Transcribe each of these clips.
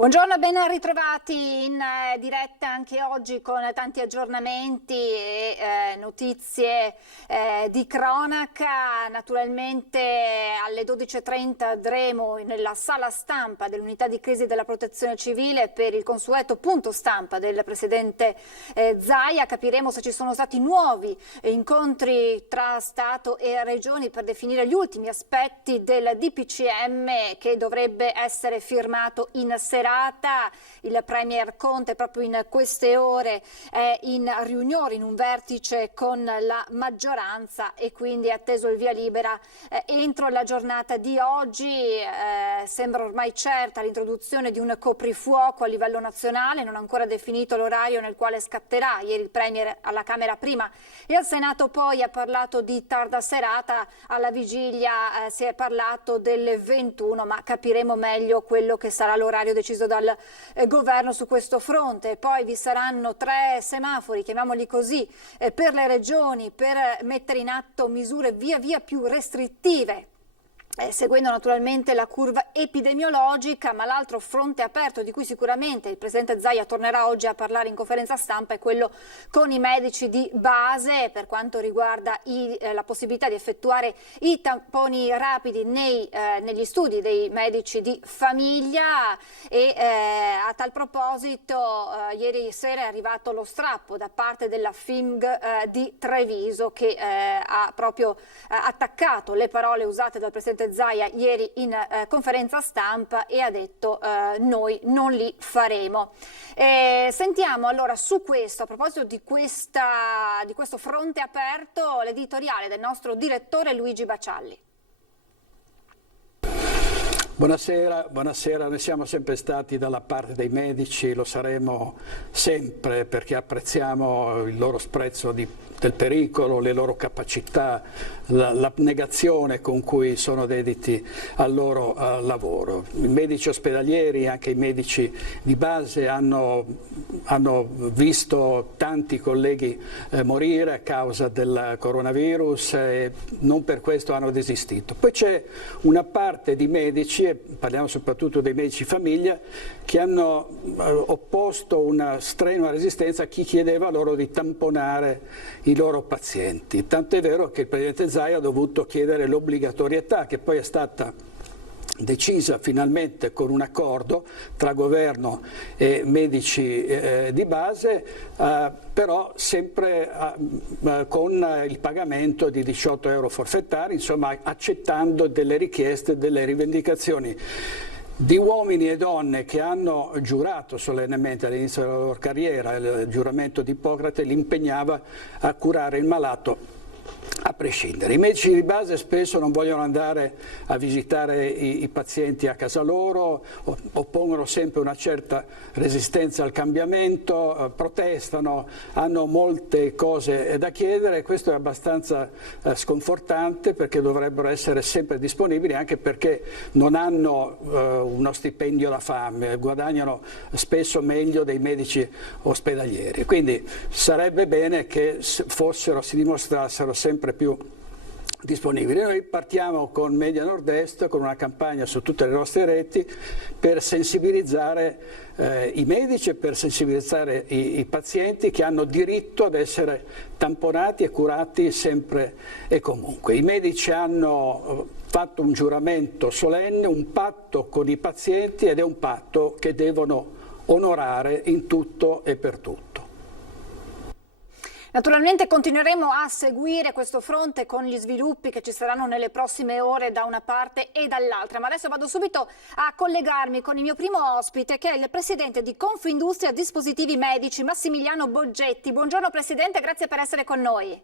Buongiorno, ben ritrovati in diretta anche oggi con tanti aggiornamenti e notizie di cronaca. Naturalmente alle 12:30 andremo nella sala stampa dell'unità di crisi della Protezione Civile per il consueto punto stampa del Presidente Zaia. Capiremo se ci sono stati nuovi incontri tra Stato e Regioni per definire gli ultimi aspetti del DPCM che dovrebbe essere firmato in serata. Il Premier Conte proprio in queste ore è in riunione, in un vertice con la maggioranza e quindi è atteso il via libera entro la giornata di oggi. Sembra ormai certa l'introduzione di un coprifuoco a livello nazionale, non ancora definito l'orario nel quale scatterà. Ieri il Premier alla Camera prima e al Senato poi ha parlato di tarda serata, alla vigilia si è parlato delle 21, ma capiremo meglio quello che sarà l'orario deciso dal governo su questo fronte. Poi vi saranno 3 semafori, chiamiamoli così, per le regioni per mettere in atto misure via via più restrittive, seguendo naturalmente la curva epidemiologica, ma l'altro fronte aperto di cui sicuramente il Presidente Zaia tornerà oggi a parlare in conferenza stampa è quello con i medici di base per quanto riguarda la possibilità di effettuare i tamponi rapidi negli studi dei medici di famiglia e a tal proposito ieri sera è arrivato lo strappo da parte della FIMG di Treviso che ha proprio attaccato le parole usate dal Presidente Zaia ieri in conferenza stampa e ha detto noi non li faremo. Sentiamo allora su questo, a proposito di questo fronte aperto, l'editoriale del nostro direttore Luigi Bacialli. Buonasera, noi siamo sempre stati dalla parte dei medici, lo saremo sempre perché apprezziamo il loro sprezzo del pericolo, le loro capacità, l'abnegazione con cui sono dediti al loro lavoro. I medici ospedalieri, anche i medici di base hanno visto tanti colleghi morire a causa del coronavirus e non per questo hanno desistito. Poi c'è una parte di medici, e parliamo soprattutto dei medici famiglia, che hanno opposto una strenua resistenza a chi chiedeva loro di tamponare i loro pazienti. Tanto è vero che il Presidente Zaia ha dovuto chiedere l'obbligatorietà, che poi è stata decisa finalmente con un accordo tra governo e medici di base, però sempre con il pagamento di 18 euro forfettari, insomma accettando delle richieste, delle rivendicazioni di uomini e donne che hanno giurato solennemente all'inizio della loro carriera. Il giuramento di Ippocrate li impegnava a curare il malato a prescindere. I medici di base spesso non vogliono andare a visitare i pazienti a casa loro, oppongono sempre una certa resistenza al cambiamento, protestano, hanno molte cose da chiedere. Questo è abbastanza sconfortante perché dovrebbero essere sempre disponibili, anche perché non hanno uno stipendio da fame, guadagnano spesso meglio dei medici ospedalieri. Quindi sarebbe bene che si dimostrassero sempre più disponibili. Noi partiamo con Media Nord-Est con una campagna su tutte le nostre reti per sensibilizzare i medici e per sensibilizzare i pazienti che hanno diritto ad essere tamponati e curati sempre e comunque. I medici hanno fatto un giuramento solenne, un patto con i pazienti ed è un patto che devono onorare in tutto e per tutto. Naturalmente continueremo a seguire questo fronte con gli sviluppi che ci saranno nelle prossime ore da una parte e dall'altra, ma adesso vado subito a collegarmi con il mio primo ospite che è il presidente di Confindustria Dispositivi Medici, Massimiliano Boggetti. Buongiorno Presidente, grazie per essere con noi.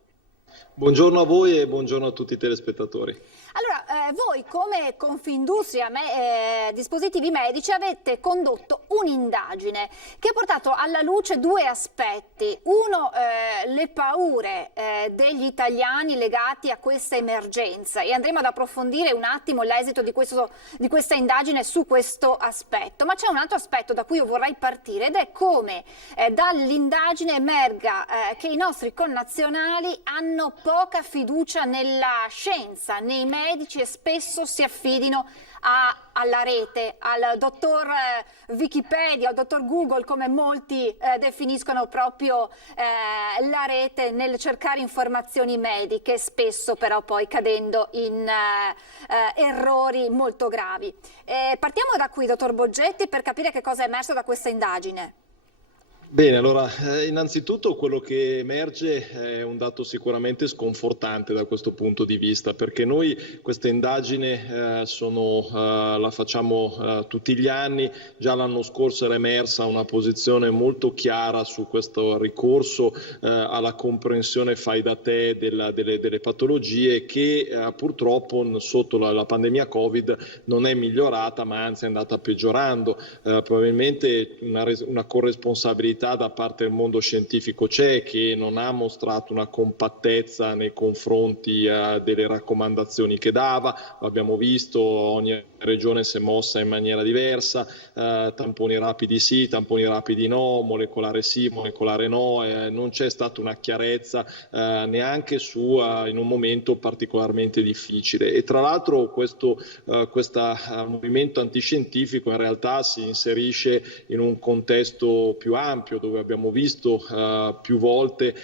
Buongiorno a voi e buongiorno a tutti i telespettatori. Allora, voi come Confindustria Dispositivi Medici avete condotto un'indagine che ha portato alla luce 2 aspetti. Uno, le paure degli italiani legati a questa emergenza, e andremo ad approfondire un attimo l'esito di questa indagine su questo aspetto. Ma c'è un altro aspetto da cui io vorrei partire ed è come dall'indagine emerga che i nostri connazionali hanno hanno poca fiducia nella scienza, nei medici, e spesso si affidino alla rete, al dottor Wikipedia, al dottor Google, come molti definiscono proprio la rete nel cercare informazioni mediche, spesso però poi cadendo in errori molto gravi. Partiamo da qui, dottor Boggetti, per capire che cosa è emerso da questa indagine. Bene, allora, innanzitutto quello che emerge è un dato sicuramente sconfortante da questo punto di vista, perché noi questa indagine la facciamo tutti gli anni. Già l'anno scorso era emersa una posizione molto chiara su questo ricorso alla comprensione fai da te delle patologie che purtroppo sotto la pandemia Covid non è migliorata, ma anzi è andata peggiorando. Probabilmente una corresponsabilità da parte del mondo scientifico c'è, che non ha mostrato una compattezza nei confronti delle raccomandazioni che dava. Abbiamo visto, ogni regione si è mossa in maniera diversa, tamponi rapidi sì, tamponi rapidi no, molecolare sì, molecolare no, non c'è stata una chiarezza neanche in un momento particolarmente difficile. E tra l'altro questo movimento antiscientifico in realtà si inserisce in un contesto più ampio, dove abbiamo visto più volte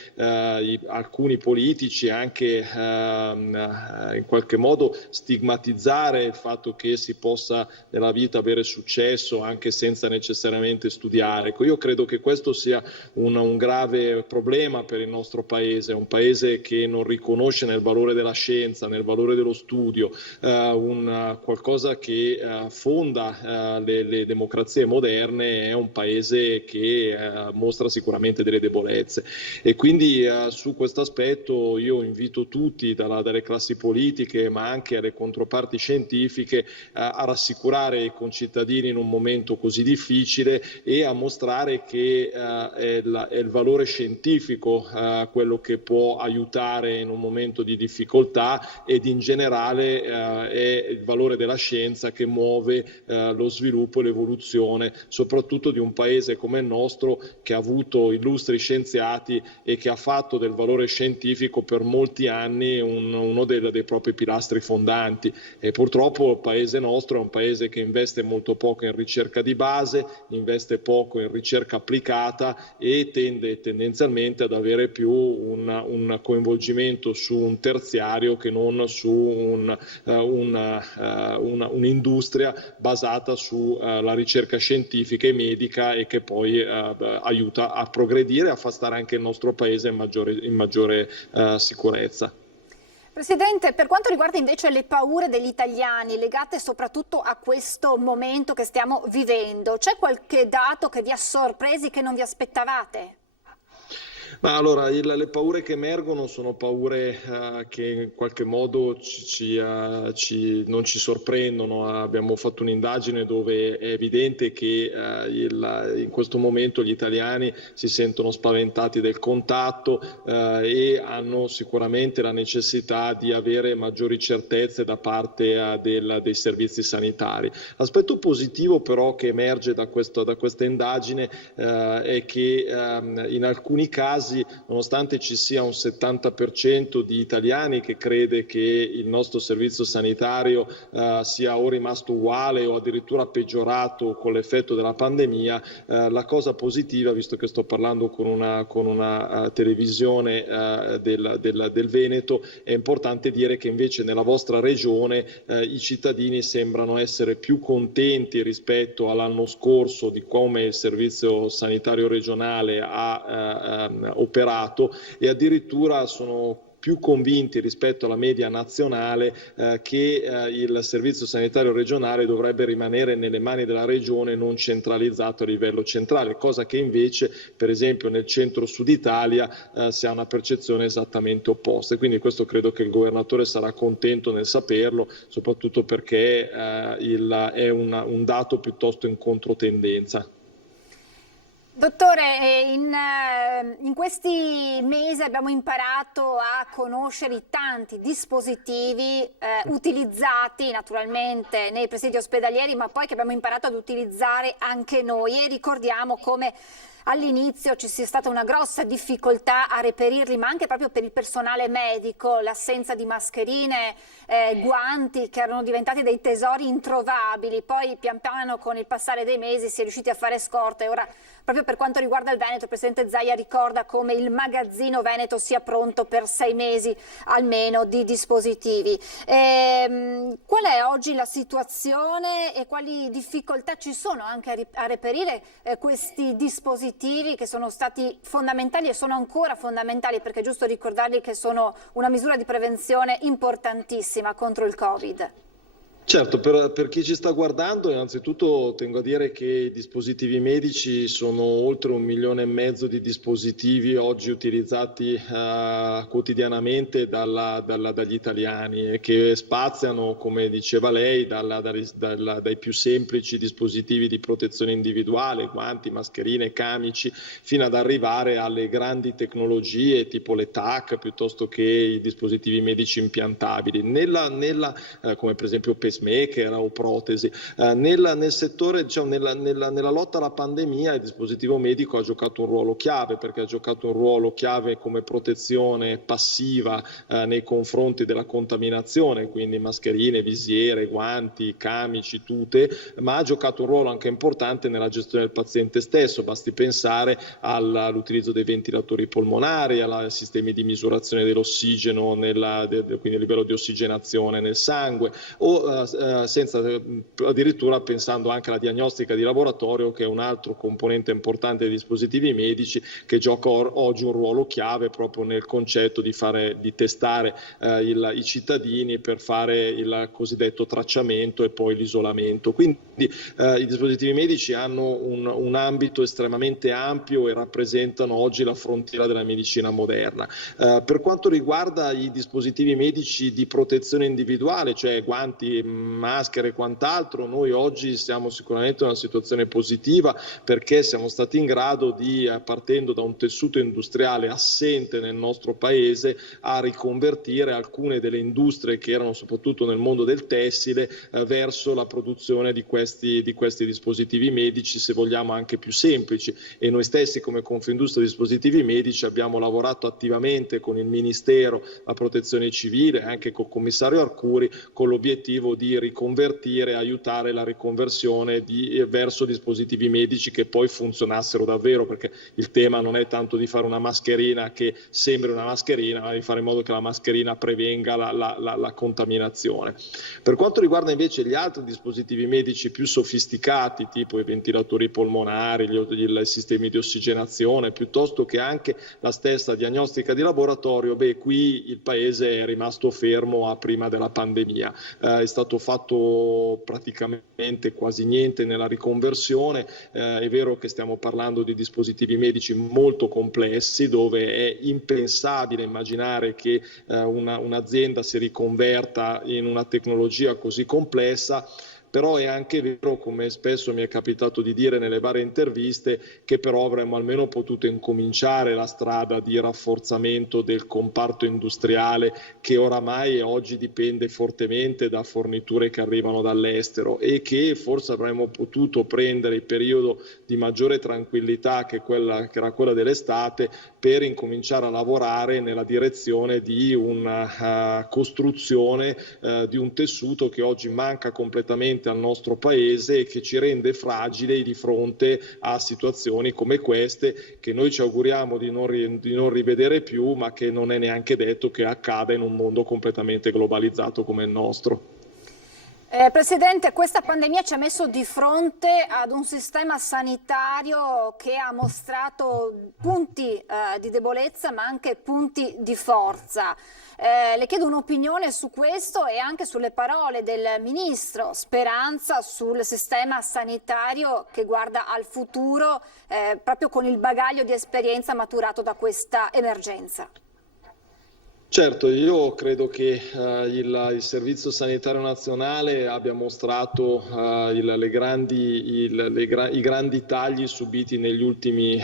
alcuni politici anche in qualche modo stigmatizzare il fatto che si possa nella vita avere successo anche senza necessariamente studiare. Ecco, io credo che questo sia un grave problema per il nostro paese, un paese che non riconosce nel valore della scienza, nel valore dello studio, qualcosa che fonda le democrazie moderne. È un paese che mostra sicuramente delle debolezze, e quindi su questo aspetto io invito tutti, dalle classi politiche ma anche alle controparti scientifiche, a rassicurare i concittadini in un momento così difficile e a mostrare che è il valore scientifico quello che può aiutare in un momento di difficoltà, ed in generale è il valore della scienza che muove lo sviluppo e l'evoluzione, soprattutto di un paese come il nostro, che ha avuto illustri scienziati e che ha fatto del valore scientifico per molti anni uno dei propri pilastri fondanti. E purtroppo il paese nostro è un paese che investe molto poco in ricerca di base, investe poco in ricerca applicata e tende tendenzialmente ad avere più un coinvolgimento su un terziario che non su un'industria basata sulla ricerca scientifica e medica, e che poi aiuta a progredire e a far stare anche il nostro paese in maggiore sicurezza. Presidente, per quanto riguarda invece le paure degli italiani legate soprattutto a questo momento che stiamo vivendo, c'è qualche dato che vi ha sorpresi, che non vi aspettavate? Ma allora, le paure che emergono sono paure che in qualche modo non ci sorprendono. Abbiamo fatto un'indagine dove è evidente che in questo momento gli italiani si sentono spaventati del contatto e hanno sicuramente la necessità di avere maggiori certezze da parte dei servizi sanitari. L'aspetto positivo però che emerge da questa indagine è che in alcuni casi, nonostante ci sia un 70% di italiani che crede che il nostro servizio sanitario sia o rimasto uguale o addirittura peggiorato con l'effetto della pandemia, la cosa positiva, visto che sto parlando con una televisione del Veneto, è importante dire che invece nella vostra regione i cittadini sembrano essere più contenti rispetto all'anno scorso di come il servizio sanitario regionale ha operato, e addirittura sono più convinti rispetto alla media nazionale che il servizio sanitario regionale dovrebbe rimanere nelle mani della regione, non centralizzato a livello centrale, cosa che invece per esempio nel centro-sud Italia si ha una percezione esattamente opposta. E quindi questo credo che il governatore sarà contento nel saperlo, soprattutto perché è un dato piuttosto in controtendenza. Dottore, in questi mesi abbiamo imparato a conoscere i tanti dispositivi utilizzati naturalmente nei presidi ospedalieri, ma poi che abbiamo imparato ad utilizzare anche noi, e ricordiamo come all'inizio ci sia stata una grossa difficoltà a reperirli, ma anche proprio per il personale medico, l'assenza di mascherine, guanti che erano diventati dei tesori introvabili. Poi pian piano con il passare dei mesi si è riusciti a fare scorta e ora proprio per quanto riguarda il Veneto il Presidente Zaia ricorda come il magazzino Veneto sia pronto per 6 mesi almeno di dispositivi. Qual è oggi la situazione e quali difficoltà ci sono anche a reperire questi dispositivi che sono stati fondamentali e sono ancora fondamentali, perché è giusto ricordarli che sono una misura di prevenzione importantissima contro il Covid? Certo, per chi ci sta guardando, innanzitutto tengo a dire che i dispositivi medici sono oltre 1,5 milioni di dispositivi oggi utilizzati quotidianamente dagli italiani e che spaziano, come diceva lei, dai più semplici dispositivi di protezione individuale, guanti, mascherine, camici, fino ad arrivare alle grandi tecnologie tipo le TAC piuttosto che i dispositivi medici impiantabili. Come per esempio pacemaker o protesi. Nel settore, diciamo, nella lotta alla pandemia il dispositivo medico ha giocato un ruolo chiave, perché ha giocato un ruolo chiave come protezione passiva nei confronti della contaminazione, quindi mascherine, visiere, guanti, camici, tute, ma ha giocato un ruolo anche importante nella gestione del paziente stesso. Basti pensare all'utilizzo dei ventilatori polmonari, ai sistemi di misurazione dell'ossigeno, quindi il livello di ossigenazione nel sangue, o addirittura pensando anche alla diagnostica di laboratorio, che è un altro componente importante dei dispositivi medici che gioca oggi un ruolo chiave proprio nel concetto di testare i cittadini per fare il cosiddetto tracciamento e poi l'isolamento. Quindi i dispositivi medici hanno un ambito estremamente ampio e rappresentano oggi la frontiera della medicina moderna. Per quanto riguarda i dispositivi medici di protezione individuale, cioè guanti, maschere e quant'altro, noi oggi siamo sicuramente in una situazione positiva, perché siamo stati in grado di, partendo da un tessuto industriale assente nel nostro paese, a riconvertire alcune delle industrie che erano soprattutto nel mondo del tessile verso la produzione di questi dispositivi medici, se vogliamo anche più semplici. E noi stessi come Confindustria Dispositivi Medici abbiamo lavorato attivamente con il Ministero, la Protezione Civile e anche con il commissario Arcuri, con l'obiettivo di riconvertire, aiutare la riconversione verso dispositivi medici che poi funzionassero davvero, perché il tema non è tanto di fare una mascherina che sembri una mascherina, ma di fare in modo che la mascherina prevenga la contaminazione. Per quanto riguarda invece gli altri dispositivi medici più sofisticati, tipo i ventilatori polmonari, i sistemi di ossigenazione, piuttosto che anche la stessa diagnostica di laboratorio, qui il Paese è rimasto fermo a prima della pandemia. È stato fatto praticamente quasi niente nella riconversione. È vero che stiamo parlando di dispositivi medici molto complessi, dove è impensabile immaginare che un'azienda si riconverta in una tecnologia così complessa. Però è anche vero, come spesso mi è capitato di dire nelle varie interviste, che però avremmo almeno potuto incominciare la strada di rafforzamento del comparto industriale, che oramai oggi dipende fortemente da forniture che arrivano dall'estero, e che forse avremmo potuto prendere il periodo di maggiore tranquillità, che era quella dell'estate, per incominciare a lavorare nella direzione di una costruzione di un tessuto che oggi manca completamente al nostro Paese e che ci rende fragili di fronte a situazioni come queste, che noi ci auguriamo di non rivedere più, ma che non è neanche detto che accada in un mondo completamente globalizzato come il nostro. Presidente, questa pandemia ci ha messo di fronte ad un sistema sanitario che ha mostrato punti di debolezza ma anche punti di forza. Le chiedo un'opinione su questo e anche sulle parole del Ministro Speranza sul sistema sanitario che guarda al futuro proprio con il bagaglio di esperienza maturato da questa emergenza. Certo, io credo che il Servizio Sanitario Nazionale abbia mostrato i grandi tagli subiti negli ultimi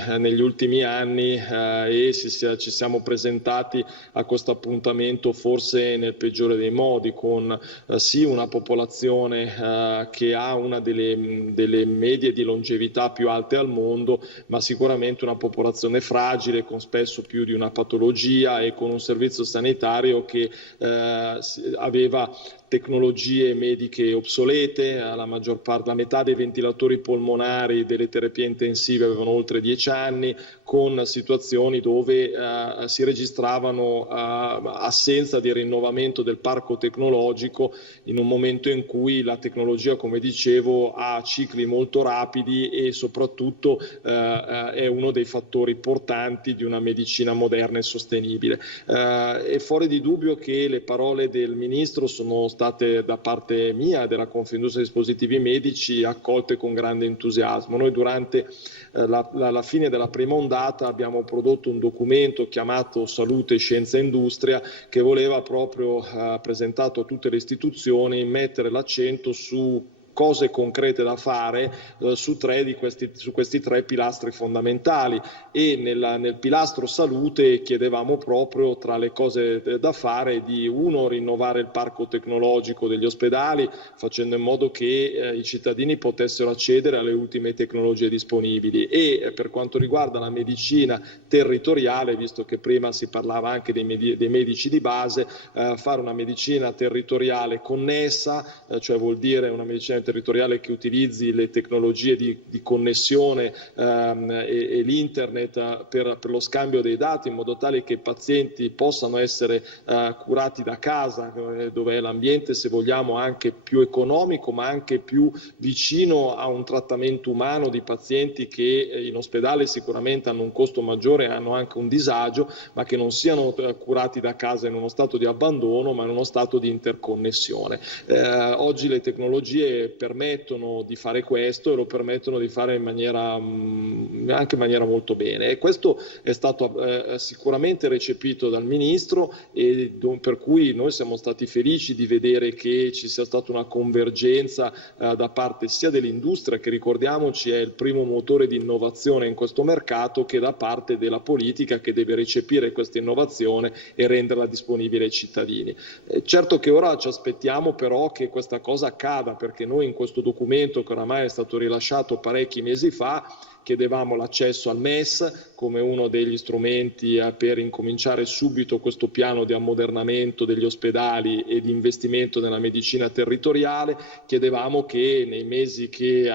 anni e ci siamo presentati a questo appuntamento forse nel peggiore dei modi, con sì una popolazione che ha una delle medie di longevità più alte al mondo, ma sicuramente una popolazione fragile, con spesso più di una patologia e con un servizio sanitario che aveva tecnologie mediche obsolete, la metà dei ventilatori polmonari delle terapie intensive avevano oltre 10 anni, con situazioni dove si registravano assenza di rinnovamento del parco tecnologico in un momento in cui la tecnologia, come dicevo, ha cicli molto rapidi e soprattutto è uno dei fattori portanti di una medicina moderna e sostenibile. È fuori di dubbio che le parole del Ministro sono state da parte mia e della Confindustria Dispositivi Medici accolte con grande entusiasmo. Noi durante la fine della prima ondata abbiamo prodotto un documento chiamato Salute, Scienza e Industria, che voleva proprio, presentato a tutte le istituzioni, mettere l'accento su cose concrete da fare su questi tre pilastri fondamentali, e nel pilastro salute chiedevamo proprio, tra le cose da fare, di rinnovare il parco tecnologico degli ospedali, facendo in modo che i cittadini potessero accedere alle ultime tecnologie disponibili, e per quanto riguarda la medicina territoriale, visto che prima si parlava anche dei medici di base, fare una medicina territoriale connessa, cioè vuol dire una medicina territoriale che utilizzi le tecnologie di connessione e l'internet per lo scambio dei dati, in modo tale che i pazienti possano essere curati da casa, dove è l'ambiente, se vogliamo, anche più economico, ma anche più vicino a un trattamento umano di pazienti che in ospedale sicuramente hanno un costo maggiore, hanno anche un disagio, ma che non siano curati da casa in uno stato di abbandono, ma in uno stato di interconnessione. Oggi le tecnologie permettono di fare questo, e lo permettono di fare anche in maniera molto bene, e questo è stato sicuramente recepito dal Ministro, e per cui noi siamo stati felici di vedere che ci sia stata una convergenza da parte sia dell'industria, che ricordiamoci è il primo motore di innovazione in questo mercato, che da parte della politica, che deve recepire questa innovazione e renderla disponibile ai cittadini. Certo che ora ci aspettiamo però che questa cosa accada, perché noi in questo documento, che oramai è stato rilasciato parecchi mesi fa, chiedevamo l'accesso al MES come uno degli strumenti per incominciare subito questo piano di ammodernamento degli ospedali e di investimento nella medicina territoriale. Chiedevamo che nei mesi che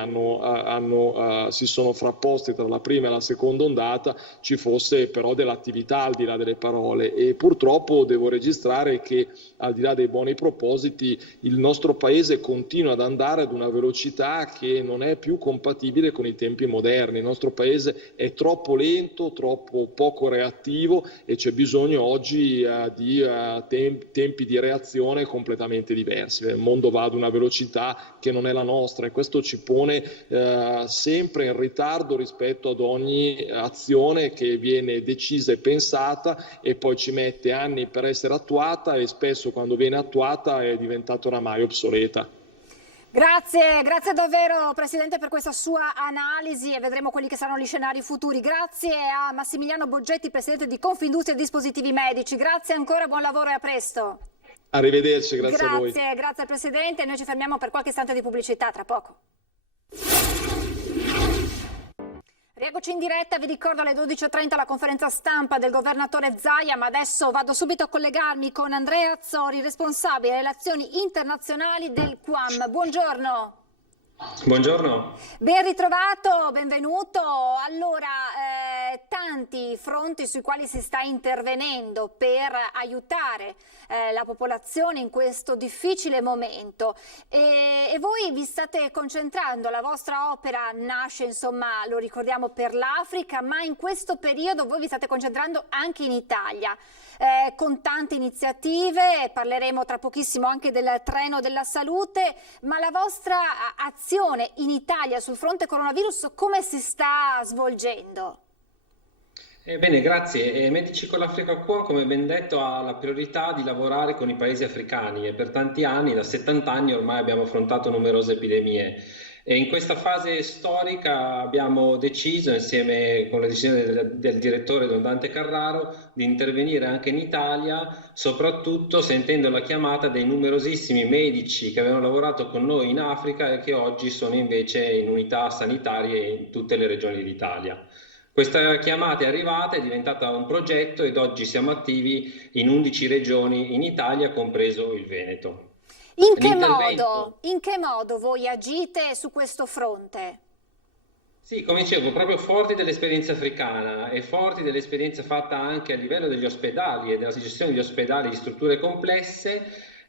si sono frapposti tra la prima e la seconda ondata ci fosse però dell'attività al di là delle parole, e purtroppo devo registrare che, al di là dei buoni propositi, il nostro Paese continua ad andare ad una velocità che non è più compatibile con i tempi moderni. Il nostro Paese è troppo lento, troppo poco reattivo, e c'è bisogno oggi di tempi di reazione completamente diversi. Il mondo va ad una velocità che non è la nostra, e questo ci pone sempre in ritardo rispetto ad ogni azione che viene decisa e pensata, e poi ci mette anni per essere attuata, e spesso quando viene attuata è diventata oramai obsoleta. Grazie davvero Presidente per questa sua analisi, e vedremo quelli che saranno gli scenari futuri. Grazie a Massimiliano Boggetti, Presidente di Confindustria Dispositivi Medici. Grazie ancora, buon lavoro e a presto. Arrivederci, grazie a voi. Grazie al Presidente. Noi ci fermiamo per qualche istante di pubblicità, tra poco. Rieccoci in diretta, vi ricordo alle 12.30 la conferenza stampa del governatore Zaia, ma adesso vado subito a collegarmi con Andrea Azzori, responsabile relazioni internazionali del QAM. Buongiorno. Buongiorno. Ben ritrovato, benvenuto. Allora, tanti fronti sui quali si sta intervenendo per aiutare la popolazione in questo difficile momento, e voi vi state concentrando, la vostra opera nasce, insomma, lo ricordiamo, per l'Africa, ma in questo periodo voi vi state concentrando anche in Italia. Con tante iniziative, parleremo tra pochissimo anche del treno della salute, ma la vostra azione in Italia sul fronte coronavirus come si sta svolgendo? Bene, grazie. Medici con l'Africa Cuore, come ben detto, ha la priorità di lavorare con i paesi africani e per tanti anni, da 70 anni ormai, abbiamo affrontato numerose epidemie. E in questa fase storica abbiamo deciso, insieme con la decisione del direttore Don Dante Carraro, di intervenire anche in Italia, soprattutto sentendo la chiamata dei numerosissimi medici che avevano lavorato con noi in Africa e che oggi sono invece in unità sanitarie in tutte le regioni d'Italia. Questa chiamata è arrivata, è diventata un progetto ed oggi siamo attivi in 11 regioni in Italia, compreso il Veneto. In che modo voi agite su questo fronte? Sì, come dicevo, proprio forti dell'esperienza africana e forti dell'esperienza fatta anche a livello degli ospedali e della gestione di ospedali di strutture complesse,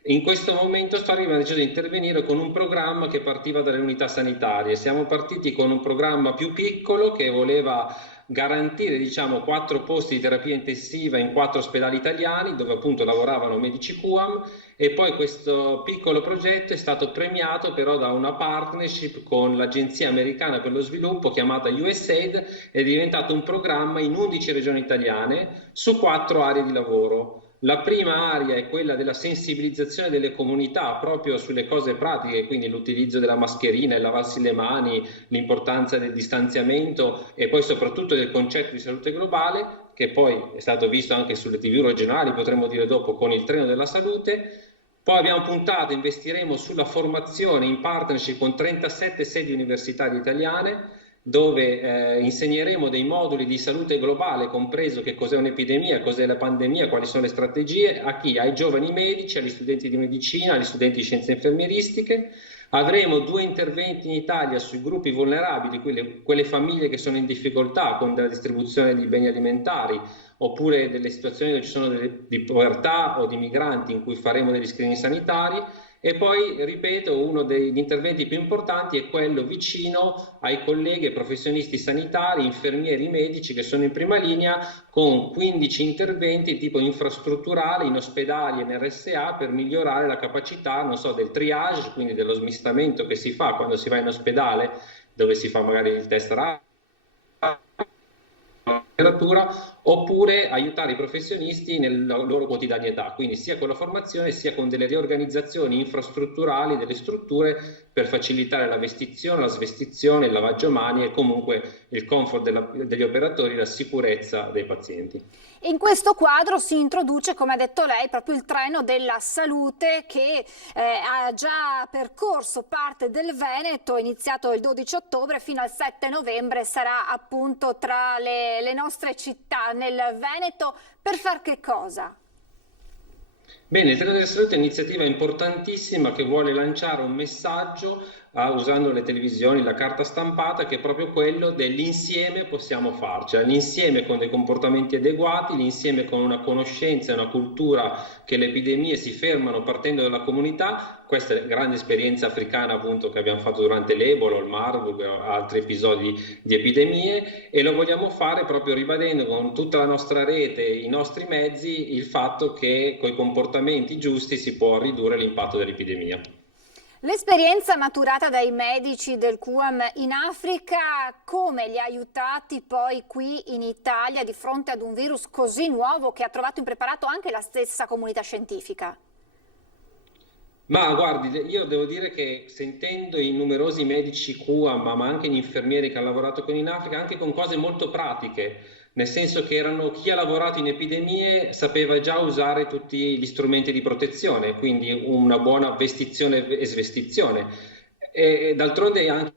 in questo momento Storica ha deciso di intervenire con un programma che partiva dalle unità sanitarie. Siamo partiti con un programma più piccolo che voleva garantire, diciamo, 4 posti di terapia intensiva in 4 ospedali italiani dove appunto lavoravano medici QAM, e poi questo piccolo progetto è stato premiato però da una partnership con l'Agenzia Americana per lo Sviluppo chiamata USAID ed è diventato un programma in 11 regioni italiane su 4 aree di lavoro. La prima area è quella della sensibilizzazione delle comunità proprio sulle cose pratiche, quindi l'utilizzo della mascherina, il lavarsi le mani, l'importanza del distanziamento e poi soprattutto del concetto di salute globale, che poi è stato visto anche sulle TV regionali, potremmo dire dopo, con il treno della salute. Poi abbiamo puntato, investiremo sulla formazione in partnership con 37 sedi universitarie italiane, dove insegneremo dei moduli di salute globale, compreso che cos'è un'epidemia, cos'è la pandemia, quali sono le strategie, a chi? Ai giovani medici, agli studenti di medicina, agli studenti di scienze infermieristiche. Avremo 2 interventi in Italia sui gruppi vulnerabili, quelle famiglie che sono in difficoltà con la distribuzione di beni alimentari, oppure delle situazioni dove ci sono di povertà o di migranti in cui faremo degli screening sanitari. E poi, ripeto, uno degli interventi più importanti è quello vicino ai colleghi e professionisti sanitari, infermieri, medici che sono in prima linea, con 15 interventi tipo infrastrutturali in ospedali e in RSA per migliorare la capacità, non so, del triage, quindi dello smistamento che si fa quando si va in ospedale, dove si fa magari il test rapida, oppure aiutare i professionisti nella loro quotidianità, quindi sia con la formazione sia con delle riorganizzazioni infrastrutturali delle strutture per facilitare la vestizione, la svestizione, il lavaggio mani e comunque il comfort degli operatori, la sicurezza dei pazienti. In questo quadro si introduce, come ha detto lei, proprio il treno della salute che ha già percorso parte del Veneto, iniziato il 12 ottobre fino al 7 novembre, sarà appunto tra le nostre città nel Veneto. Per far che cosa? Bene, il treno della salute è un'iniziativa importantissima che vuole lanciare un messaggio usando le televisioni, la carta stampata, che è proprio quello dell'insieme possiamo farcela, l'insieme con dei comportamenti adeguati, l'insieme con una conoscenza e una cultura che le epidemie si fermano partendo dalla comunità. Questa è la grande esperienza africana appunto che abbiamo fatto durante l'Ebola, il Marburg, altri episodi di epidemie, e lo vogliamo fare proprio ribadendo con tutta la nostra rete, i nostri mezzi, il fatto che con i comportamenti giusti si può ridurre l'impatto dell'epidemia. L'esperienza maturata dai medici del QAM in Africa, come li ha aiutati poi qui in Italia di fronte ad un virus così nuovo che ha trovato impreparato anche la stessa comunità scientifica? Ma guardi, io devo dire che sentendo i numerosi medici QAM, ma anche gli infermieri che hanno lavorato con in Africa, anche con cose molto pratiche, nel senso che chi ha lavorato in epidemie sapeva già usare tutti gli strumenti di protezione, quindi una buona vestizione e svestizione. E d'altronde anche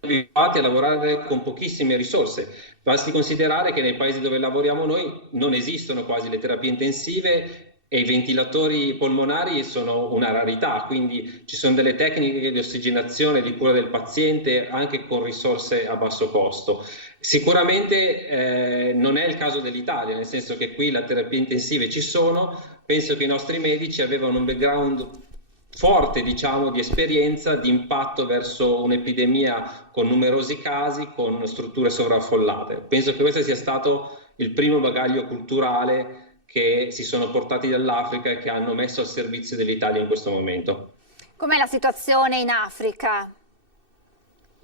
abituati a lavorare con pochissime risorse. Basti considerare che nei paesi dove lavoriamo noi non esistono quasi le terapie intensive e i ventilatori polmonari sono una rarità, quindi ci sono delle tecniche di ossigenazione, di cura del paziente anche con risorse a basso costo. Sicuramente non è il caso dell'Italia, nel senso che qui le terapie intensive ci sono. Penso che i nostri medici avevano un background forte, diciamo, di esperienza, di impatto verso un'epidemia con numerosi casi, con strutture sovraffollate. Penso che questo sia stato il primo bagaglio culturale che si sono portati dall'Africa e che hanno messo al servizio dell'Italia in questo momento. Com'è la situazione in Africa?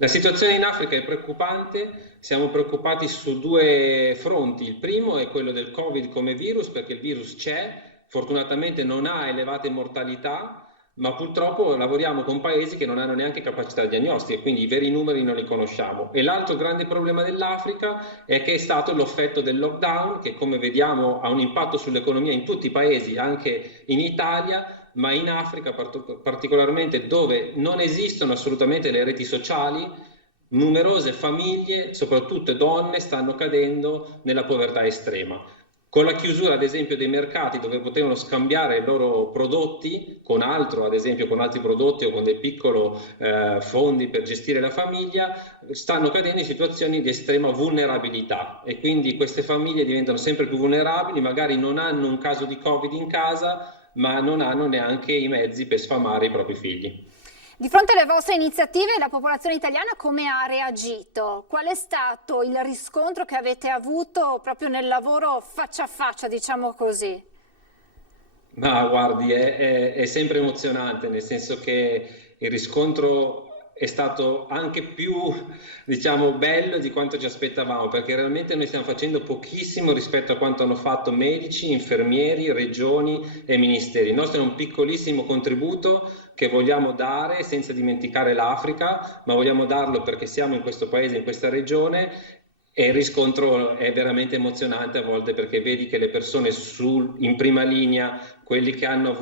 La situazione in Africa è preoccupante, siamo preoccupati su due fronti. Il primo è quello del Covid come virus, perché il virus c'è, fortunatamente non ha elevate mortalità, ma purtroppo lavoriamo con paesi che non hanno neanche capacità diagnostica, quindi i veri numeri non li conosciamo. E l'altro grande problema dell'Africa è che è stato l'effetto del lockdown, che come vediamo ha un impatto sull'economia in tutti i paesi, anche in Italia, ma in Africa particolarmente, dove non esistono assolutamente le reti sociali, numerose famiglie, soprattutto donne, stanno cadendo nella povertà estrema. Con la chiusura, ad esempio, dei mercati dove potevano scambiare i loro prodotti con altro, ad esempio con altri prodotti o con dei piccoli fondi per gestire la famiglia, stanno cadendo in situazioni di estrema vulnerabilità e quindi queste famiglie diventano sempre più vulnerabili, magari non hanno un caso di Covid in casa, ma non hanno neanche i mezzi per sfamare i propri figli. Di fronte alle vostre iniziative, la popolazione italiana come ha reagito? Qual è stato il riscontro che avete avuto proprio nel lavoro faccia a faccia, diciamo così? Ma guardi, è sempre emozionante, nel senso che il riscontro è stato anche più, diciamo, bello di quanto ci aspettavamo, perché realmente noi stiamo facendo pochissimo rispetto a quanto hanno fatto medici, infermieri, regioni e ministeri. Il nostro è un piccolissimo contributo che vogliamo dare senza dimenticare l'Africa, ma vogliamo darlo perché siamo in questo paese, in questa regione, e il riscontro è veramente emozionante a volte, perché vedi che le persone in prima linea, quelli che hanno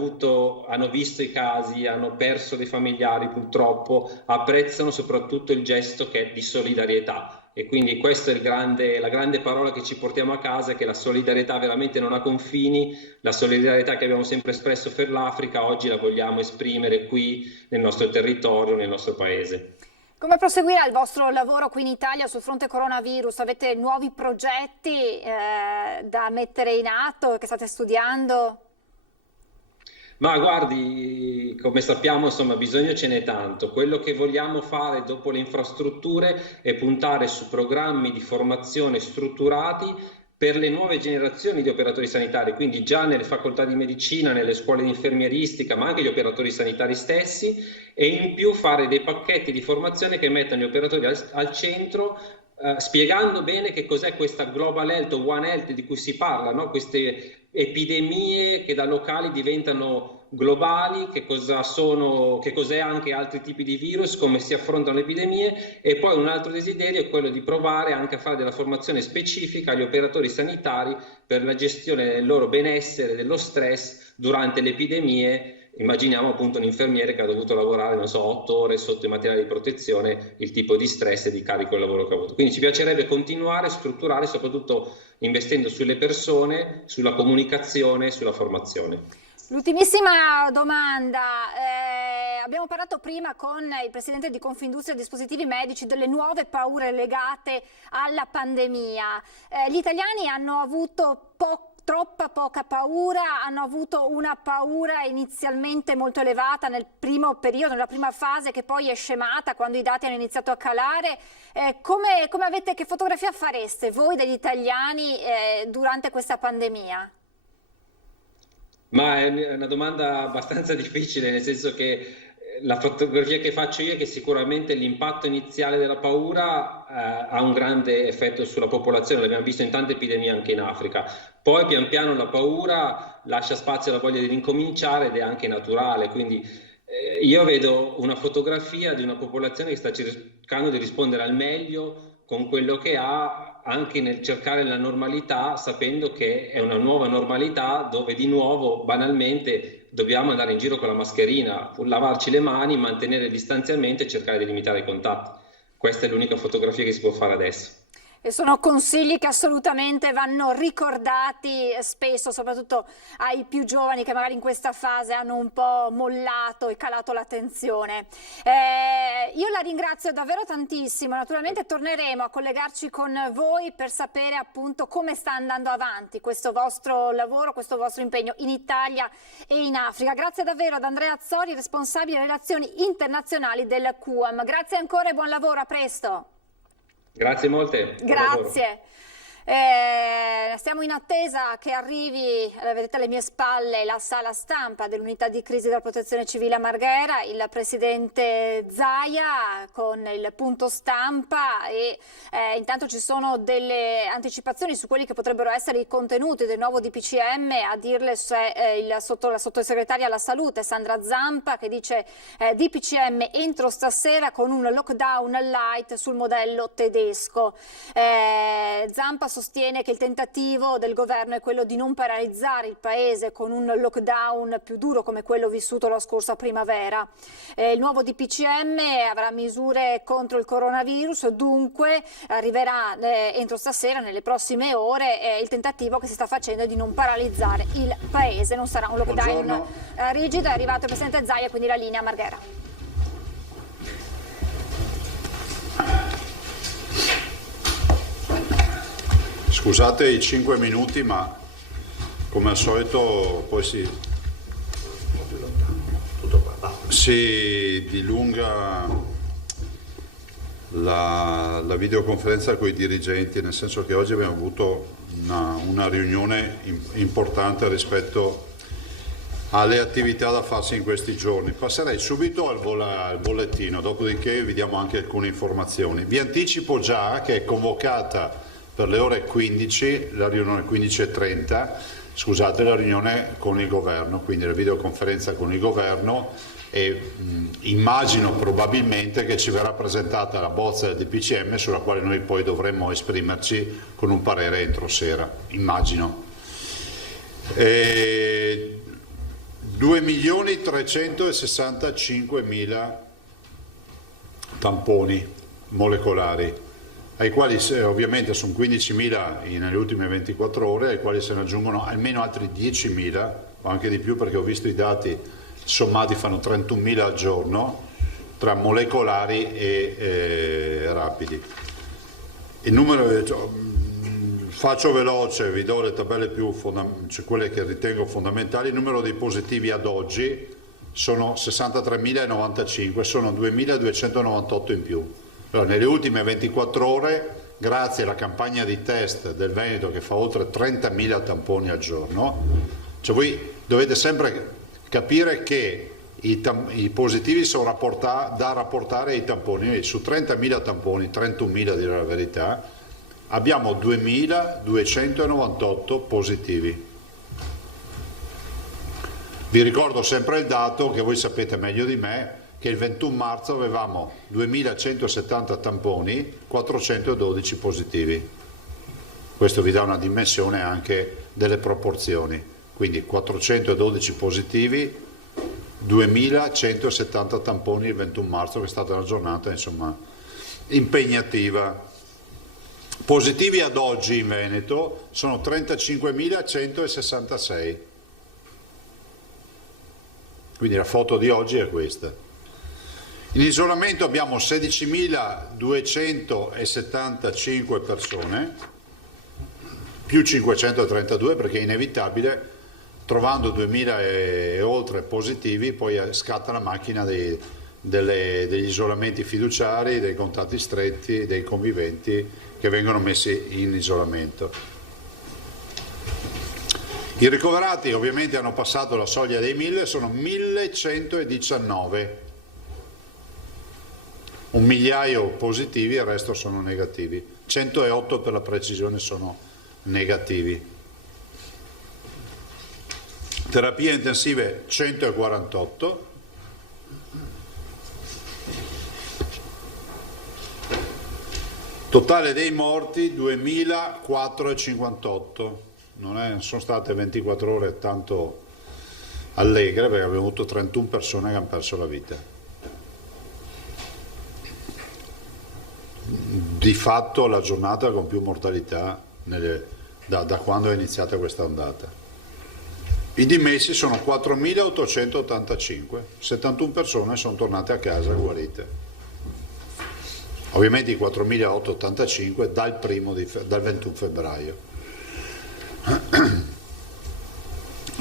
visto i casi, hanno perso dei familiari purtroppo, apprezzano soprattutto il gesto che è di solidarietà. E quindi questa è la grande parola che ci portiamo a casa, è che la solidarietà veramente non ha confini, la solidarietà che abbiamo sempre espresso per l'Africa, oggi la vogliamo esprimere qui nel nostro territorio, nel nostro paese. Come proseguirà il vostro lavoro qui in Italia sul fronte coronavirus? Avete nuovi progetti da mettere in atto, che state studiando? Ma guardi, come sappiamo, insomma, bisogno ce n'è tanto. Quello che vogliamo fare dopo le infrastrutture è puntare su programmi di formazione strutturati per le nuove generazioni di operatori sanitari, quindi già nelle facoltà di medicina, nelle scuole di infermieristica, ma anche gli operatori sanitari stessi, e in più fare dei pacchetti di formazione che mettano gli operatori al centro, spiegando bene che cos'è questa Global Health o One Health di cui si parla, no? Queste epidemie che da locali diventano globali, che cos'è anche altri tipi di virus, come si affrontano le epidemie. E poi un altro desiderio è quello di provare anche a fare della formazione specifica agli operatori sanitari per la gestione del loro benessere, dello stress durante le epidemie. Immaginiamo appunto un infermiere che ha dovuto lavorare, 8 ore sotto i materiali di protezione, il tipo di stress e di carico del lavoro che ha avuto. Quindi ci piacerebbe continuare a strutturare, soprattutto investendo sulle persone, sulla comunicazione, sulla formazione. L'ultimissima domanda, abbiamo parlato prima con il presidente di Confindustria Dispositivi Medici delle nuove paure legate alla pandemia. Gli italiani hanno avuto troppa poca paura, hanno avuto una paura inizialmente molto elevata nel primo periodo, nella prima fase, che poi è scemata quando i dati hanno iniziato a calare. Che fotografia fareste voi degli italiani durante questa pandemia? Ma è una domanda abbastanza difficile, nel senso che la fotografia che faccio io è che sicuramente l'impatto iniziale della paura ha un grande effetto sulla popolazione, l'abbiamo visto in tante epidemie anche in Africa. Poi pian piano la paura lascia spazio alla voglia di ricominciare ed è anche naturale, quindi io vedo una fotografia di una popolazione che sta cercando di rispondere al meglio con quello che ha, anche nel cercare la normalità, sapendo che è una nuova normalità dove di nuovo banalmente dobbiamo andare in giro con la mascherina, lavarci le mani, mantenere il distanziamento e cercare di limitare i contatti. Questa è l'unica fotografia che si può fare adesso. E sono consigli che assolutamente vanno ricordati spesso, soprattutto ai più giovani che magari in questa fase hanno un po' mollato e calato l'attenzione. Io la ringrazio davvero tantissimo, naturalmente torneremo a collegarci con voi per sapere appunto come sta andando avanti questo vostro lavoro, questo vostro impegno in Italia e in Africa. Grazie davvero ad Andrea Azzori, responsabile relazioni internazionali del QAM. Grazie ancora e buon lavoro, a presto. Grazie molte. Grazie. Siamo in attesa che arrivi, vedete alle mie spalle, la sala stampa dell'unità di crisi della protezione civile a Marghera, il presidente Zaia con il punto stampa e intanto ci sono delle anticipazioni su quelli che potrebbero essere i contenuti del nuovo DPCM, a dirle la sottosegretaria alla salute Sandra Zampa, che dice DPCM entro stasera con un lockdown light sul modello tedesco. Zampa sostiene che il tentativo del governo è quello di non paralizzare il paese con un lockdown più duro come quello vissuto la scorsa primavera. Il nuovo DPCM avrà misure contro il coronavirus, dunque arriverà entro stasera, nelle prossime ore, il tentativo che si sta facendo è di non paralizzare il paese. Non sarà un lockdown rigido. È arrivato il presidente Zaia, quindi la linea a Marghera. Scusate i 5 minuti, ma come al solito poi si dilunga la videoconferenza con i dirigenti, nel senso che oggi abbiamo avuto una riunione importante rispetto alle attività da farsi in questi giorni. Passerei subito al bollettino, dopodiché vi diamo anche alcune informazioni. Vi anticipo già che è convocata per le ore 15, la riunione 15:30, scusate, la riunione con il governo, quindi la videoconferenza con il governo, e immagino probabilmente che ci verrà presentata la bozza del DPCM sulla quale noi poi dovremmo esprimerci con un parere entro sera, immagino. 2.365.000 tamponi molecolari, ai quali ovviamente sono 15.000 nelle ultime 24 ore, ai quali se ne aggiungono almeno altri 10.000 o anche di più, perché ho visto i dati sommati fanno 31.000 al giorno tra molecolari e rapidi. Il numero, faccio veloce, vi do le tabelle cioè quelle che ritengo fondamentali. Il numero dei positivi ad oggi sono 63.095, sono 2.298 in più. Allora, nelle ultime 24 ore, grazie alla campagna di test del Veneto che fa oltre 30.000 tamponi al giorno, cioè voi dovete sempre capire che i positivi sono da rapportare ai tamponi. Su 30.000 tamponi, 31.000 a dire la verità, abbiamo 2.298 positivi. Vi ricordo sempre il dato che voi sapete meglio di me, che il 21 marzo avevamo 2.170 tamponi, 412 positivi. Questo vi dà una dimensione anche delle proporzioni. Quindi 412 positivi, 2.170 tamponi il 21 marzo, che è stata una giornata insomma impegnativa. Positivi ad oggi in Veneto sono 35.166. Quindi la foto di oggi è questa. In isolamento abbiamo 16.275 persone, più 532 perché è inevitabile, trovando 2.000 e oltre positivi, poi scatta la macchina degli isolamenti fiduciari, dei contatti stretti, dei conviventi che vengono messi in isolamento. I ricoverati ovviamente hanno passato la soglia dei 1.000, sono 1.119. Un migliaio positivi e il resto sono negativi. 108 per la precisione sono negativi. Terapie intensive 148. Totale dei morti 2.458. Non sono state 24 ore tanto allegre, perché abbiamo avuto 31 persone che hanno perso la vita. Di fatto la giornata con più mortalità da quando è iniziata questa ondata. I dimessi sono 4.885, 71 persone sono tornate a casa guarite. Ovviamente i 4.885 dal 21 febbraio.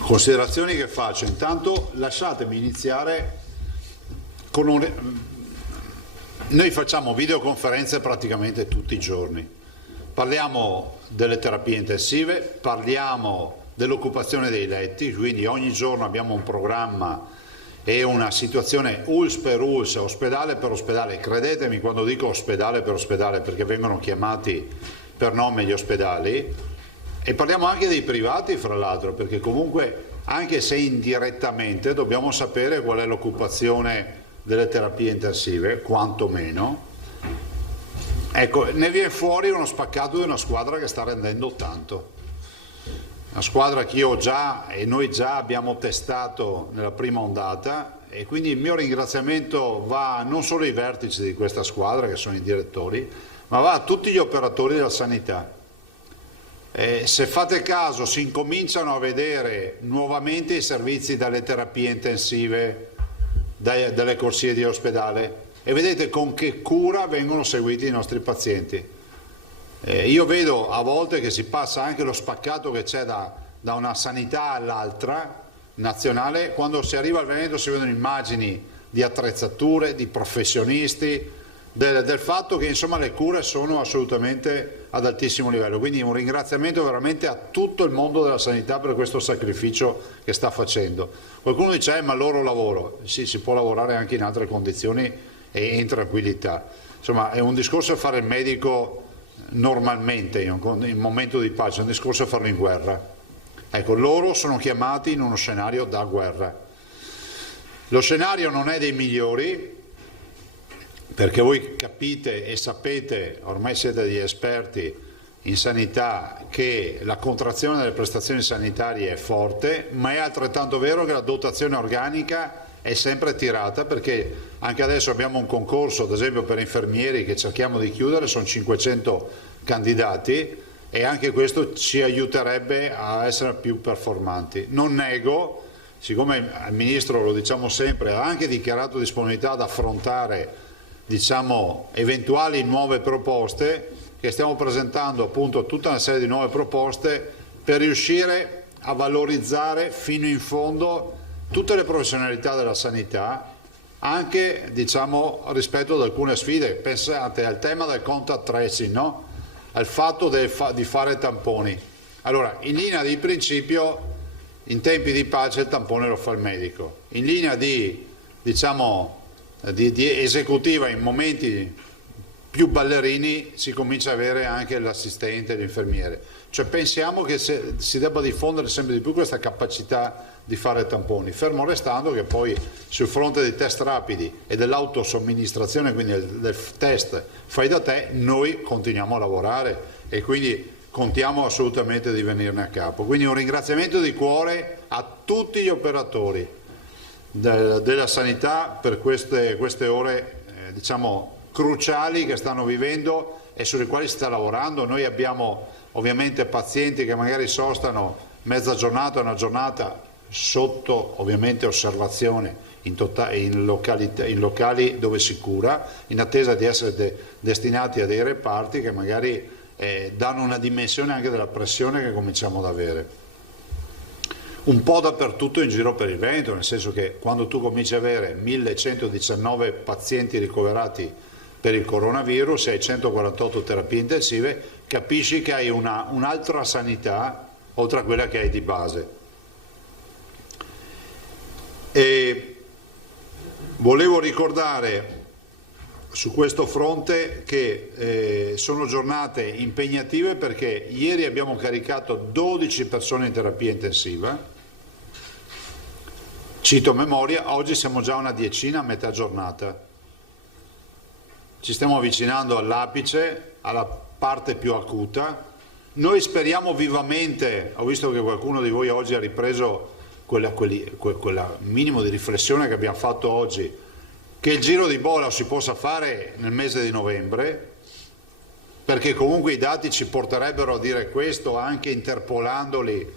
Considerazioni che faccio. Intanto lasciatemi iniziare con noi facciamo videoconferenze praticamente tutti i giorni, parliamo delle terapie intensive, parliamo dell'occupazione dei letti, quindi ogni giorno abbiamo un programma e una situazione ULS per ULS, ospedale per ospedale. Credetemi quando dico ospedale per ospedale, perché vengono chiamati per nome gli ospedali, e parliamo anche dei privati fra l'altro, perché comunque anche se indirettamente dobbiamo sapere qual è l'occupazione delle terapie intensive, quantomeno. Ecco, ne viene fuori uno spaccato di una squadra che sta rendendo tanto. Una squadra che io già e noi già abbiamo testato nella prima ondata, e quindi il mio ringraziamento va non solo ai vertici di questa squadra, che sono i direttori, ma va a tutti gli operatori della sanità. Se fate caso, si incominciano a vedere nuovamente i servizi dalle terapie intensive, dalle corsie di ospedale, e vedete con che cura vengono seguiti i nostri pazienti. Io vedo a volte che si passa anche lo spaccato che c'è da una sanità all'altra nazionale. Quando si arriva al Veneto si vedono immagini di attrezzature, di professionisti, del fatto che insomma le cure sono assolutamente ad altissimo livello. Quindi un ringraziamento veramente a tutto il mondo della sanità per questo sacrificio che sta facendo. Qualcuno dice ma loro lavoro, sì, si può lavorare anche in altre condizioni e in tranquillità. Insomma, è un discorso fare il medico normalmente in un momento di pace, è un discorso farlo in guerra. Ecco, loro sono chiamati in uno scenario da guerra. Lo scenario non è dei migliori, perché voi capite e sapete, ormai siete degli esperti in sanità, che la contrazione delle prestazioni sanitarie è forte, ma è altrettanto vero che la dotazione organica è sempre tirata, perché anche adesso abbiamo un concorso, ad esempio per infermieri, che cerchiamo di chiudere, sono 500 candidati, e anche questo ci aiuterebbe a essere più performanti. Non nego, siccome il Ministro, lo diciamo sempre, ha anche dichiarato disponibilità ad affrontare, diciamo, eventuali nuove proposte, che stiamo presentando appunto tutta una serie di nuove proposte per riuscire a valorizzare fino in fondo tutte le professionalità della sanità, anche, diciamo, rispetto ad alcune sfide. Pensate al tema del contact tracing, no? Al fatto di fare tamponi. Allora, in linea di principio, in tempi di pace il tampone lo fa il medico. In linea di, diciamo, di esecutiva, in momenti più ballerini, si comincia a avere anche l'assistente, l'infermiere. Cioè pensiamo che si debba diffondere sempre di più questa capacità di fare tamponi, fermo restando che poi sul fronte dei test rapidi e dell'autosomministrazione, quindi del test fai da te, noi continuiamo a lavorare e quindi contiamo assolutamente di venirne a capo. Quindi un ringraziamento di cuore a tutti gli operatori della sanità per queste ore diciamo cruciali che stanno vivendo e sulle quali si sta lavorando. Noi abbiamo ovviamente pazienti che magari sostano mezza giornata, una giornata sotto ovviamente osservazione in locali dove si cura, in attesa di essere destinati a dei reparti che magari danno una dimensione anche della pressione che cominciamo ad avere. Un po' dappertutto in giro per il Veneto, nel senso che quando tu cominci ad avere 1119 pazienti ricoverati per il coronavirus e hai 148 terapie intensive, capisci che hai un'altra sanità oltre a quella che hai di base. E volevo ricordare su questo fronte che sono giornate impegnative, perché ieri abbiamo caricato 12 persone in terapia intensiva, cito a memoria, oggi siamo già una decina a metà giornata. Ci stiamo avvicinando all'apice, alla parte più acuta. Noi speriamo vivamente, ho visto che qualcuno di voi oggi ha ripreso quella minimo di riflessione che abbiamo fatto oggi, che il giro di boa si possa fare nel mese di novembre, perché comunque i dati ci porterebbero a dire questo, anche interpolandoli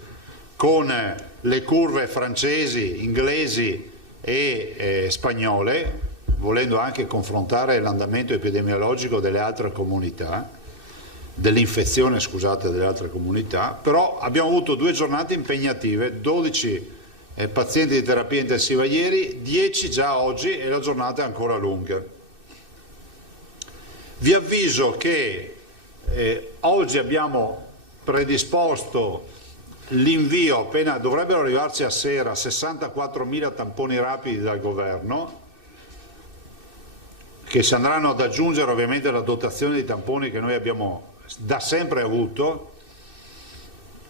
con le curve francesi, inglesi e spagnole, volendo anche confrontare l'andamento epidemiologico delle altre comunità, dell'infezione, scusate, delle altre comunità. Però abbiamo avuto 2 giornate impegnative, 12 pazienti di terapia intensiva ieri, 10 già oggi e la giornata è ancora lunga. Vi avviso che Oggi abbiamo predisposto l'invio, appena dovrebbero arrivarci a sera, 64.000 tamponi rapidi dal governo, che si andranno ad aggiungere ovviamente alla dotazione di tamponi che noi abbiamo da sempre avuto,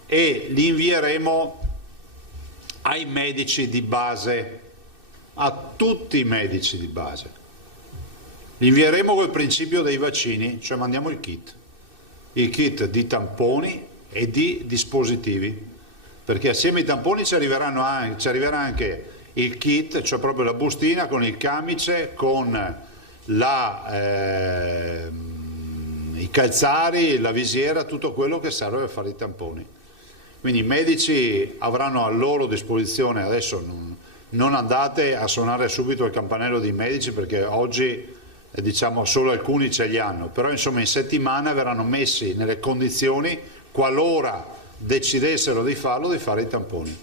e li invieremo ai medici di base, a tutti i medici di base. Li invieremo col principio dei vaccini, cioè mandiamo il kit di tamponi e di dispositivi, perché assieme ai tamponi ci arriverà anche il kit, cioè proprio la bustina con il camice, con i calzari, la visiera, tutto quello che serve per fare i tamponi. Quindi i medici avranno a loro disposizione, adesso non andate a suonare subito il campanello dei medici, perché oggi diciamo solo alcuni ce li hanno, però insomma in settimana verranno messi nelle condizioni, qualora decidessero di farlo, di fare i tamponi.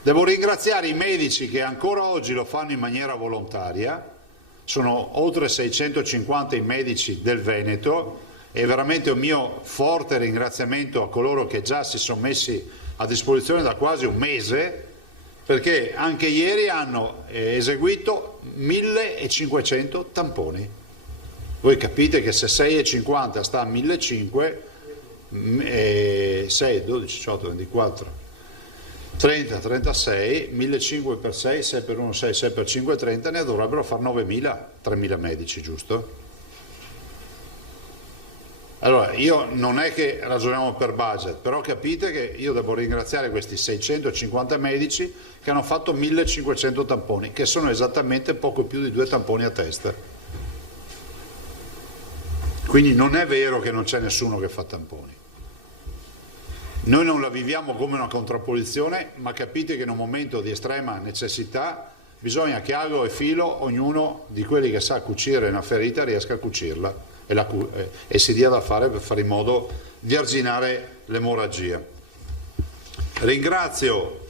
Devo ringraziare i medici che ancora oggi lo fanno in maniera volontaria, sono oltre 650 i medici del Veneto, e veramente un mio forte ringraziamento a coloro che già si sono messi a disposizione da quasi un mese, perché anche ieri hanno eseguito 1500 tamponi. Voi capite che se 6,50 sta a 1500, 6, 12, 18, 24, 30, 36, 1500 per 6, 6 per 1, 6, 6 per 5, 30, ne dovrebbero fare 9.000, 3.000 medici, giusto? Allora, io non è che ragioniamo per budget, però capite che io devo ringraziare questi 650 medici che hanno fatto 1500 tamponi, che sono esattamente poco più di 2 tamponi a testa. Quindi non è vero che non c'è nessuno che fa tamponi. Noi non la viviamo come una contrapposizione, ma capite che in un momento di estrema necessità bisogna che ago e filo, ognuno di quelli che sa cucire una ferita riesca a cucirla e si dia da fare per fare in modo di arginare l'emorragia. Ringrazio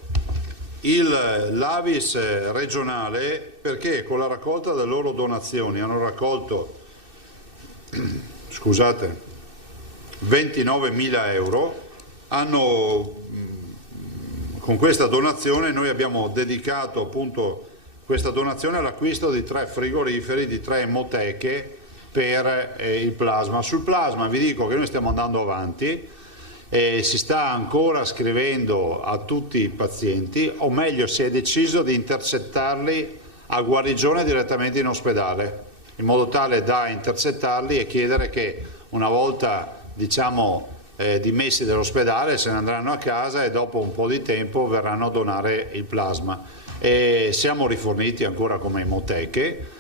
l'Avis regionale, perché con la raccolta delle loro donazioni hanno raccolto 29.000 euro. Con questa donazione noi abbiamo dedicato appunto questa donazione all'acquisto di 3 frigoriferi, di 3 emoteche per il plasma. Sul plasma vi dico che noi stiamo andando avanti, si sta ancora scrivendo a tutti i pazienti, o meglio si è deciso di intercettarli a guarigione direttamente in ospedale, in modo tale da intercettarli e chiedere che una volta diciamo dimessi dall'ospedale se ne andranno a casa e dopo un po' di tempo verranno a donare il plasma. E siamo riforniti ancora come emoteche,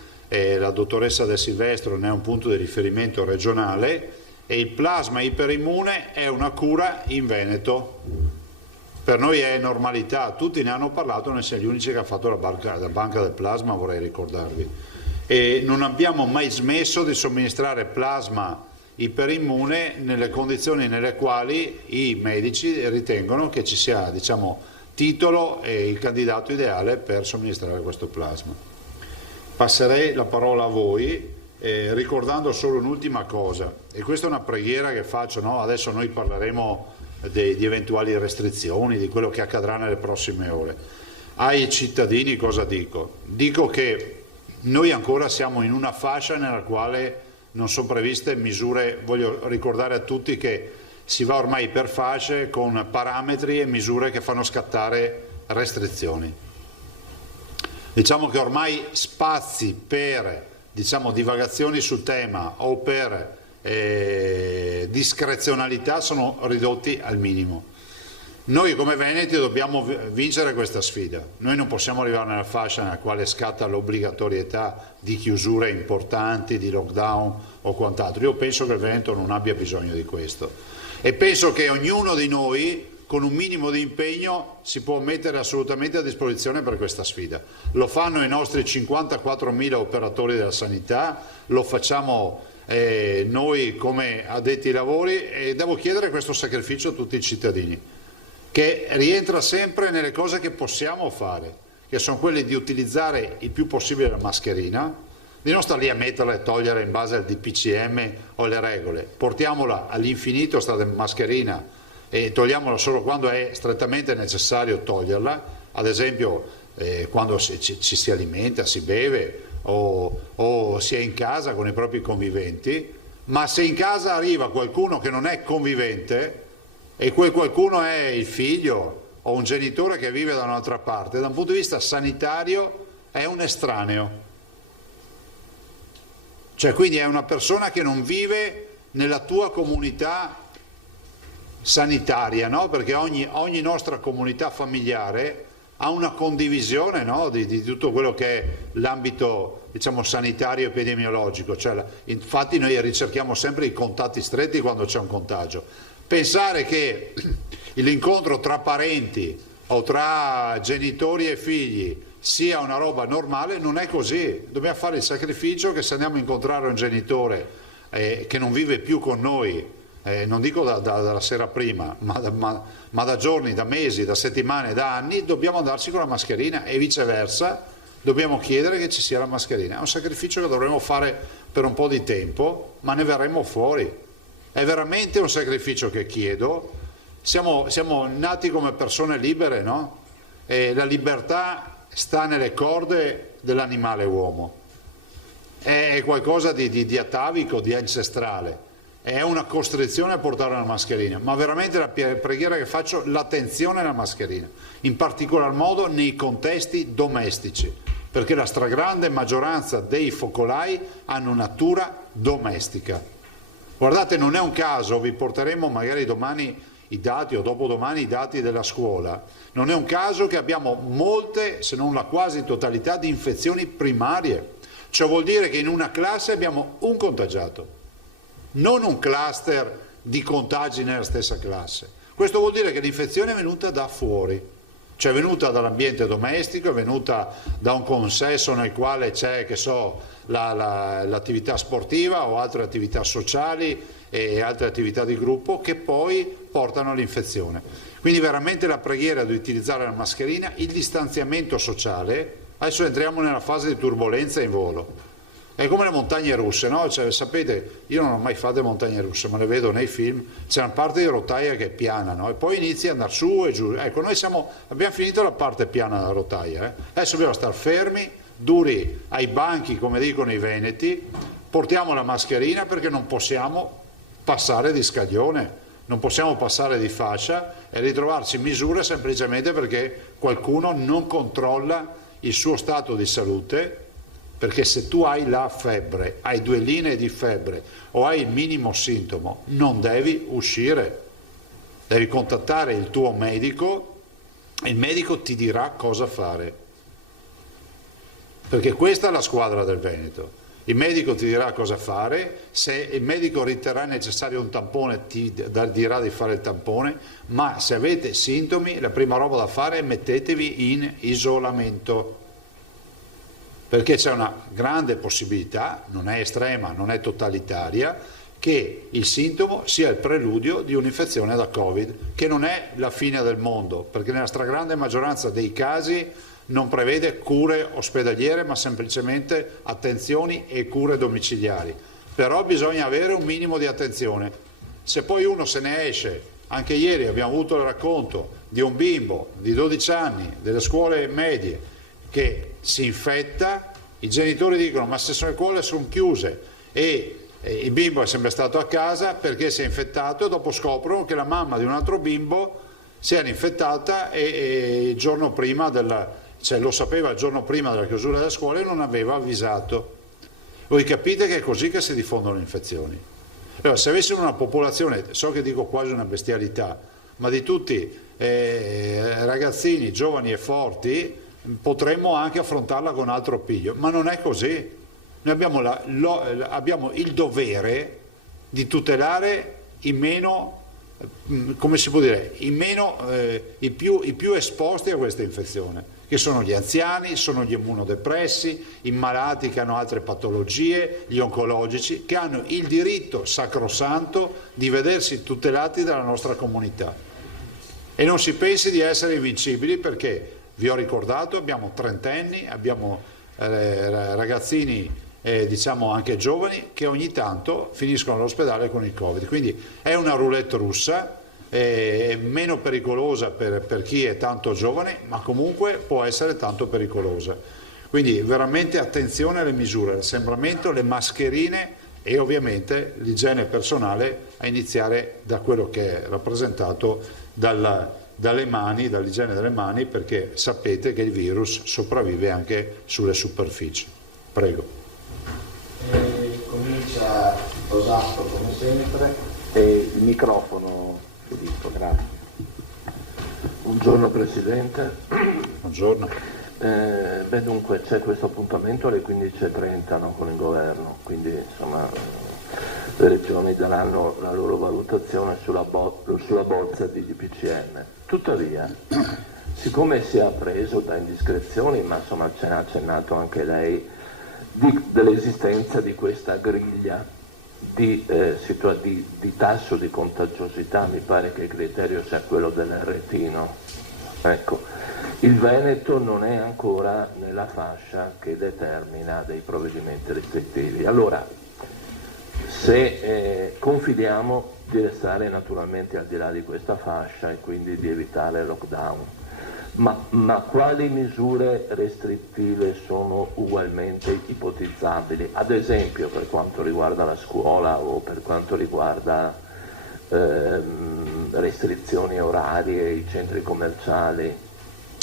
la dottoressa De Silvestro ne è un punto di riferimento regionale, e il plasma iperimmune è una cura in Veneto. Per noi è normalità, tutti ne hanno parlato, noi siamo gli unici che hanno fatto la banca del plasma, vorrei ricordarvi, e non abbiamo mai smesso di somministrare plasma iperimmune nelle condizioni nelle quali i medici ritengono che ci sia, diciamo, titolo e il candidato ideale per somministrare questo plasma. Passerei la parola a voi ricordando solo un'ultima cosa, e questa è una preghiera che faccio, no? Adesso noi parleremo di eventuali restrizioni, di quello che accadrà nelle prossime ore. Ai cittadini cosa dico? Dico che noi ancora siamo in una fascia nella quale non sono previste misure, voglio ricordare a tutti che si va ormai per fasce con parametri e misure che fanno scattare restrizioni. Diciamo che ormai spazi per divagazioni sul tema o per discrezionalità sono ridotti al minimo. Noi come Veneti dobbiamo vincere questa sfida, noi non possiamo arrivare nella fascia nella quale scatta l'obbligatorietà di chiusure importanti, di lockdown o quant'altro. Io penso che il Veneto non abbia bisogno di questo e penso che ognuno di noi con un minimo di impegno si può mettere assolutamente a disposizione per questa sfida. Lo fanno i nostri 54.000 operatori della sanità, lo facciamo noi come addetti ai lavori, e devo chiedere questo sacrificio a tutti i cittadini, che rientra sempre nelle cose che possiamo fare, che sono quelle di utilizzare il più possibile la mascherina, di non stare lì a metterla e togliere in base al DPCM o alle regole. Portiamola all'infinito sta mascherina e togliamola solo quando è strettamente necessario toglierla, ad esempio quando ci si alimenta, si beve o si è in casa con i propri conviventi. Ma se in casa arriva qualcuno che non è convivente e quel qualcuno è il figlio o un genitore che vive da un'altra parte, da un punto di vista sanitario è un estraneo. Cioè, quindi è una persona che non vive nella tua comunità sanitaria, no? Perché ogni nostra comunità familiare ha una condivisione, no? di tutto quello che è l'ambito, diciamo, sanitario epidemiologico. Cioè, infatti noi ricerchiamo sempre i contatti stretti quando c'è un contagio. Pensare che l'incontro tra parenti o tra genitori e figli sia una roba normale non è così. Dobbiamo fare il sacrificio che se andiamo a incontrare un genitore che non vive più con noi, non dico dalla sera prima, ma da giorni, da mesi, da settimane, da anni, dobbiamo andarci con la mascherina e viceversa dobbiamo chiedere che ci sia la mascherina. È un sacrificio che dovremo fare per un po' di tempo, ma ne verremo fuori. È veramente un sacrificio che chiedo. Siamo nati come persone libere, no? E la libertà sta nelle corde dell'animale uomo. È qualcosa di atavico, di ancestrale. È una costrizione a portare una mascherina, ma veramente la preghiera che faccio, l'attenzione alla mascherina, in particolar modo nei contesti domestici, perché la stragrande maggioranza dei focolai hanno natura domestica. Guardate, non è un caso, vi porteremo magari domani i dati o dopodomani i dati della scuola, non è un caso che abbiamo molte, se non la quasi totalità, di infezioni primarie. Ciò vuol dire che in una classe abbiamo un contagiato, non un cluster di contagi nella stessa classe. Questo vuol dire che l'infezione è venuta da fuori, cioè è venuta dall'ambiente domestico, è venuta da un consesso nel quale c'è, che so, l'attività sportiva o altre attività sociali e altre attività di gruppo che poi portano all'infezione. Quindi veramente la preghiera di utilizzare la mascherina, il distanziamento sociale. Adesso entriamo nella fase di turbolenza in volo. È come le montagne russe, no? Cioè, sapete, io non ho mai fatto le montagne russe, ma le vedo nei film, c'è una parte di rotaia che è piana, no? E poi inizia ad andare su e giù. Ecco, noi abbiamo finito la parte piana della rotaia, Adesso dobbiamo stare fermi, duri ai banchi, come dicono i veneti, portiamo la mascherina perché non possiamo passare di scaglione, non possiamo passare di fascia e ritrovarci in misura semplicemente perché qualcuno non controlla il suo stato di salute. Perché se tu hai la febbre, hai 2 linee di febbre o hai il minimo sintomo, non devi uscire, devi contattare il tuo medico e il medico ti dirà cosa fare. Perché questa è la squadra del Veneto. Il medico ti dirà cosa fare, se il medico riterrà necessario un tampone ti dirà di fare il tampone, ma se avete sintomi la prima roba da fare è mettetevi in isolamento. Perché c'è una grande possibilità, non è estrema, non è totalitaria, che il sintomo sia il preludio di un'infezione da Covid, che non è la fine del mondo, perché nella stragrande maggioranza dei casi non prevede cure ospedaliere, ma semplicemente attenzioni e cure domiciliari. Però bisogna avere un minimo di attenzione. Se poi uno se ne esce, anche ieri abbiamo avuto il racconto di un bimbo di 12 anni, delle scuole medie, che si infetta, i genitori dicono ma se le scuole sono chiuse e il bimbo è sempre stato a casa perché si è infettato e dopo scoprono che la mamma di un altro bimbo si era infettata e il giorno prima lo sapeva il giorno prima della chiusura delle scuole e non aveva avvisato. Voi capite che è così che si diffondono le infezioni. Allora, se avessimo una popolazione, so che dico quasi una bestialità, ma di tutti ragazzini giovani e forti, potremmo anche affrontarla con altro piglio, ma non è così. Noi abbiamo il dovere di tutelare i meno, come si può dire, i più esposti a questa infezione, che sono gli anziani, sono gli immunodepressi, i malati che hanno altre patologie, gli oncologici, che hanno il diritto sacrosanto di vedersi tutelati dalla nostra comunità. E non si pensi di essere invincibili perché vi ho ricordato, abbiamo trentenni, abbiamo ragazzini diciamo anche giovani, che ogni tanto finiscono all'ospedale con il Covid. Quindi è una roulette russa, meno pericolosa per chi è tanto giovane, ma comunque può essere tanto pericolosa. Quindi veramente attenzione alle misure, l'assembramento, le mascherine e ovviamente l'igiene personale, a iniziare da quello che è rappresentato dalle mani, dall'igiene delle mani, perché sapete che il virus sopravvive anche sulle superfici. Prego. Comincia Rosato come sempre e il microfono Filippo, grazie. Buongiorno Presidente. Buongiorno. Dunque c'è questo appuntamento alle 15:30, no, con il governo, quindi insomma le regioni daranno la loro valutazione sulla bozza di DPCM. Tuttavia, siccome si è appreso da indiscrezioni, ma insomma ce n'ha accennato anche lei, dell'esistenza di questa griglia di tasso di contagiosità, mi pare che il criterio sia quello dell'RT, no? Ecco, il Veneto non è ancora nella fascia che determina dei provvedimenti restrittivi. Allora, se confidiamo di restare naturalmente al di là di questa fascia e quindi di evitare il lockdown, ma quali misure restrittive sono ugualmente ipotizzabili? Ad esempio per quanto riguarda la scuola o per quanto riguarda restrizioni orarie, i centri commerciali?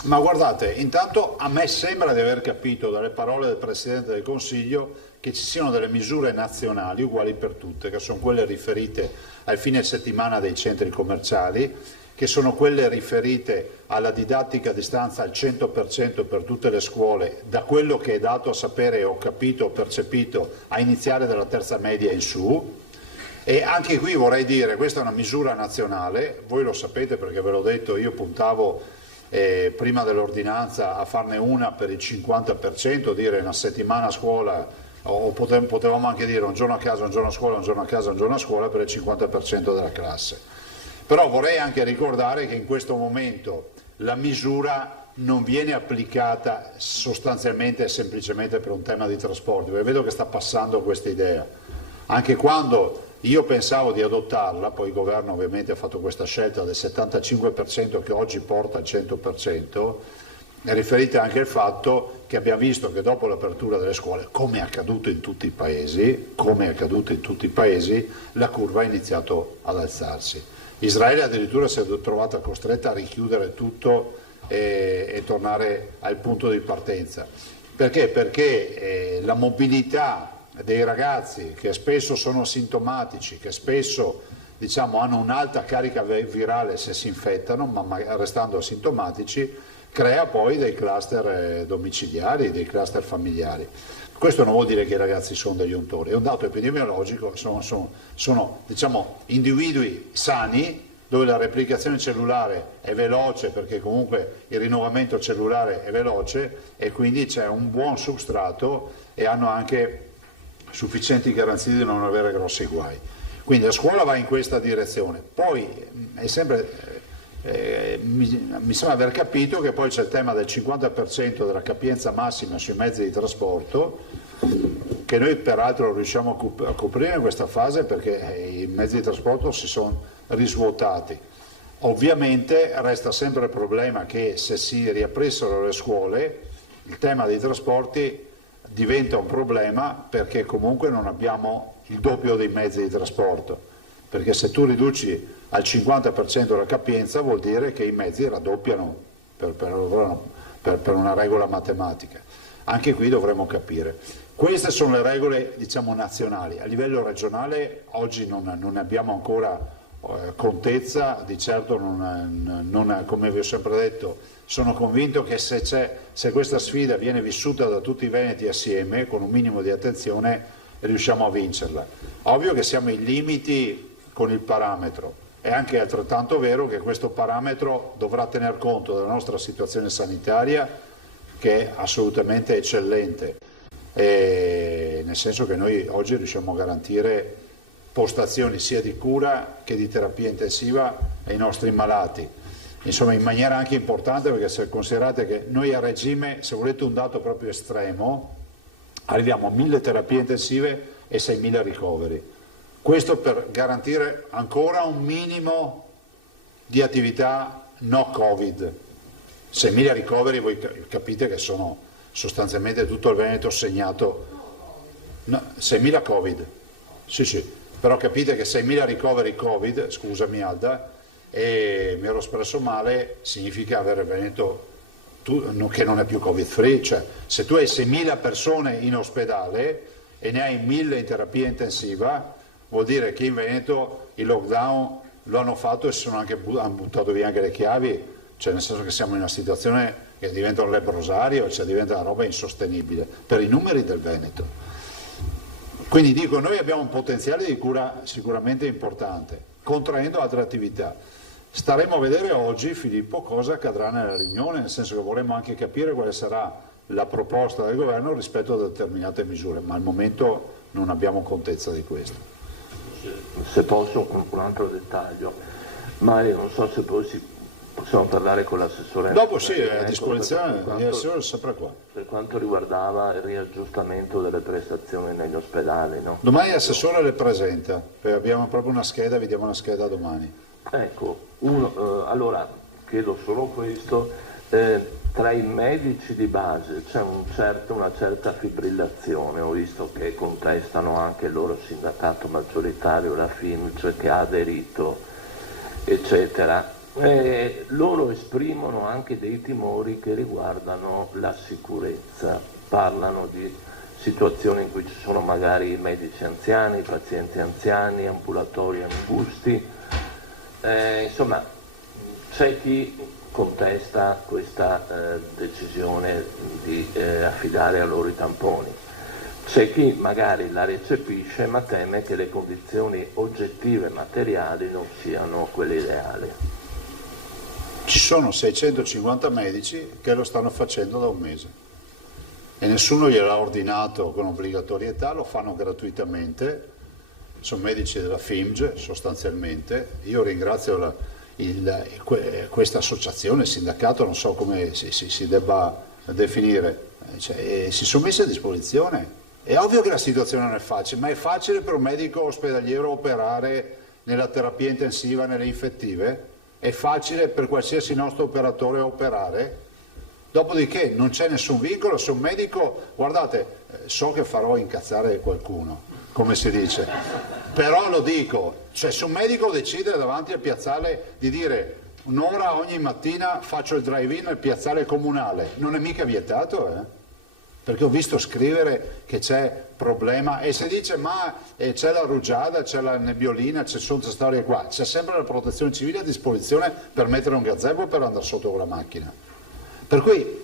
Ma guardate, intanto a me sembra di aver capito dalle parole del Presidente del Consiglio che ci siano delle misure nazionali uguali per tutte, che sono quelle riferite al fine settimana dei centri commerciali, che sono quelle riferite alla didattica a distanza al 100% per tutte le scuole, da quello che è dato a sapere, ho capito, ho percepito, a iniziare dalla terza media in su. E anche qui vorrei dire, questa è una misura nazionale, voi lo sapete perché ve l'ho detto, io puntavo prima dell'ordinanza a farne una per il 50%, dire una settimana a scuola, o potevamo anche dire un giorno a casa, un giorno a scuola, un giorno a casa, un giorno a scuola per il 50% della classe. Però vorrei anche ricordare che in questo momento la misura non viene applicata sostanzialmente e semplicemente per un tema di trasporti, perché vedo che sta passando questa idea. Anche quando io pensavo di adottarla, poi il governo ovviamente ha fatto questa scelta del 75% che oggi porta al 100%, è riferita anche al fatto che abbiamo visto che dopo l'apertura delle scuole, come è accaduto in tutti i paesi, la curva ha iniziato ad alzarsi. Israele addirittura si è trovata costretta a richiudere tutto e tornare al punto di partenza. Perché? Perché la mobilità dei ragazzi che spesso sono asintomatici, che spesso hanno un'alta carica virale se si infettano, ma restando asintomatici, crea poi dei cluster domiciliari, dei cluster familiari. Questo non vuol dire che i ragazzi sono degli untori, è un dato epidemiologico, sono individui sani dove la replicazione cellulare è veloce perché comunque il rinnovamento cellulare è veloce e quindi c'è un buon substrato e hanno anche sufficienti garanzie di non avere grossi guai. Quindi la scuola va in questa direzione. Poi è sempre, mi sembra aver capito che poi c'è il tema del 50% della capienza massima sui mezzi di trasporto, che noi peraltro riusciamo a coprire in questa fase perché i mezzi di trasporto si sono risvuotati. Ovviamente resta sempre il problema che se si riaprissero le scuole il tema dei trasporti diventa un problema perché comunque non abbiamo il doppio dei mezzi di trasporto, perché se tu riduci al 50% la capienza vuol dire che i mezzi raddoppiano per una regola matematica. Anche qui dovremo capire. Queste sono le regole nazionali. A livello regionale oggi non ne abbiamo ancora contezza, di certo come vi ho sempre detto, sono convinto che se questa sfida viene vissuta da tutti i veneti assieme, con un minimo di attenzione, riusciamo a vincerla. Ovvio che siamo ai limiti con il parametro, è anche altrettanto vero che questo parametro dovrà tener conto della nostra situazione sanitaria, che è assolutamente eccellente, nel senso che noi oggi riusciamo a garantire postazioni sia di cura che di terapia intensiva ai nostri malati, insomma in maniera anche importante, perché se considerate che noi a regime, se volete un dato proprio estremo, arriviamo a 1000 terapie intensive e 6000 ricoveri. Questo per garantire ancora un minimo di attività no Covid. 6.000 ricoveri, voi capite che sono sostanzialmente tutto il Veneto segnato. No, 6.000 Covid, sì, però capite che 6.000 ricoveri Covid, scusami Alda, e mi ero espresso male, significa avere il Veneto che non è più Covid free, cioè se tu hai 6.000 persone in ospedale e ne hai 1.000 in terapia intensiva, vuol dire che in Veneto il lockdown lo hanno fatto e hanno buttato via anche le chiavi, cioè nel senso che siamo in una situazione che diventa un lebbrosario, cioè diventa una roba insostenibile per i numeri del Veneto. Quindi dico, noi abbiamo un potenziale di cura sicuramente importante, contraendo altre attività. Staremo a vedere oggi, Filippo, cosa accadrà nella riunione, nel senso che vorremmo anche capire quale sarà la proposta del governo rispetto a determinate misure, ma al momento non abbiamo contezza di questo. Se posso, un altro dettaglio, Mario, non so se poi possiamo parlare con l'assessore. Dopo sì, è a disposizione, l'assessore è sempre qua. Per quanto riguardava il riaggiustamento delle prestazioni negli ospedali, no? Domani l'assessore le presenta, abbiamo proprio una scheda, vediamo una scheda domani. Ecco, allora chiedo solo questo, tra i medici di base c'è una certa fibrillazione, ho visto che contestano anche il loro sindacato maggioritario, la FIMG, che ha aderito, eccetera. Loro esprimono anche dei timori che riguardano la sicurezza, parlano di situazioni in cui ci sono magari medici anziani, pazienti anziani, ambulatori angusti, insomma c'è chi contesta questa decisione di affidare a loro i tamponi, c'è chi magari la recepisce ma teme che le condizioni oggettive materiali non siano quelle ideali. Ci sono 650 medici che lo stanno facendo da un mese e nessuno gliel'ha ordinato con obbligatorietà, lo fanno gratuitamente, sono medici della FIMG sostanzialmente. Io ringrazio questa associazione, il sindacato, non so come si debba definire, si sono messi a disposizione. È ovvio che la situazione non è facile, ma è facile per un medico ospedaliero operare nella terapia intensiva, nelle infettive? È facile per qualsiasi nostro operatore operare? Dopodiché non c'è nessun vincolo, se un medico, guardate, so che farò incazzare qualcuno, come si dice, però lo dico, cioè se un medico decide davanti al piazzale di dire un'ora ogni mattina faccio il drive-in al piazzale comunale, non è mica vietato, Perché ho visto scrivere che c'è problema e si dice ma c'è la rugiada, c'è la nebbiolina, ci sono queste storie qua, c'è sempre la protezione civile a disposizione per mettere un gazebo per andare sotto con la macchina. Per cui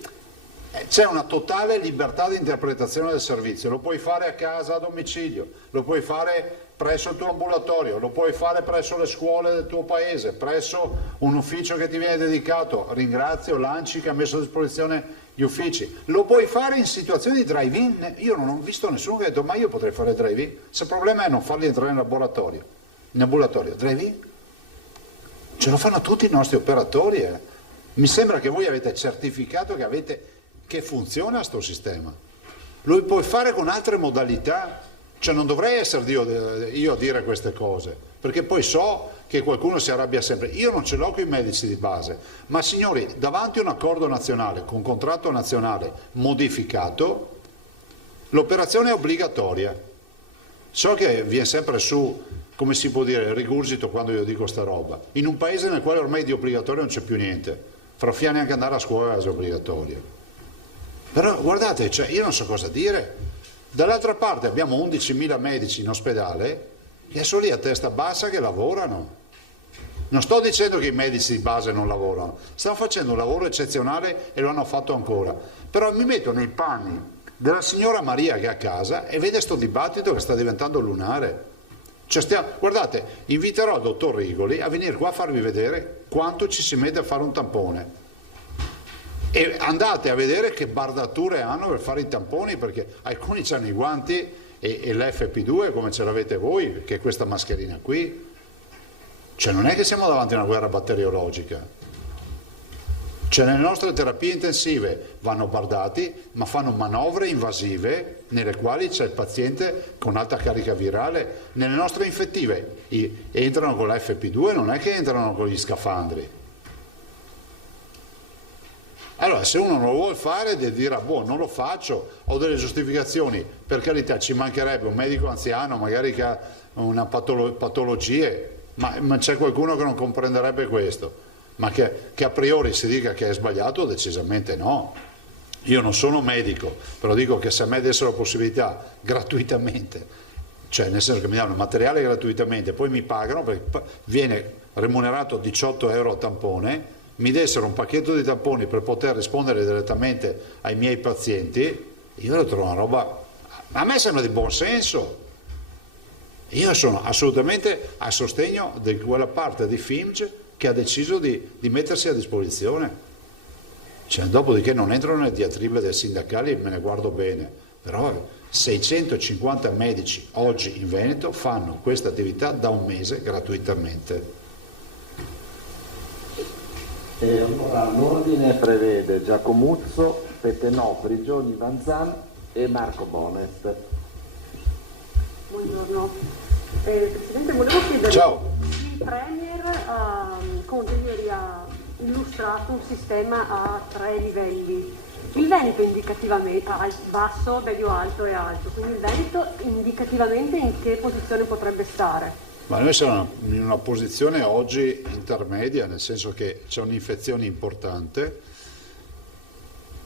c'è una totale libertà di interpretazione del servizio, lo puoi fare a casa, a domicilio, lo puoi fare presso il tuo ambulatorio, lo puoi fare presso le scuole del tuo paese, presso un ufficio che ti viene dedicato, ringrazio l'ANCI che ha messo a disposizione gli uffici, lo puoi fare in situazioni di drive-in. Io non ho visto nessuno che ha detto ma io potrei fare drive-in, se il problema è non farli entrare in ambulatorio, drive-in, ce lo fanno tutti i nostri operatori. Mi sembra che voi avete certificato che funziona sto sistema, lo puoi fare con altre modalità, cioè non dovrei essere io a dire queste cose, perché poi so che qualcuno si arrabbia sempre. Io non ce l'ho con i medici di base, ma signori, davanti a un accordo nazionale, con un contratto nazionale modificato, l'operazione è obbligatoria. So che viene sempre su, come si può dire, rigurgito quando io dico sta roba, in un paese nel quale ormai di obbligatorio non c'è più niente, fra fianchi anche andare a scuola è obbligatorio. Però guardate, cioè, io non so cosa dire. Dall'altra parte abbiamo 11.000 medici in ospedale che sono lì a testa bassa che lavorano. Non sto dicendo che i medici di base non lavorano, stanno facendo un lavoro eccezionale e lo hanno fatto ancora. Però mi metto nei panni della signora Maria che è a casa e vede sto dibattito che sta diventando lunare. Cioè guardate, inviterò il dottor Rigoli a venire qua a farvi vedere quanto ci si mette a fare un tampone. E andate a vedere che bardature hanno per fare i tamponi, perché alcuni hanno i guanti e l'FP2 come ce l'avete voi, che è questa mascherina qui. Cioè non è che siamo davanti a una guerra batteriologica. Cioè nelle nostre terapie intensive vanno bardati, ma fanno manovre invasive nelle quali c'è il paziente con alta carica virale. Nelle nostre infettive entrano con la FP2, non è che entrano con gli scafandri. Allora, se uno non lo vuole fare, deve dire, boh, non lo faccio, ho delle giustificazioni, per carità, ci mancherebbe un medico anziano, magari che ha una patologie, ma c'è qualcuno che non comprenderebbe questo. Ma che a priori si dica che è sbagliato, decisamente no. Io non sono medico, però dico che se a me dessero la possibilità gratuitamente, cioè nel senso che mi danno il materiale gratuitamente, poi mi pagano, perché viene remunerato 18 euro a tampone, mi dessero un pacchetto di tamponi per poter rispondere direttamente ai miei pazienti, io lo trovo una roba, a me sembra di buon senso. Io sono assolutamente a sostegno di quella parte di FIMG che ha deciso di mettersi a disposizione. Cioè, dopodiché non entro nelle diatribe dei sindacali, me ne guardo bene, però 650 medici oggi in Veneto fanno questa attività da un mese gratuitamente. L'ordine prevede Giacomuzzo, Pettenò, Prigioni, Vanzan e Marco Bonet. Buongiorno. Presidente, volevo chiedere, Ciao. il Premier Conte ieri ha illustrato un sistema a 3 livelli. Il Veneto indicativamente, basso, medio alto e alto, quindi il Veneto indicativamente in che posizione potrebbe stare? Ma noi siamo in una posizione oggi intermedia, nel senso che c'è un'infezione importante,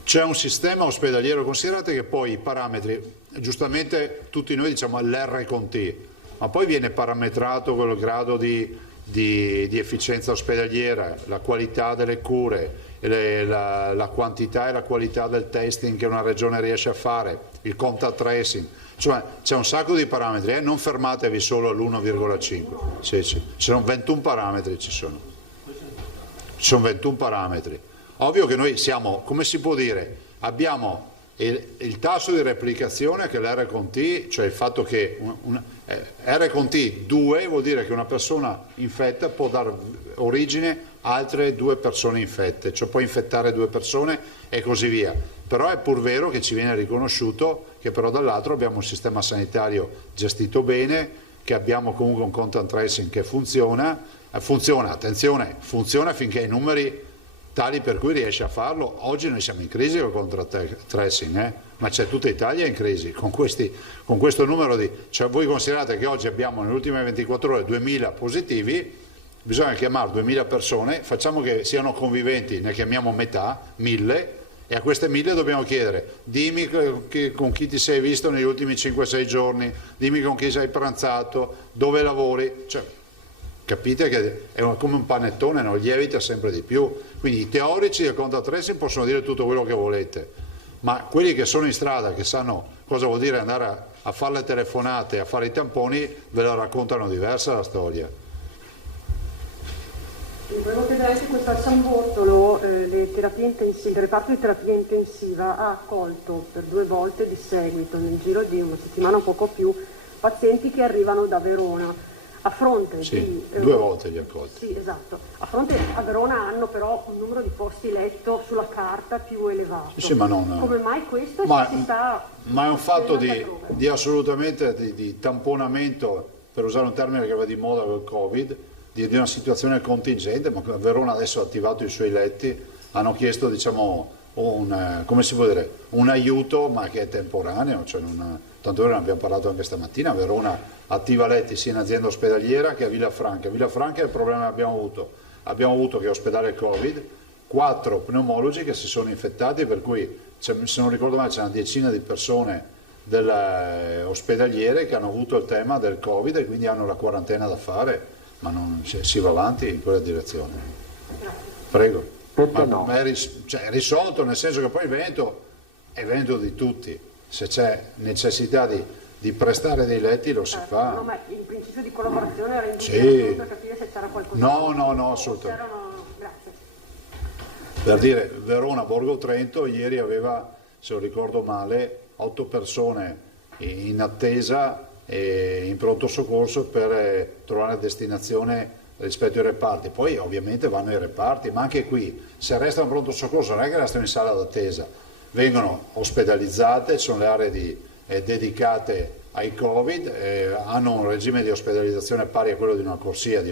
c'è un sistema ospedaliero, considerate che poi i parametri, giustamente tutti noi diciamo l'R con T, ma poi viene parametrato quello grado di efficienza ospedaliera, la qualità delle cure, la quantità e la qualità del testing che una regione riesce a fare, il contact tracing, cioè c'è un sacco di parametri, non fermatevi solo all'1,5, ci sono 21 parametri, ci sono 21 parametri. Ovvio che noi siamo, come si può dire, abbiamo il tasso di replicazione che è l'R con T, cioè il fatto che R con T 2 vuol dire che una persona infetta può dare origine a altre 2 persone infette, cioè può infettare 2 persone e così via. Però è pur vero che ci viene riconosciuto che però dall'altro abbiamo un sistema sanitario gestito bene, che abbiamo comunque un contact tracing che funziona, attenzione, funziona finché i numeri tali per cui riesce a farlo. Oggi noi siamo in crisi con il contact tracing, ma c'è tutta Italia in crisi con questo numero di... Cioè voi considerate che oggi abbiamo nelle ultime 24 ore 2000 positivi, bisogna chiamare 2000 persone, facciamo che siano conviventi, ne chiamiamo metà, 1000, e a queste 1000 dobbiamo chiedere, dimmi con chi ti sei visto negli ultimi 5-6 giorni, dimmi con chi sei pranzato, dove lavori, cioè, capite che è come un panettone, no? Lievita sempre di più. Quindi i teorici del contact tracing possono dire tutto quello che volete, ma quelli che sono in strada, che sanno cosa vuol dire andare a fare le telefonate, a fare i tamponi, ve la raccontano diversa la storia. Volevo chiedere anche questo: a San Bortolo il reparto di terapia intensiva ha accolto per 2 volte di seguito, nel giro di una settimana o poco più, pazienti che arrivano da Verona. A fronte di 2 volte li accolti. Sì, esatto. A fronte a Verona hanno però un numero di posti letto sulla carta più elevato. Sì, ma non... Come mai questo? Ma è un fatto di assolutamente di tamponamento, per usare un termine che va di moda con il Covid, di una situazione contingente, ma Verona adesso ha attivato i suoi letti, hanno chiesto, diciamo, come si può dire, un aiuto, ma che è temporaneo, cioè tanto vero, ne abbiamo parlato anche stamattina. Verona attiva letti sia in azienda ospedaliera che a Villafranca. Villafranca è il problema che abbiamo avuto che è ospedale Covid, 4 pneumologi che si sono infettati, per cui se non ricordo male c'è una decina di persone ospedaliere che hanno avuto il tema del Covid e quindi hanno la quarantena da fare, ma non si va avanti in quella direzione. Prego. Ma è risolto, nel senso che poi il Veneto è Veneto di tutti, se c'è necessità di prestare dei letti lo si fa. No, ma il principio di collaborazione era sì. Per capire se c'era qualcosa. No, assolutamente. Grazie. Per dire, Verona Borgo Trento ieri aveva, se non ricordo male, 8 persone in attesa e in pronto soccorso per trovare destinazione rispetto ai reparti, poi ovviamente vanno ai reparti, ma anche qui se restano pronto soccorso non è che restano in sala d'attesa, vengono ospedalizzate, sono le aree dedicate ai Covid, hanno un regime di ospedalizzazione pari a quello di una corsia di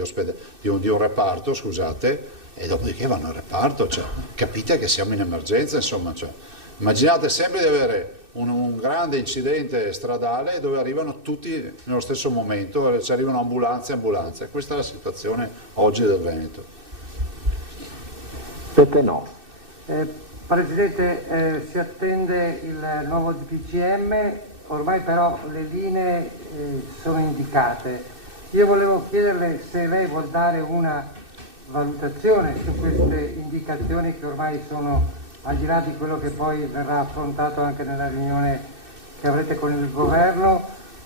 un reparto, scusate, e dopodiché vanno al reparto, cioè, capite che siamo in emergenza, insomma, cioè, immaginate sempre di avere un grande incidente stradale dove arrivano tutti nello stesso momento, ci arrivano ambulanze, questa è la situazione oggi del Veneto. Peppe no. Presidente, si attende il nuovo DPCM, ormai però le linee sono indicate. Io volevo chiederle se lei vuol dare una valutazione su queste indicazioni che ormai sono al di là di quello che poi verrà affrontato anche nella riunione che avrete con il governo,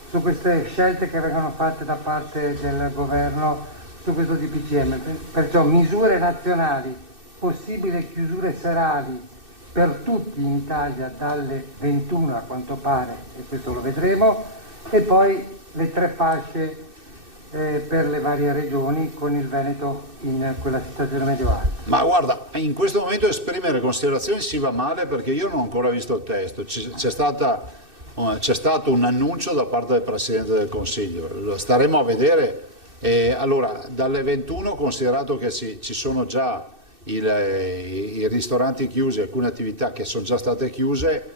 su queste scelte che vengono fatte da parte del governo su questo DPCM, perciò misure nazionali, possibili chiusure serali per tutti in Italia dalle 21 a quanto pare, e questo lo vedremo, e poi le 3 fasce per le varie regioni con il Veneto in quella situazione medio-alta. Ma guarda, in questo momento esprimere considerazioni si va male perché io non ho ancora visto il testo, c'è stato un annuncio da parte del Presidente del Consiglio, lo staremo a vedere. Allora, dalle 21, considerato che ci sono già i ristoranti chiusi, alcune attività che sono già state chiuse,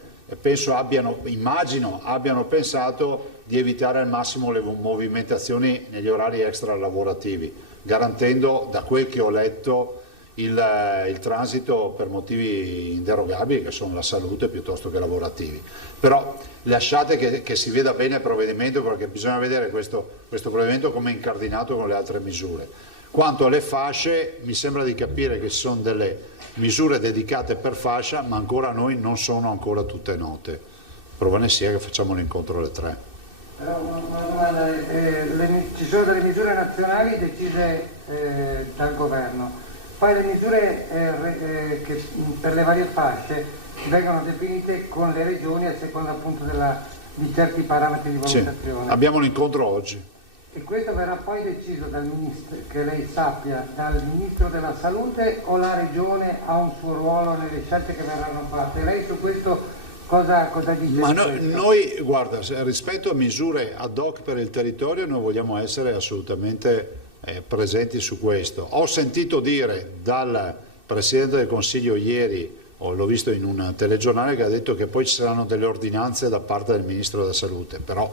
immagino abbiano pensato di evitare al massimo le movimentazioni negli orari extra lavorativi, garantendo, da quel che ho letto, il transito per motivi inderogabili che sono la salute piuttosto che lavorativi. Però lasciate che si veda bene il provvedimento, perché bisogna vedere questo provvedimento come è incardinato con le altre misure. Quanto alle fasce, mi sembra di capire che ci sono delle misure dedicate per fascia, ma ancora a noi non sono ancora tutte note. Prova ne sia che facciamo l'incontro alle 3. Però una domanda, ci sono delle misure nazionali decise dal governo, poi le misure che per le varie fasce vengono definite con le regioni a seconda appunto di certi parametri di valutazione. Sì, abbiamo l'incontro oggi. E questo verrà poi deciso dal ministro, che lei sappia, dal Ministro della Salute, o la Regione ha un suo ruolo nelle scelte che verranno fatte? Lei su questo cosa dice? Ma noi, guarda, rispetto a misure ad hoc per il territorio, noi vogliamo essere assolutamente presenti su questo. Ho sentito dire dal Presidente del Consiglio ieri, l'ho visto in un telegiornale, che ha detto che poi ci saranno delle ordinanze da parte del Ministro della Salute, però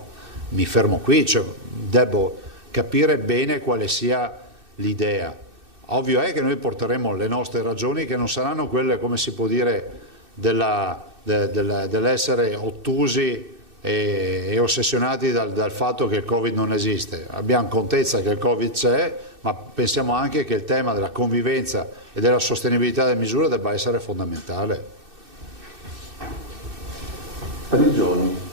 mi fermo qui, cioè, devo capire bene quale sia l'idea. Ovvio è che noi porteremo le nostre ragioni, che non saranno quelle, come si può dire, dell'essere ottusi e ossessionati dal fatto che il Covid non esiste. Abbiamo contezza che il Covid c'è, ma pensiamo anche che il tema della convivenza e della sostenibilità delle misure debba essere fondamentale. Prigioni.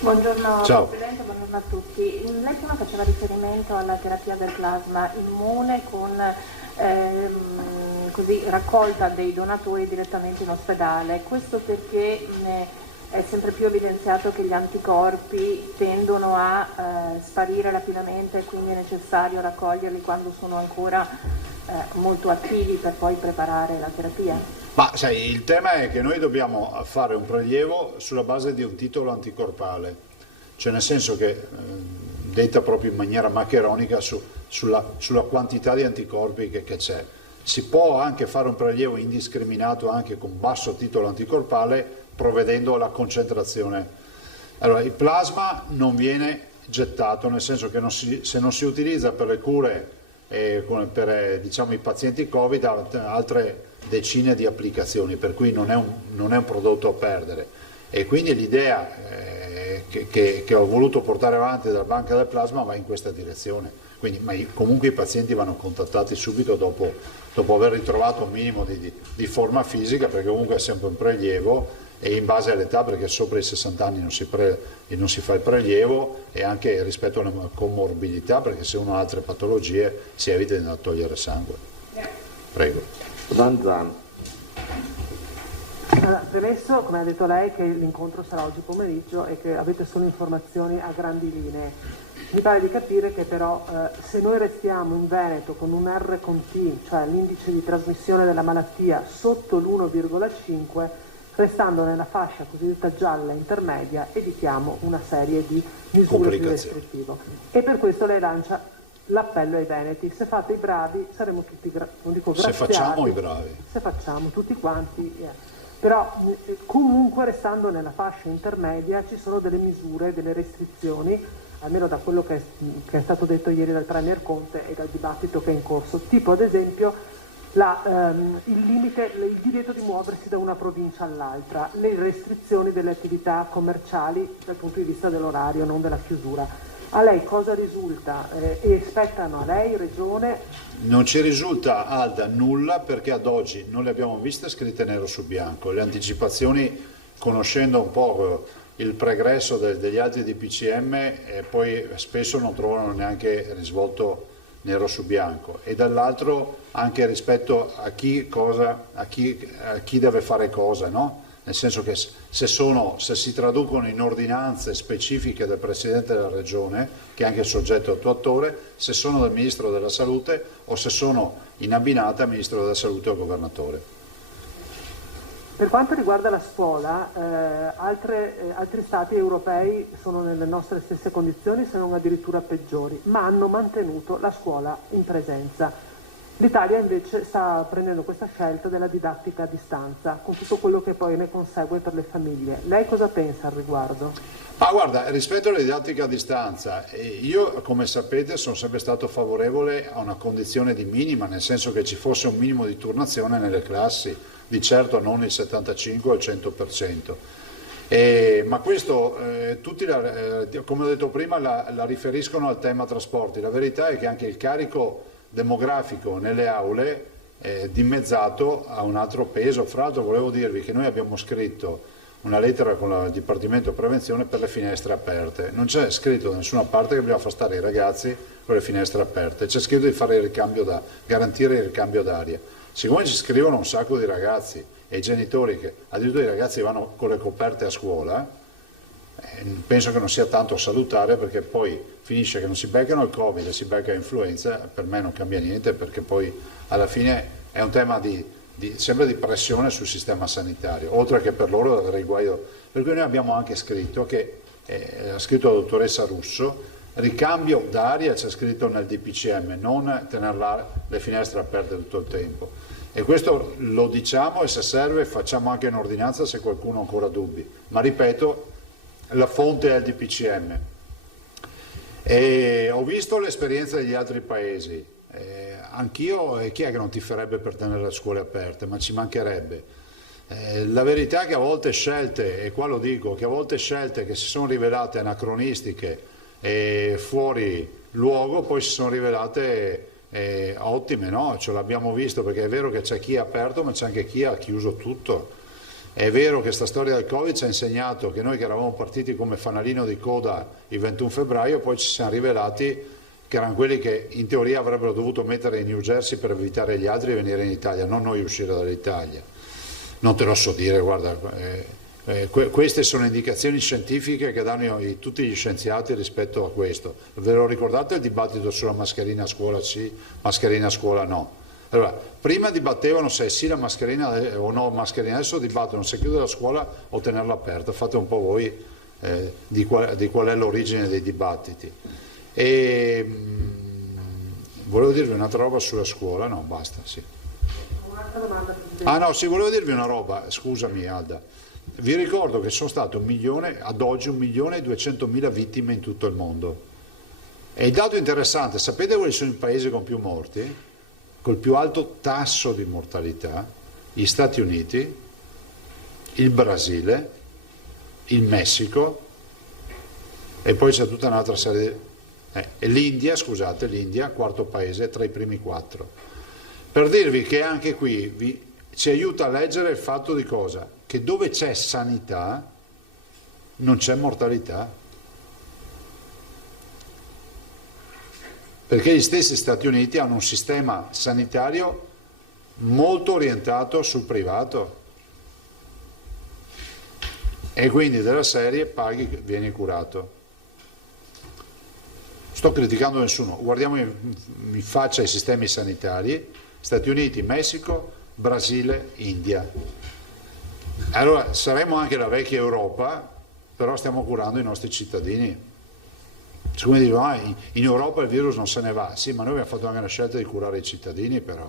Buongiorno Ciao. Presidente, buongiorno a tutti. Lei prima faceva riferimento alla terapia del plasma immune con così raccolta dei donatori direttamente in ospedale. Questo perché è sempre più evidenziato che gli anticorpi tendono a sparire rapidamente e quindi è necessario raccoglierli quando sono ancora molto attivi per poi preparare la terapia. Ma sai, il tema è che noi dobbiamo fare un prelievo sulla base di un titolo anticorpale, cioè nel senso che, detta proprio in maniera maccheronica, sulla quantità di anticorpi che c'è. Si può anche fare un prelievo indiscriminato anche con basso titolo anticorpale, provvedendo alla concentrazione. Allora, il plasma non viene gettato, nel senso che se non si utilizza per le cure per diciamo, i pazienti Covid, ha altre decine di applicazioni, per cui non è un prodotto a perdere. E quindi l'idea che ho voluto portare avanti dalla Banca del Plasma va in questa direzione. Quindi, ma comunque i pazienti vanno contattati subito dopo aver ritrovato un minimo di forma fisica, perché comunque è sempre un prelievo, e in base all'età, perché sopra i 60 anni non si fa il prelievo, e anche rispetto alle comorbidità, perché se uno ha altre patologie si evita di andare a togliere sangue. Prego. Zanzan. Premesso, come ha detto lei, che l'incontro sarà oggi pomeriggio e che avete solo informazioni a grandi linee, Mi pare di capire che però se noi restiamo in Veneto con un R con T, cioè l'indice di trasmissione della malattia sotto l'1,5, restando nella fascia cosiddetta gialla intermedia, evitiamo una serie di misure più restrittive. E per questo lei lancia l'appello ai veneti: se fate i bravi saremo tutti, non dico graziati, se facciamo i bravi, se facciamo tutti quanti, però comunque restando nella fascia intermedia ci sono delle misure, delle restrizioni, almeno da quello che è stato detto ieri dal Premier Conte e dal dibattito che è in corso, tipo ad esempio il divieto di muoversi da una provincia all'altra, le restrizioni delle attività commerciali dal punto di vista dell'orario, non della chiusura. A lei cosa risulta? E spettano a lei, Regione? Non ci risulta, Alda, nulla, perché ad oggi non le abbiamo viste scritte nero su bianco. Le anticipazioni, conoscendo un po' il pregresso degli altri DPCM, poi spesso non trovano neanche risvolto nero su bianco, e dall'altro anche rispetto a chi deve fare cosa, no? Nel senso che se si traducono in ordinanze specifiche del Presidente della Regione, che è anche il soggetto attuatore, se sono del Ministro della Salute o se sono in abbinata Ministro della Salute o Governatore. Per quanto riguarda la scuola, altri stati europei sono nelle nostre stesse condizioni, se non addirittura peggiori, ma hanno mantenuto la scuola in presenza. L'Italia invece sta prendendo questa scelta della didattica a distanza, con tutto quello che poi ne consegue per le famiglie. Lei cosa pensa al riguardo? Ma guarda, rispetto alla didattica a distanza, io come sapete sono sempre stato favorevole a una condizione di minima, nel senso che ci fosse un minimo di turnazione nelle classi, di certo non il 75 o il 100%. Ma questo tutti, come ho detto prima, la riferiscono al tema trasporti. La verità è che anche il carico demografico nelle aule è dimezzato a un altro peso. Fra l'altro volevo dirvi che noi abbiamo scritto una lettera con il Dipartimento Prevenzione per le finestre aperte. Non c'è scritto da nessuna parte che bisogna far stare i ragazzi con le finestre aperte, c'è scritto di fare garantire il ricambio d'aria. Siccome ci scrivono un sacco di ragazzi e i genitori, che addirittura i ragazzi vanno con le coperte a scuola, penso che non sia tanto salutare, perché poi finisce che non si beccano il Covid e si becca l'influenza. Per me non cambia niente, perché poi alla fine è un tema sempre di pressione sul sistema sanitario, oltre che per loro avere il guaio. Per cui noi abbiamo anche scritto, che ha scritto la dottoressa Russo, ricambio d'aria c'è scritto nel DPCM, non tenere le finestre aperte tutto il tempo. E questo lo diciamo, e se serve facciamo anche un'ordinanza se qualcuno ha ancora dubbi. Ma ripeto, la fonte è il DPCM. E ho visto l'esperienza degli altri paesi. Anch'io, chi è che non tiferebbe per tenere le scuole aperte? Ma ci mancherebbe. La verità è che a volte scelte, e qua lo dico, che a volte scelte che si sono rivelate anacronistiche e fuori luogo, poi si sono rivelate ottime, no? Ce l'abbiamo visto, perché è vero che c'è chi ha aperto, ma c'è anche chi ha chiuso tutto. È vero che questa storia del Covid ci ha insegnato che noi, che eravamo partiti come fanalino di coda il 21 febbraio, poi ci siamo rivelati che erano quelli che in teoria avrebbero dovuto mettere in New Jersey per evitare gli altri di venire in Italia, non noi uscire dall'Italia. Non te lo so dire, guarda, queste sono indicazioni scientifiche che danno tutti gli scienziati rispetto a questo. Ve lo ricordate il dibattito sulla mascherina a scuola sì, mascherina a scuola no? Allora, prima dibattevano se sì la mascherina o no mascherina, adesso dibattono se chiudere la scuola o tenerla aperta. Fate un po' voi di qual è l'origine dei dibattiti. E volevo dirvi un'altra roba sulla scuola, no, basta, sì. Un'altra domanda. Ah no, sì, volevo dirvi una roba, scusami Alda. Vi ricordo che sono state ad oggi 1.200.000 vittime in tutto il mondo. E il dato interessante, sapete quali sono i paesi con più morti? Col più alto tasso di mortalità? Gli Stati Uniti, il Brasile, il Messico, e poi c'è tutta un'altra serie e l'India, scusate, l'India, quarto paese tra i primi 4. Per dirvi che anche qui ci aiuta a leggere il fatto di cosa? Che dove c'è sanità non c'è mortalità. Perché gli stessi Stati Uniti hanno un sistema sanitario molto orientato sul privato. E quindi della serie paghi, vieni curato. sto criticando nessuno, guardiamo in faccia i sistemi sanitari, Stati Uniti, Messico, Brasile, India. Allora saremo anche la vecchia Europa, però stiamo curando i nostri cittadini. Siccome dicono, in Europa il virus non se ne va, sì, ma noi abbiamo fatto anche una scelta di curare i cittadini però.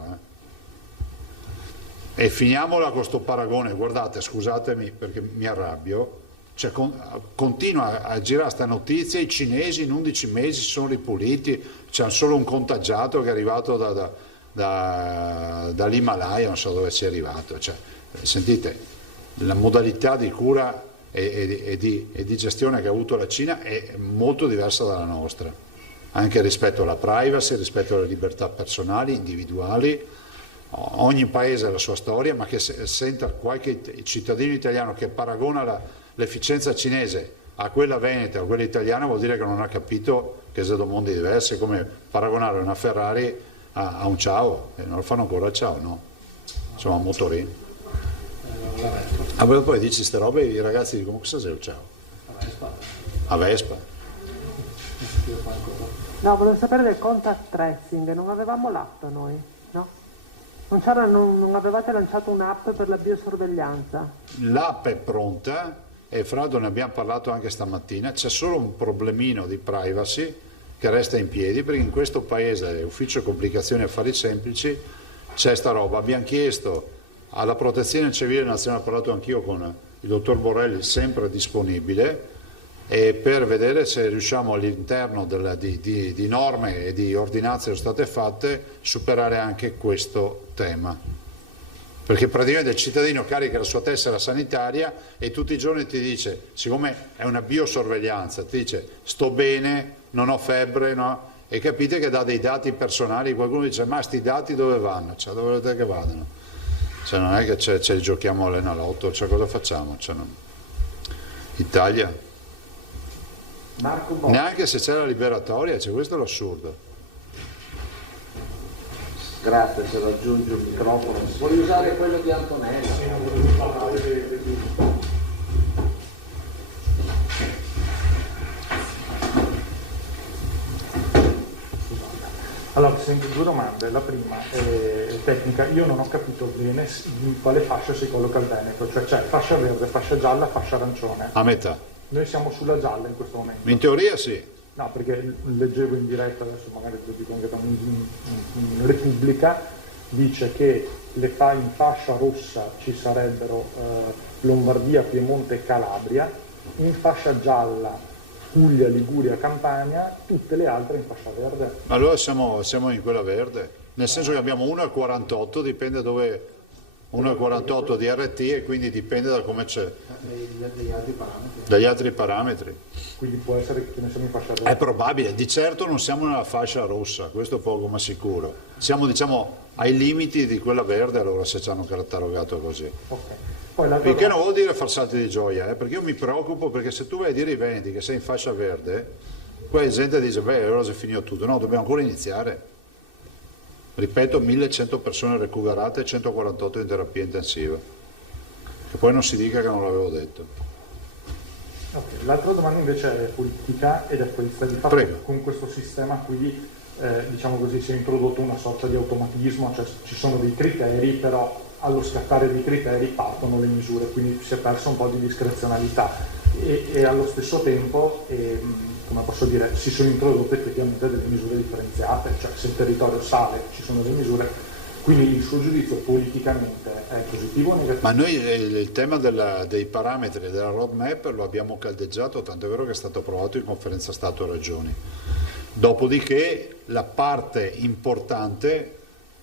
E finiamola con questo paragone, guardate, scusatemi perché mi arrabbio, cioè, continua a girare questa notizia, i cinesi in 11 mesi si sono ripuliti, c'è solo un contagiato che è arrivato dall'Himalaya, non so dove sia arrivato, cioè, sentite, la modalità di cura e di gestione che ha avuto la Cina è molto diversa dalla nostra, anche rispetto alla privacy, rispetto alle libertà personali, individuali. Ogni paese ha la sua storia, ma che senta qualche cittadino italiano che paragona l'efficienza cinese a quella veneta o a quella italiana vuol dire che non ha capito che sono mondi diversi, è come paragonare una Ferrari a un Ciao, e non lo fanno ancora Ciao, no? Insomma, un motorino. Poi dici queste robe e i ragazzi dicono cosa sei il Ciao? A Vespa. No, volevo sapere del contact tracing, non avevamo l'app noi, no? Non avevate lanciato un'app per la biosorveglianza? L'app è pronta e fra l'altro ne abbiamo parlato anche stamattina, c'è solo un problemino di privacy che resta in piedi perché in questo paese, Ufficio Complicazioni e Affari Semplici, c'è sta roba. Abbiamo chiesto alla Protezione Civile Nazionale, ho parlato anch'io con il dottor Borrelli, sempre disponibile, e per vedere se riusciamo all'interno di norme e di ordinanze che sono state fatte superare anche questo tema, perché praticamente il cittadino carica la sua tessera sanitaria e tutti i giorni ti dice, siccome è una biosorveglianza, ti dice sto bene, non ho febbre, no? E capite che dà dei dati personali, qualcuno dice ma sti dati dove vanno? Cioè, dove volete che vadano? Cioè, non è che ce li giochiamo all'Enalotto, cioè cosa facciamo? Cioè, no. Italia? Neanche se c'è la liberatoria, cioè, questo è l'assurdo. Grazie, se raggiunge il microfono. Vuoi usare quello di Antonella? Allora, sento due domande. La prima è tecnica. Io non ho capito bene in quale fascia si colloca il Veneto, cioè c'è fascia verde, fascia gialla, fascia arancione. A metà. Noi siamo sulla gialla in questo momento. In teoria sì. No, perché leggevo in diretta, adesso magari lo dico anche in Repubblica, dice che in fascia rossa ci sarebbero Lombardia, Piemonte e Calabria, in fascia gialla Puglia, Liguria, Campania, tutte le altre in fascia verde. Allora siamo in quella verde, nel senso che abbiamo 1,48, dipende dove, 1,48 di RT e quindi dipende da come c'è. Dagli altri parametri. Quindi può essere che ne siamo in fascia verde. È probabile, di certo non siamo nella fascia rossa, questo è poco ma sicuro. Siamo diciamo ai limiti di quella verde, allora se ci hanno catalogato così. Okay. Il che non vuol dire far salti di gioia, perché io mi preoccupo, perché se tu vai a dire ai Veneti che sei in fascia verde, poi la gente dice beh allora si è finito tutto, no, dobbiamo ancora iniziare. Ripeto, 1100 persone recuperate e 148 in terapia intensiva, che poi non si dica che non l'avevo detto. Okay. L'altra domanda invece è politica ed è questa, di fatto con questo sistema qui diciamo così si è introdotto una sorta di automatismo, cioè ci sono dei criteri però allo scattare dei criteri partono le misure, quindi si è perso un po' di discrezionalità e allo stesso tempo, come posso dire, si sono introdotte effettivamente delle misure differenziate, cioè se il territorio sale ci sono delle misure, quindi il suo giudizio politicamente è positivo o negativo? Ma noi il tema dei parametri della roadmap lo abbiamo caldeggiato, tanto è vero che è stato approvato in conferenza Stato-Regioni. Dopodiché la parte importante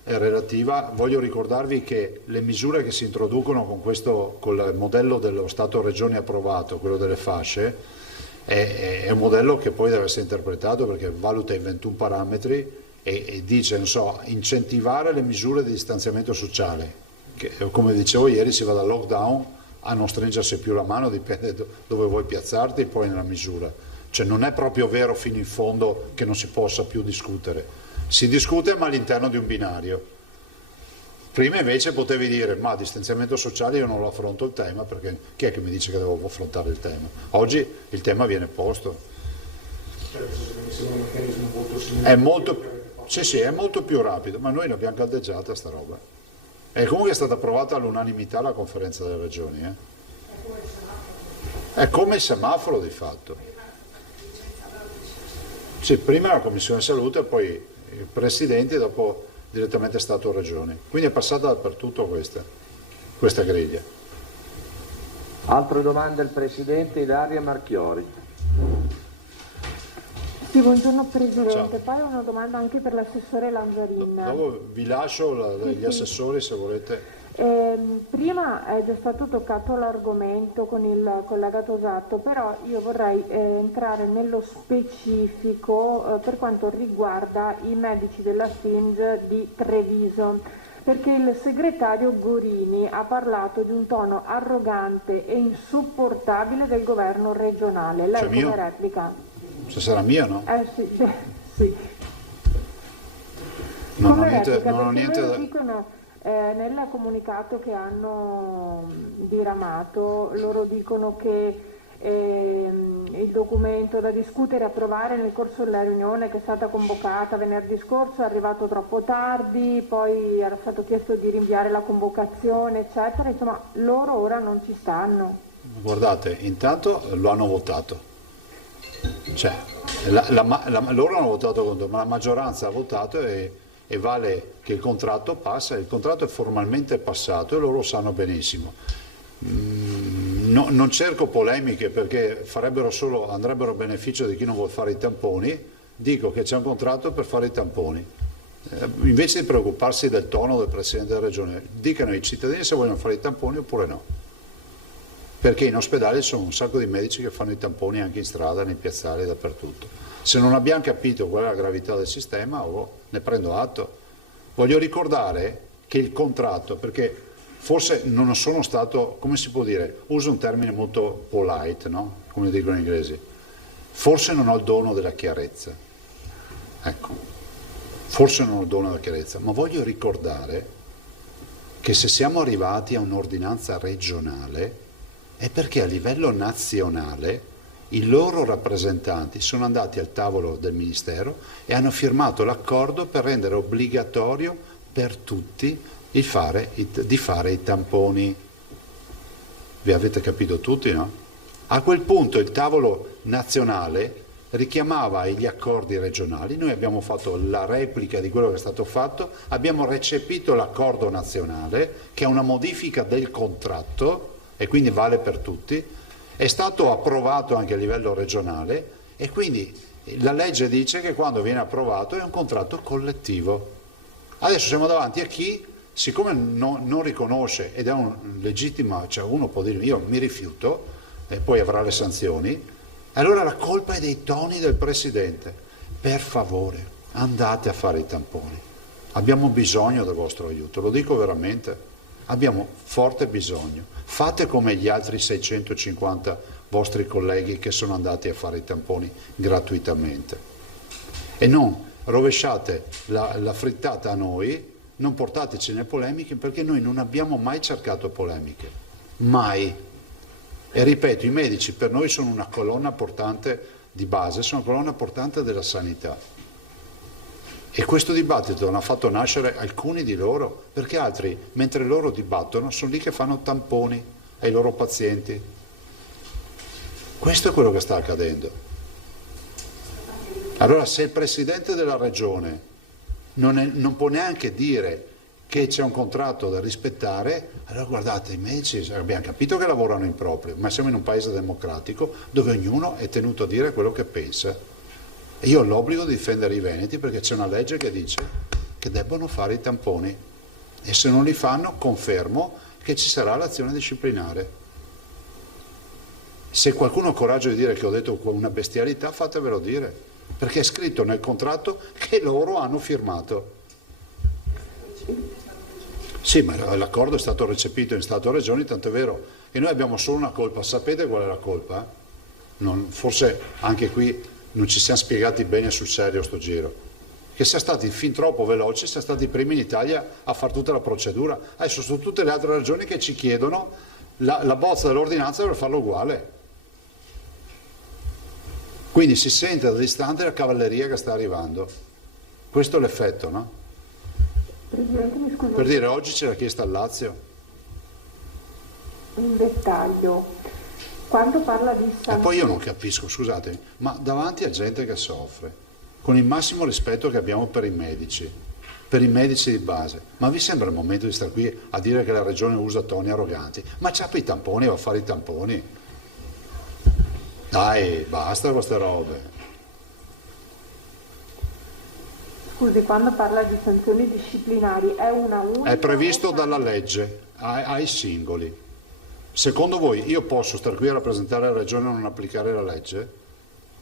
è relativa, voglio ricordarvi che le misure che si introducono con il modello dello Stato-Regioni approvato, quello delle fasce, è un modello che poi deve essere interpretato perché valuta i 21 parametri e dice, non so, incentivare le misure di distanziamento sociale, che come dicevo ieri si va dal lockdown a non stringersi più la mano, dipende dove vuoi piazzarti poi nella misura, cioè non è proprio vero fino in fondo che non si possa più discutere. Si discute ma all'interno di un binario. Prima invece potevi dire ma distanziamento sociale io non lo affronto il tema perché chi è che mi dice che devo affrontare il tema? Oggi il tema viene posto. Cioè se venisse essere un meccanismo molto simile. È molto più rapido, ma noi l'abbiamo caldeggiata sta roba. E comunque è stata approvata all'unanimità la conferenza delle regioni. È come il semaforo di fatto. Sì, prima la Commissione Salute, poi i presidenti e dopo direttamente Stato-Regioni. Quindi è passata dappertutto questa griglia. Altre domande al Presidente, Ilaria Marchiori. Sì, buongiorno Presidente, Ciao. poi una domanda anche per l'assessore Lanzarin. Dopo vi lascio gli assessori se volete. Prima è già stato toccato l'argomento con il collega Tosato, però io vorrei entrare nello specifico per quanto riguarda i medici della SING di Treviso, perché il segretario Gorini ha parlato di un tono arrogante e insopportabile del governo regionale. Lei come mio? replica? Se sarà mio, no? Sì. Non Come ho niente, replica, non ho perché niente loro da... dicono nel comunicato che hanno diramato, loro dicono che il documento da discutere e approvare nel corso della riunione che è stata convocata venerdì scorso è arrivato troppo tardi, poi era stato chiesto di rinviare la convocazione, eccetera. Insomma, loro ora non ci stanno. Guardate, intanto lo hanno votato. Cioè, loro hanno votato contro, ma la maggioranza ha votato e vale che il contratto passa, il contratto è formalmente passato e loro lo sanno benissimo. Non cerco polemiche perché andrebbero a beneficio di chi non vuole fare i tamponi, dico che c'è un contratto per fare i tamponi. Invece di preoccuparsi del tono del Presidente della Regione, dicano ai cittadini se vogliono fare i tamponi oppure no. Perché in ospedale ci sono un sacco di medici che fanno i tamponi anche in strada, nei piazzali, dappertutto. Se non abbiamo capito qual è la gravità del sistema, ne prendo atto. Voglio ricordare che il contratto, perché forse non sono stato, come si può dire, uso un termine molto polite, no? Come dicono gli inglesi, forse non ho il dono della chiarezza. Ecco, forse non ho il dono della chiarezza, ma voglio ricordare che se siamo arrivati a un'ordinanza regionale è perché a livello nazionale i loro rappresentanti sono andati al tavolo del Ministero e hanno firmato l'accordo per rendere obbligatorio per tutti di fare i tamponi. Vi avete capito tutti, no? A quel punto il tavolo nazionale richiamava gli accordi regionali, noi abbiamo fatto la replica di quello che è stato fatto, abbiamo recepito l'accordo nazionale che è una modifica del contratto e quindi vale per tutti. È stato approvato anche a livello regionale e quindi la legge dice che quando viene approvato è un contratto collettivo. Adesso siamo davanti a chi, siccome non riconosce ed è un legittimo, cioè uno può dire io mi rifiuto e poi avrà le sanzioni, allora la colpa è dei toni del Presidente. Per favore, andate a fare i tamponi. Abbiamo bisogno del vostro aiuto, lo dico veramente. Abbiamo forte bisogno. Fate come gli altri 650 vostri colleghi che sono andati a fare i tamponi gratuitamente. E non rovesciate la frittata a noi, non portateci nelle polemiche perché noi non abbiamo mai cercato polemiche. Mai. E ripeto, i medici per noi sono una colonna portante di base, sono una colonna portante della sanità. E questo dibattito non ha fatto nascere alcuni di loro, perché altri, mentre loro dibattono, sono lì che fanno tamponi ai loro pazienti. Questo è quello che sta accadendo. Allora, se il Presidente della Regione non può neanche dire che c'è un contratto da rispettare, allora guardate, i medici abbiamo capito che lavorano in proprio, ma siamo in un paese democratico dove ognuno è tenuto a dire quello che pensa. E io ho l'obbligo di difendere i veneti perché c'è una legge che dice che debbono fare i tamponi e se non li fanno confermo che ci sarà l'azione disciplinare. Se qualcuno ha coraggio di dire che ho detto una bestialità, fatevelo dire, perché è scritto nel contratto che loro hanno firmato. Sì, ma l'accordo è stato recepito in Stato e Regioni, tanto è vero che noi abbiamo solo una colpa. Sapete qual è la colpa? Forse anche qui non ci siamo spiegati bene sul serio sto giro, che siamo stati fin troppo veloci, siamo stati i primi in Italia a fare tutta la procedura. Adesso sono tutte le altre regioni che ci chiedono la bozza dell'ordinanza per farlo uguale. Quindi si sente da distante la cavalleria che sta arrivando. Questo è l'effetto, no? Presidente, mi scusi. Per dire, oggi ce l'ha chiesta al Lazio. Un dettaglio. Quando parla di E poi io non capisco, scusatemi, ma davanti a gente che soffre, con il massimo rispetto che abbiamo per i medici di base, ma vi sembra il momento di stare qui a dire che la regione usa toni arroganti? Ma c'ha per i tamponi, va a fare i tamponi. Dai, basta queste robe. Scusi, quando parla di sanzioni disciplinari è una unica? È previsto dalla legge ai singoli. Secondo voi io posso stare qui a rappresentare la regione e non applicare la legge?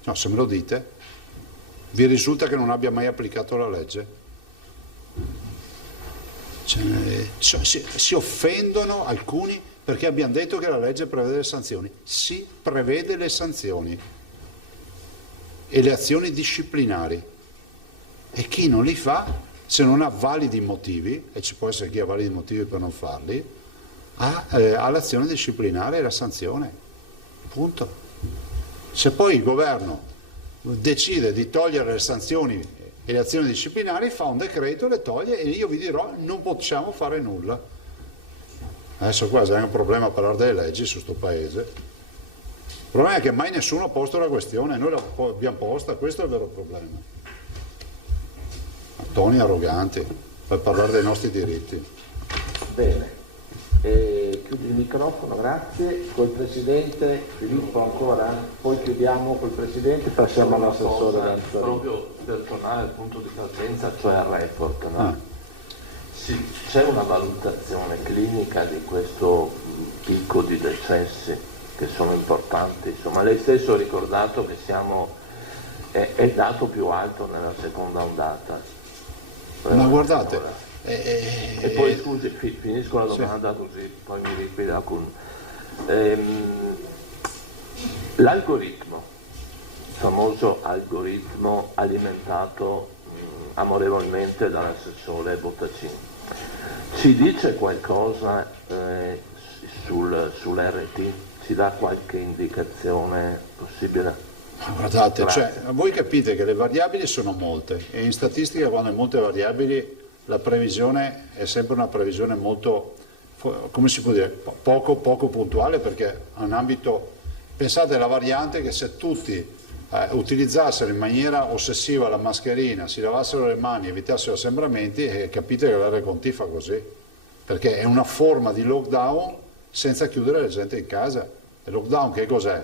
No, se me lo dite. Vi risulta che non abbia mai applicato la legge? Si offendono alcuni perché abbiamo detto che la legge prevede le sanzioni. Si prevede le sanzioni e le azioni disciplinari. E chi non li fa, se non ha validi motivi, e ci può essere chi ha validi motivi per non farli, ha l'azione disciplinare e la sanzione. Punto. Se poi il governo decide di togliere le sanzioni e le azioni disciplinari, fa un decreto, le toglie e io vi dirò non possiamo fare nulla. Adesso qua c'è un problema a parlare delle leggi su sto paese. Il problema è che mai nessuno ha posto la questione, noi l'abbiamo posta, questo è il vero problema. Toni arroganti per parlare dei nostri diritti. Bene, chiudi il microfono, grazie. Col Presidente Filippo ancora, poi chiudiamo col Presidente, passiamo all'assessore Lanzarini. Proprio per tornare al punto di partenza, cioè al report, no? Sì, c'è una valutazione clinica di questo picco di decessi che sono importanti, insomma lei stesso ha ricordato che è il dato più alto nella seconda ondata. Ma guardate, e poi scusi, finisco la domanda così poi mi liquida con l'algoritmo, il famoso algoritmo alimentato amorevolmente dall'assessore Bottacini, ci dice qualcosa sull'RT? Ci dà qualche indicazione possibile? Guardate, voi capite che le variabili sono molte e in statistica quando è molte variabili la previsione è sempre una previsione molto, come si può dire, poco puntuale, perché è un ambito, pensate alla variante che se tutti utilizzassero in maniera ossessiva la mascherina, si lavassero le mani, evitassero assembramenti, capite che l'R Conti fa così, perché è una forma di lockdown senza chiudere la gente in casa. Il lockdown che cos'è?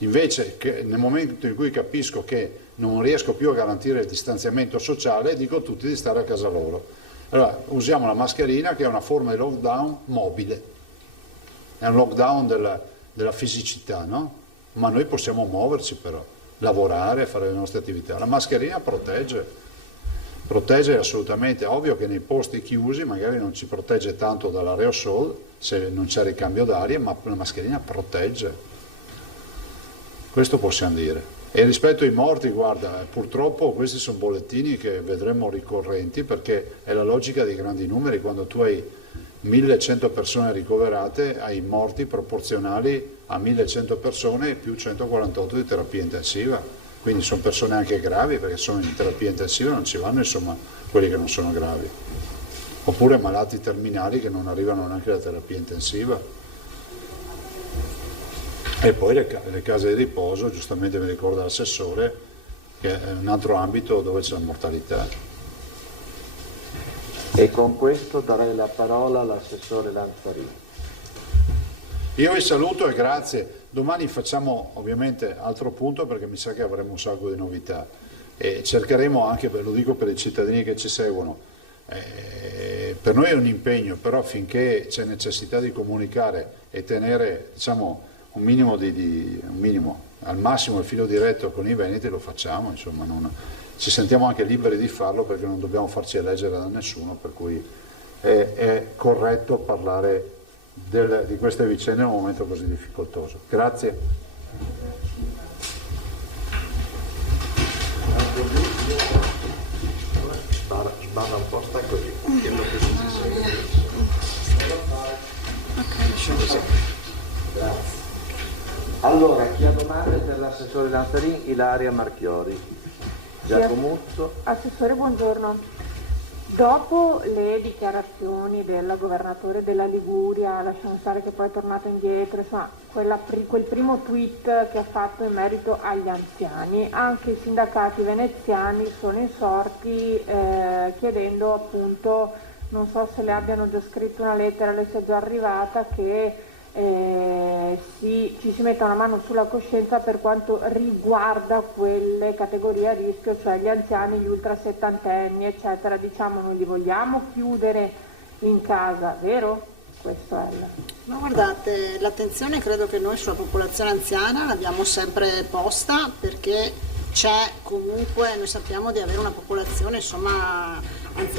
Invece nel momento in cui capisco che non riesco più a garantire il distanziamento sociale, dico a tutti di stare a casa loro. Allora usiamo la mascherina, che è una forma di lockdown mobile, è un lockdown della fisicità, no? Ma noi possiamo muoverci però, lavorare, fare le nostre attività. La mascherina protegge assolutamente. Ovvio che nei posti chiusi magari non ci protegge tanto dall'aerosol se non c'è ricambio d'aria, ma la mascherina protegge. Questo possiamo dire. E rispetto ai morti, guarda, purtroppo questi sono bollettini che vedremo ricorrenti, perché è la logica dei grandi numeri. Quando tu hai 1100 persone ricoverate, hai morti proporzionali a 1100 persone più 148 di terapia intensiva. Quindi sono persone anche gravi, perché sono in terapia intensiva, non ci vanno insomma quelli che non sono gravi. Oppure malati terminali che non arrivano neanche alla terapia intensiva. E poi le case di riposo, giustamente mi ricorda l'assessore, che è un altro ambito dove c'è la mortalità. E con questo darei la parola all'assessore Lanzarini. Io vi saluto e grazie. Domani facciamo ovviamente altro punto, perché mi sa che avremo un sacco di novità e cercheremo anche, lo dico per i cittadini che ci seguono, per noi è un impegno, però finché c'è necessità di comunicare e tenere, diciamo, un minimo, al massimo il filo diretto con i veneti, lo facciamo, insomma, ci sentiamo anche liberi di farlo, perché non dobbiamo farci eleggere da nessuno, per cui è corretto parlare di queste vicende in un momento così difficoltoso. Grazie. Sbarra un po', sta così, chiedo che si segue. Ok, grazie. Allora, chi ha domande per l'assessore Lanzarin? Ilaria Marchiori. Giacomuzzo. Assessore, buongiorno. Dopo le dichiarazioni del governatore della Liguria, lasciamo stare che poi è tornato indietro, insomma, quel primo tweet che ha fatto in merito agli anziani, anche i sindacati veneziani sono insorti chiedendo appunto, non so se le abbiano già scritto una lettera, le sia già arrivata, che ci si metta una mano sulla coscienza per quanto riguarda quelle categorie a rischio, cioè gli anziani, gli ultra settantenni, eccetera. Diciamo, non li vogliamo chiudere in casa, vero? Questo è Ma guardate, l'attenzione credo che noi sulla popolazione anziana l'abbiamo sempre posta, perché c'è comunque, noi sappiamo di avere una popolazione insomma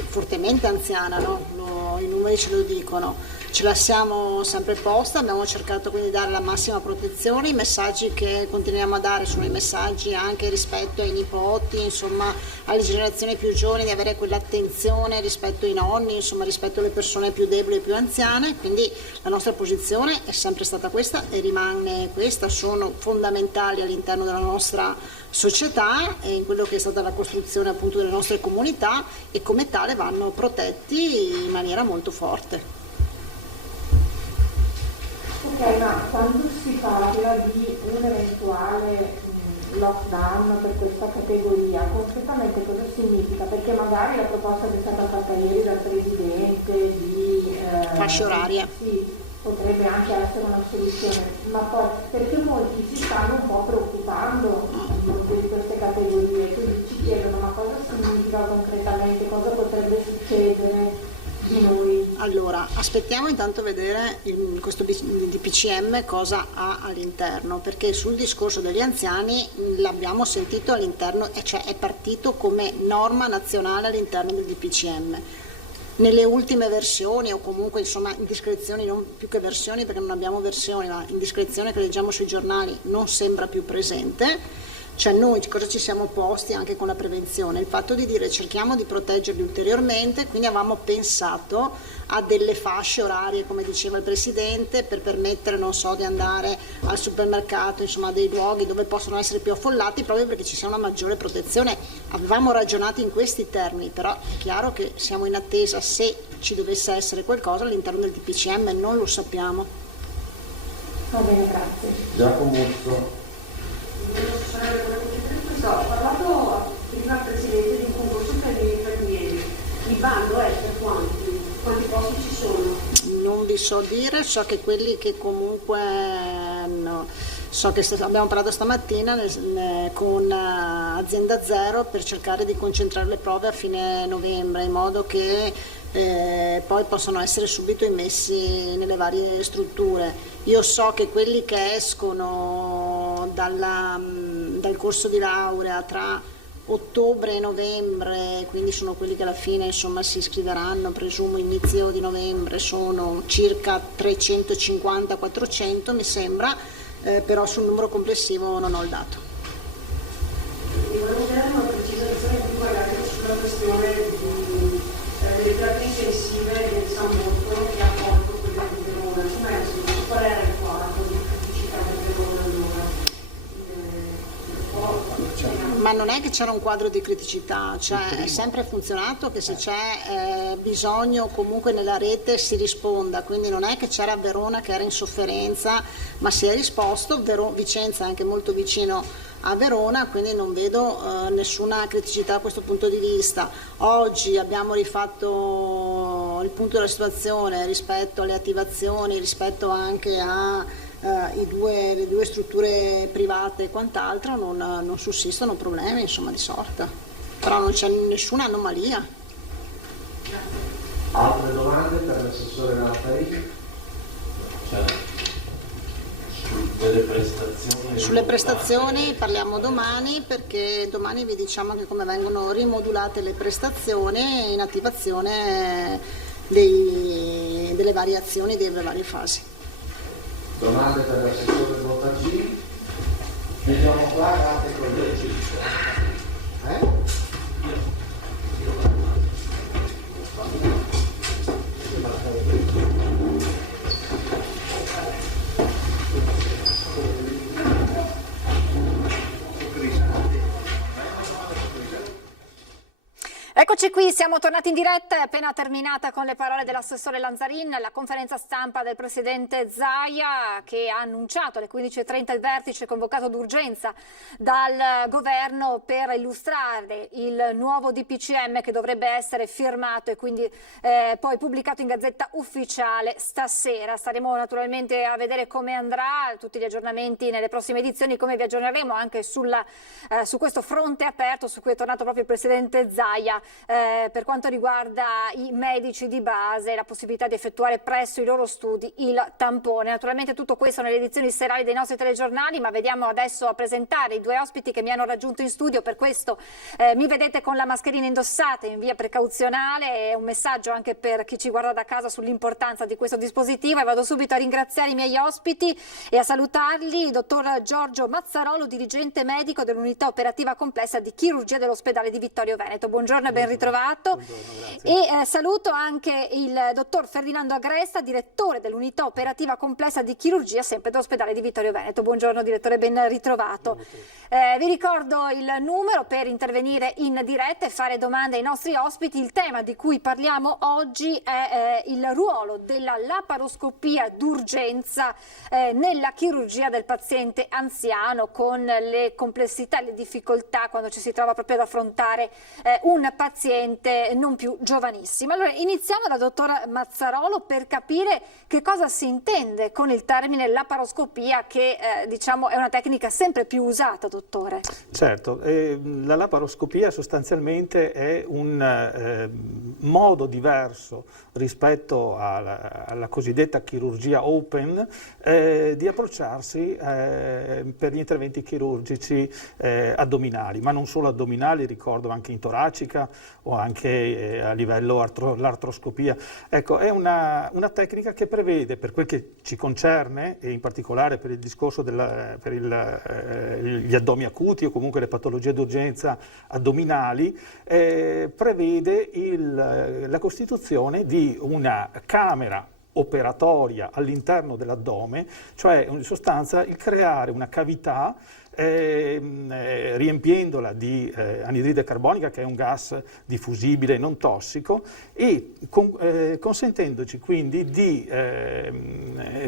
fortemente anziana, no? I numeri ce lo dicono. Ce la siamo sempre posta, abbiamo cercato quindi di dare la massima protezione. I messaggi che continuiamo a dare sono i messaggi anche rispetto ai nipoti, insomma alle generazioni più giovani, di avere quell'attenzione rispetto ai nonni, insomma rispetto alle persone più deboli e più anziane. Quindi la nostra posizione è sempre stata questa e rimane questa, sono fondamentali all'interno della nostra società e in quello che è stata la costruzione appunto delle nostre comunità, e come tale vanno protetti in maniera molto forte. Ok, ma quando si parla di un eventuale lockdown per questa categoria, concretamente cosa significa? Perché magari la proposta che è stata fatta ieri dal Presidente di fascia oraria, sì, potrebbe anche essere una soluzione, ma poi perché molti si stanno un po' preoccupando di queste categorie, quindi ci chiedono ma cosa significa concretamente, cosa potrebbe succedere di noi. Allora, aspettiamo intanto vedere questo DPCM cosa ha all'interno, perché sul discorso degli anziani l'abbiamo sentito all'interno, cioè è partito come norma nazionale all'interno del DPCM. Nelle ultime versioni, o comunque insomma indiscrezioni, non più che versioni perché non abbiamo versioni, ma indiscrezione che leggiamo sui giornali, non sembra più presente. Cioè noi cosa ci siamo posti anche con la prevenzione? Il fatto di dire cerchiamo di proteggerli ulteriormente, quindi avevamo pensato a delle fasce orarie, come diceva il Presidente, per permettere, non so, di andare al supermercato, insomma dei luoghi dove possono essere più affollati, proprio perché ci sia una maggiore protezione. Avevamo ragionato in questi termini, però è chiaro che siamo in attesa, se ci dovesse essere qualcosa all'interno del DPCM non lo sappiamo. Va bene, grazie. Giacomuzzo. Ho parlato prima al Presidente di un concorso per gli infermieri. Il bando è per quanti posti ci sono? Non vi so dire, so che quelli che comunque so che abbiamo parlato stamattina con Azienda Zero per cercare di concentrare le prove a fine novembre, in modo che poi possono essere subito immessi nelle varie strutture. Io so che quelli che escono dal corso di laurea tra ottobre e novembre, quindi sono quelli che alla fine insomma si iscriveranno, presumo inizio di novembre, sono circa 350-400 mi sembra, però sul numero complessivo non ho il dato. E volevo chiedere una precisazione più magari sulla questione delle terapie intensive del San Bortolo che ha accolto quelle di Verona. Qual era il quadro di criticità di Verona allora? Ma non è che c'era un quadro di criticità, cioè è sempre funzionato che se c'è bisogno comunque nella rete si risponda, quindi non è che c'era Verona che era in sofferenza, ma si è risposto. Vicenza è anche molto vicino a Verona, quindi non vedo nessuna criticità da questo punto di vista. Oggi abbiamo rifatto il punto della situazione rispetto alle attivazioni, rispetto anche a le due strutture private e quant'altro, non sussistono problemi insomma di sorta, però non c'è nessuna anomalia. Altre domande per l'assessore Lanzarin? Sulle prestazioni parliamo domani, perché domani vi diciamo anche come vengono rimodulate le prestazioni in attivazione delle variazioni delle varie fasi. Domande per l'assessore Bottagini? Vediamo qua, grazie colleghi. Eccoci qui, siamo tornati in diretta, è appena terminata con le parole dell'assessore Lanzarin, la conferenza stampa del presidente Zaia che ha annunciato alle 15:30 il vertice convocato d'urgenza dal governo per illustrare il nuovo DPCM che dovrebbe essere firmato e quindi poi pubblicato in Gazzetta Ufficiale stasera. Staremo naturalmente a vedere come andrà, tutti gli aggiornamenti nelle prossime edizioni, come vi aggiorneremo anche su questo fronte aperto su cui è tornato proprio il presidente Zaia. Per quanto riguarda i medici di base, la possibilità di effettuare presso i loro studi il tampone. Naturalmente tutto questo nelle edizioni serali dei nostri telegiornali, ma vediamo adesso a presentare i due ospiti che mi hanno raggiunto in studio. Per questo mi vedete con la mascherina indossata in via precauzionale, è un messaggio anche per chi ci guarda da casa sull'importanza di questo dispositivo, e vado subito a ringraziare i miei ospiti e a salutarli: il dottor Giorgio Mazzarolo, dirigente medico dell'unità operativa complessa di chirurgia dell'ospedale di Vittorio Veneto. Buongiorno e ben ritrovato. E saluto anche il dottor Ferdinando Agresta, direttore dell'unità operativa complessa di chirurgia sempre dell'ospedale di Vittorio Veneto. Buongiorno direttore, ben ritrovato. Vi ricordo il numero per intervenire in diretta e fare domande ai nostri ospiti. Il tema di cui parliamo oggi è il ruolo della laparoscopia d'urgenza nella chirurgia del paziente anziano, con le complessità e le difficoltà quando ci si trova proprio ad affrontare un paziente non più giovanissimo. Allora iniziamo dal dottor Mazzarolo per capire che cosa si intende con il termine laparoscopia, che diciamo è una tecnica sempre più usata, dottore. Certo, la laparoscopia sostanzialmente è un modo diverso rispetto alla cosiddetta chirurgia open di approcciarsi per gli interventi chirurgici addominali, ma non solo addominali, ricordo anche in toracica o anche a livello l'artroscopia. Ecco, è una tecnica che prevede, per quel che ci concerne, e in particolare per il discorso per gli addomi acuti o comunque le patologie d'urgenza addominali, prevede la costituzione di una camera operatoria all'interno dell'addome, cioè in sostanza il creare una cavità riempiendola di anidride carbonica, che è un gas diffusibile non tossico, e consentendoci quindi di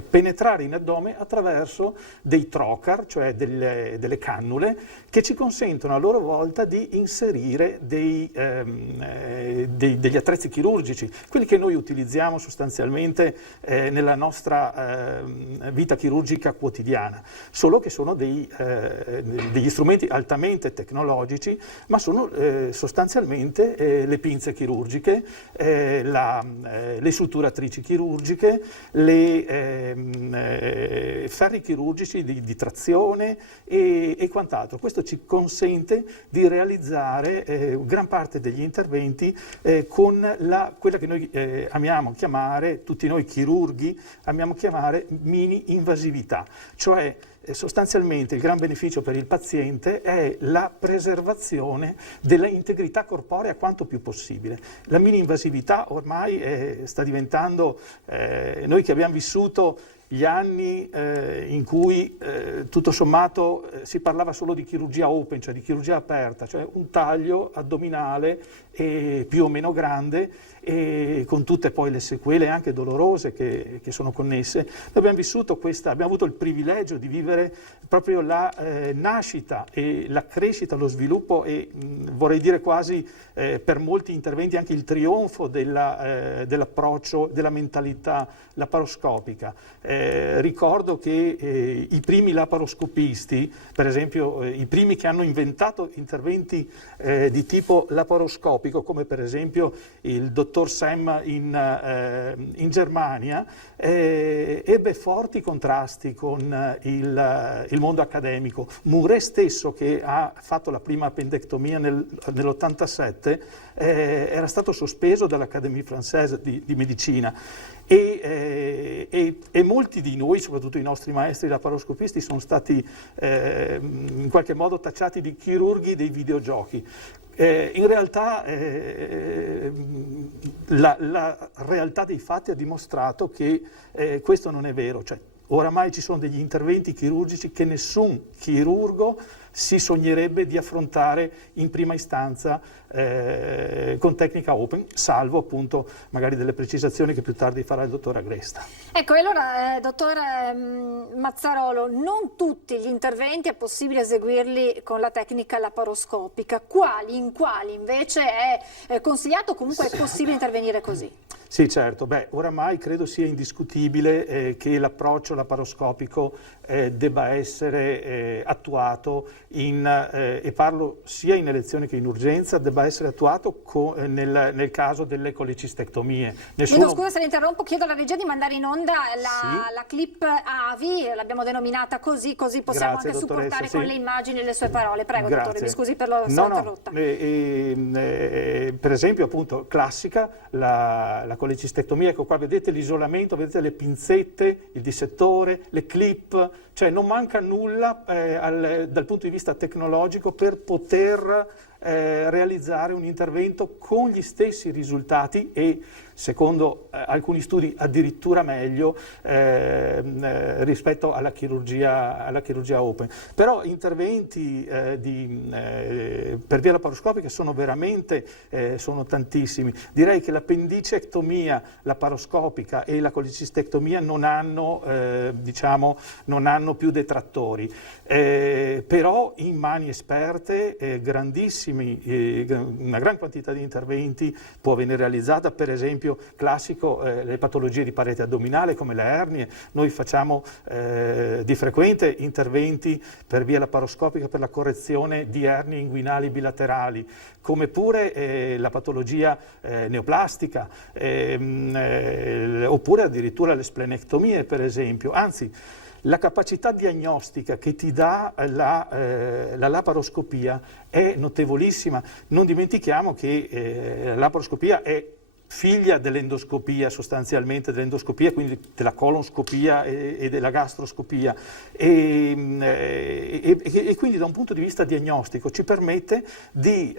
penetrare in addome attraverso dei trocar, cioè delle cannule, che ci consentono a loro volta di inserire degli attrezzi chirurgici, quelli che noi utilizziamo sostanzialmente nella nostra vita chirurgica quotidiana, solo che sono degli strumenti altamente tecnologici, ma sono sostanzialmente le pinze chirurgiche, le sutturatrici chirurgiche, ferri chirurgici di trazione e quant'altro. Questo ci consente di realizzare gran parte degli interventi con quella che noi amiamo chiamare, tutti noi chirurghi amiamo chiamare mini invasività, cioè sostanzialmente il gran beneficio per il paziente è la preservazione della integrità corporea quanto più possibile. La mini-invasività ormai sta diventando, noi che abbiamo vissuto gli anni in cui tutto sommato si parlava solo di chirurgia open, cioè di chirurgia aperta, cioè un taglio addominale più o meno grande, e con tutte poi le sequele anche dolorose che sono connesse. Noi abbiamo vissuto abbiamo avuto il privilegio di vivere proprio la nascita e la crescita, lo sviluppo e vorrei dire quasi per molti interventi anche il trionfo dell'approccio, della mentalità laparoscopica. Ricordo che i primi laparoscopisti, per esempio i primi che hanno inventato interventi di tipo laparoscopico, come per esempio il dottor Sem in Germania, ebbe forti contrasti con il mondo accademico. Mouret stesso, che ha fatto la prima appendectomia nell'87, era stato sospeso dall'Académie Française di Medicina, e molti di noi, soprattutto i nostri maestri laparoscopisti, sono stati in qualche modo tacciati di chirurghi dei videogiochi. In realtà la realtà dei fatti ha dimostrato che questo non è vero, cioè, oramai ci sono degli interventi chirurgici che nessun chirurgo si sognerebbe di affrontare in prima istanza con tecnica open, salvo appunto magari delle precisazioni che più tardi farà il dottor Agresta. Ecco, e allora dottor Mazzarolo, non tutti gli interventi è possibile eseguirli con la tecnica laparoscopica. In quali invece è consigliato, comunque è possibile intervenire così? Sì, certo. Oramai credo sia indiscutibile che l'approccio laparoscopico debba essere attuato e parlo sia in elezione che in urgenza, debba essere attuato nel caso delle colecistectomie. Scusa se la interrompo, chiedo alla regia di mandare in onda la clip AVI, l'abbiamo denominata così possiamo anche supportare con le immagini le sue parole. Prego, dottore, mi scusi per la sua interrotta. Per esempio, appunto, classica, la colecistectomia, ecco qua vedete l'isolamento, vedete le pinzette, il dissettore, le clip, cioè non manca nulla dal punto di vista tecnologico per poter realizzare un intervento con gli stessi risultati e, secondo alcuni studi, addirittura meglio rispetto alla chirurgia open. Però interventi per via laparoscopica sono veramente sono tantissimi. Direi che l'appendicectomia laparoscopica e la colecistectomia non hanno più detrattori. Però in mani esperte una gran quantità di interventi può venire realizzata, per esempio classico le patologie di parete addominale come le ernie. Noi facciamo di frequente interventi per via laparoscopica per la correzione di ernie inguinali bilaterali, come pure la patologia neoplastica, oppure addirittura le splenectomie, per esempio. Anzi, la capacità diagnostica che ti dà la laparoscopia è notevolissima. Non dimentichiamo che la laparoscopia è figlia dell'endoscopia, sostanzialmente dell'endoscopia, quindi della colonscopia e della gastroscopia, e quindi da un punto di vista diagnostico ci permette di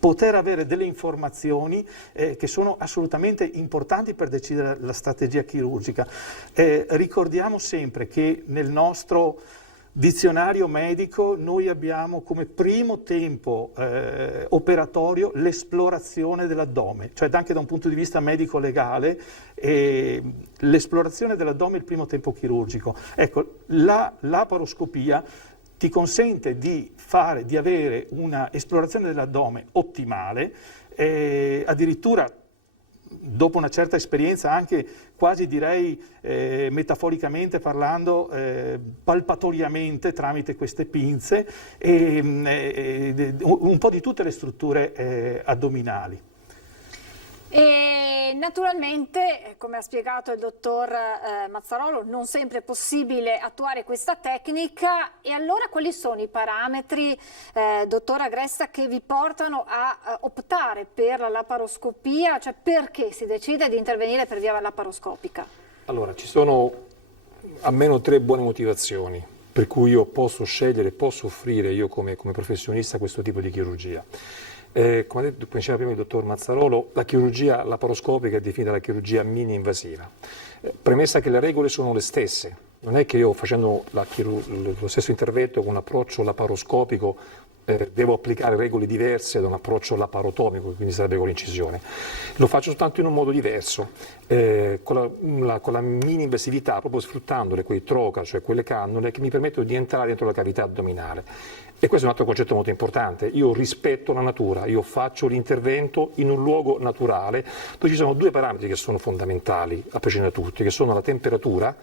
poter avere delle informazioni che sono assolutamente importanti per decidere la strategia chirurgica. Ricordiamo sempre che nel nostro dizionario medico noi abbiamo come primo tempo operatorio l'esplorazione dell'addome, cioè anche da un punto di vista medico-legale l'esplorazione dell'addome è il primo tempo chirurgico. Ecco, la laparoscopia ti consente di avere una esplorazione dell'addome ottimale, addirittura dopo una certa esperienza, anche quasi direi metaforicamente parlando, palpatoriamente tramite queste pinze, un po' di tutte le strutture addominali. E naturalmente, come ha spiegato il dottor Mazzarolo, non sempre è possibile attuare questa tecnica. E allora quali sono i parametri, dottor Agresta, che vi portano a optare per la laparoscopia? Cioè, perché si decide di intervenire per via laparoscopica? Allora, ci sono almeno 3 buone motivazioni per cui io posso scegliere, posso offrire io come professionista questo tipo di chirurgia. Come diceva prima il dottor Mazzarolo, la chirurgia laparoscopica è definita la chirurgia mini-invasiva. Premessa che le regole sono le stesse, non è che io facendo lo stesso intervento con un approccio laparoscopico devo applicare regole diverse da un approccio laparotomico, quindi sarebbe con l'incisione. Lo faccio soltanto in un modo diverso, con la mini-invasività, proprio sfruttando quei troca, cioè quelle cannule che mi permettono di entrare dentro la cavità addominale. E questo è un altro concetto molto importante. Io rispetto la natura, io faccio l'intervento in un luogo naturale dove ci sono 2 parametri che sono fondamentali, a prescindere da tutti, che sono la temperatura.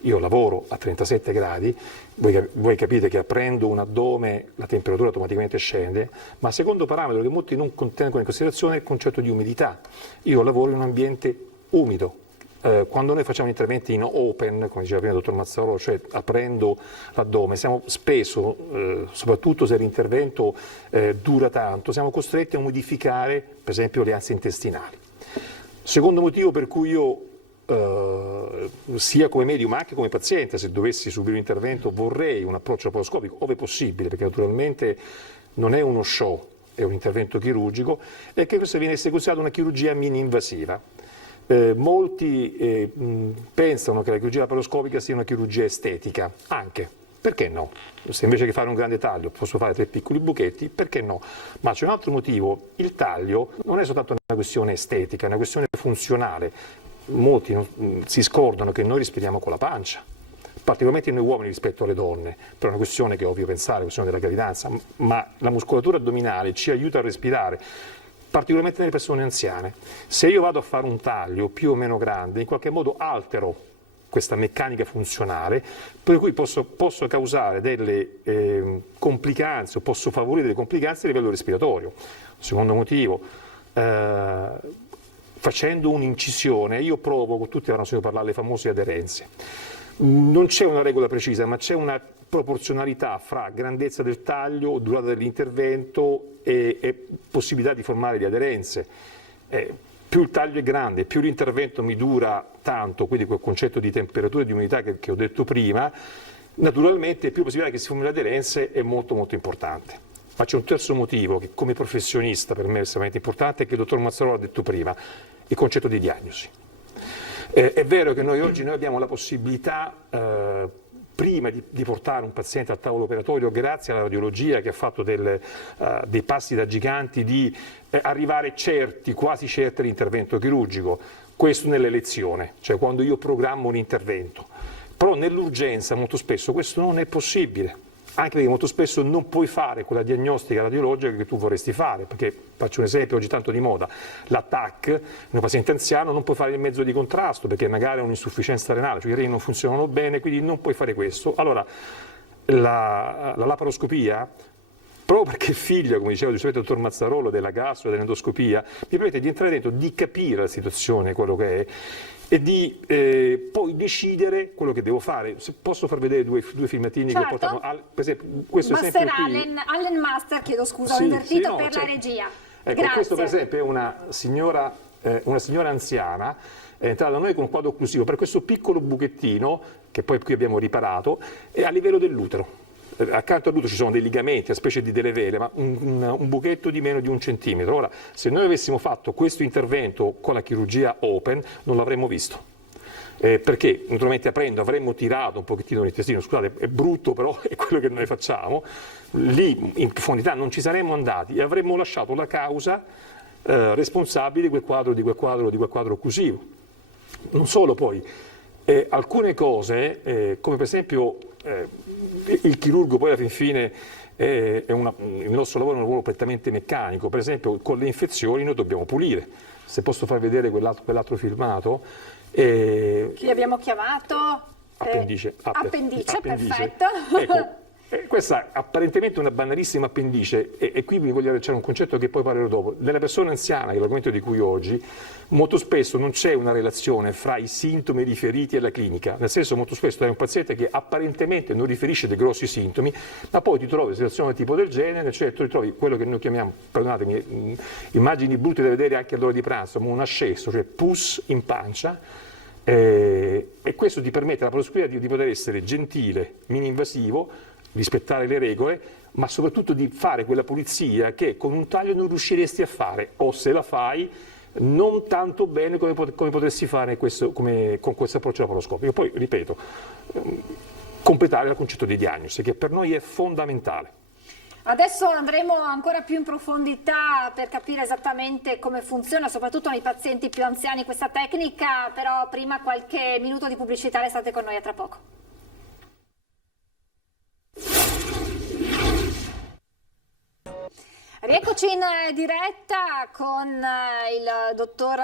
Io lavoro a 37 gradi, voi capite che aprendo un addome la temperatura automaticamente scende, ma il secondo parametro che molti non tengono in considerazione è il concetto di umidità. Io lavoro in un ambiente umido. Quando noi facciamo interventi in open, come diceva prima il dottor Mazzarolo, cioè aprendo l'addome, siamo spesso, soprattutto se l'intervento dura tanto, siamo costretti a modificare per esempio le ansie intestinali. Secondo motivo per cui io sia come medico ma anche come paziente, se dovessi subire un intervento, vorrei un approccio laparoscopico, ove possibile, perché naturalmente non è uno show, è un intervento chirurgico, e che questa viene considerata una chirurgia mini-invasiva. Molti pensano che la chirurgia laparoscopica sia una chirurgia estetica, anche, Perché no? Se invece che fare un grande taglio posso fare 3 piccoli buchetti, perché no? Ma c'è un altro motivo: il taglio non è soltanto una questione estetica, è una questione funzionale. Molti si scordano che noi respiriamo con la pancia, particolarmente noi uomini rispetto alle donne, per una questione che è ovvio pensare, la questione della gravidanza, ma la muscolatura addominale ci aiuta a respirare, particolarmente nelle persone anziane. Se io vado a fare un taglio più o meno grande, in qualche modo altero questa meccanica funzionale, per cui posso causare delle complicanze, o posso favorire delle complicanze a livello respiratorio. Secondo motivo, facendo un'incisione, io provo, tutti avranno sentito parlare delle famose aderenze. Non c'è una regola precisa, ma c'è una proporzionalità fra grandezza del taglio, durata dell'intervento e possibilità di formare le aderenze. Più il taglio è grande, più l'intervento mi dura tanto, quindi quel concetto di temperatura e di umidità che ho detto prima, naturalmente più la possibilità che si formi le aderenze è molto molto importante. Ma c'è un terzo motivo che come professionista per me è estremamente importante, che il dottor Mazzarolo ha detto prima, il concetto di diagnosi. È vero che noi oggi abbiamo la possibilità, prima di portare un paziente al tavolo operatorio, grazie alla radiologia che ha fatto dei passi da giganti, di arrivare quasi certi all'intervento chirurgico. Questo nell'elezione, cioè quando io programmo un intervento. Però nell'urgenza molto spesso questo non è possibile, anche perché molto spesso non puoi fare quella diagnostica radiologica che tu vorresti fare, perché faccio un esempio oggi tanto di moda, l'ATTAC in un paziente anziano non puoi fare il mezzo di contrasto perché magari ha un'insufficienza renale, cioè i reni non funzionano bene, quindi non puoi fare questo. Allora la laparoscopia, proprio perché è figlia, come diceva giustamente il dottor Mazzarolo, della gastro e dell'endoscopia, mi permette di entrare dentro, di capire la situazione, quello che è, e di poi decidere quello che devo fare. Se posso far vedere due filmatini che portano per esempio questo Master esempio qui. Allen Master, chiedo scusa, ho invertito per la regia. Ecco, Grazie. questo per esempio è una signora anziana, è entrata da noi con un quadro occlusivo per questo piccolo buchettino che poi qui abbiamo riparato, è a livello dell'utero. Accanto all'utero ci sono dei ligamenti, una specie di delle vele, ma un buchetto di meno di 1 centimetro. Ora, se noi avessimo fatto questo intervento con la chirurgia open, non l'avremmo visto. Perché naturalmente aprendo avremmo tirato un pochettino l'intestino, scusate, è brutto, però è quello che noi facciamo. Lì in profondità non ci saremmo andati e avremmo lasciato la causa responsabile di quel quadro occlusivo. Non solo poi, alcune cose, come per esempio il chirurgo poi alla fin fine il nostro lavoro è un lavoro prettamente meccanico, per esempio con le infezioni noi dobbiamo pulire. Se posso far vedere quell'altro filmato. Chi abbiamo chiamato? Appendice, perfetto. Ecco, questa apparentemente è una banalissima appendice e qui mi voglio c'è un concetto che poi parlerò dopo. Nella persona anziana, che è l'argomento di cui oggi, molto spesso non c'è una relazione fra i sintomi riferiti alla clinica, nel senso molto spesso hai un paziente che apparentemente non riferisce dei grossi sintomi, ma poi ti trovi in situazione tipo del genere, cioè tu ritrovi quello che noi chiamiamo, perdonatemi, immagini brutte da vedere anche all'ora di pranzo, ma un ascesso, cioè pus in pancia, e questo ti permette alla laparoscopia di poter essere gentile, mini-invasivo, rispettare le regole, ma soprattutto di fare quella pulizia che con un taglio non riusciresti a fare, o se la fai non tanto bene come potresti fare con questo approccio laparoscopico. Poi, ripeto, completare il concetto di diagnosi, che per noi è fondamentale. Adesso andremo ancora più in profondità per capire esattamente come funziona, soprattutto nei pazienti più anziani, questa tecnica, però prima qualche minuto di pubblicità, restate con noi, a tra poco. Rieccoci in diretta con il dottor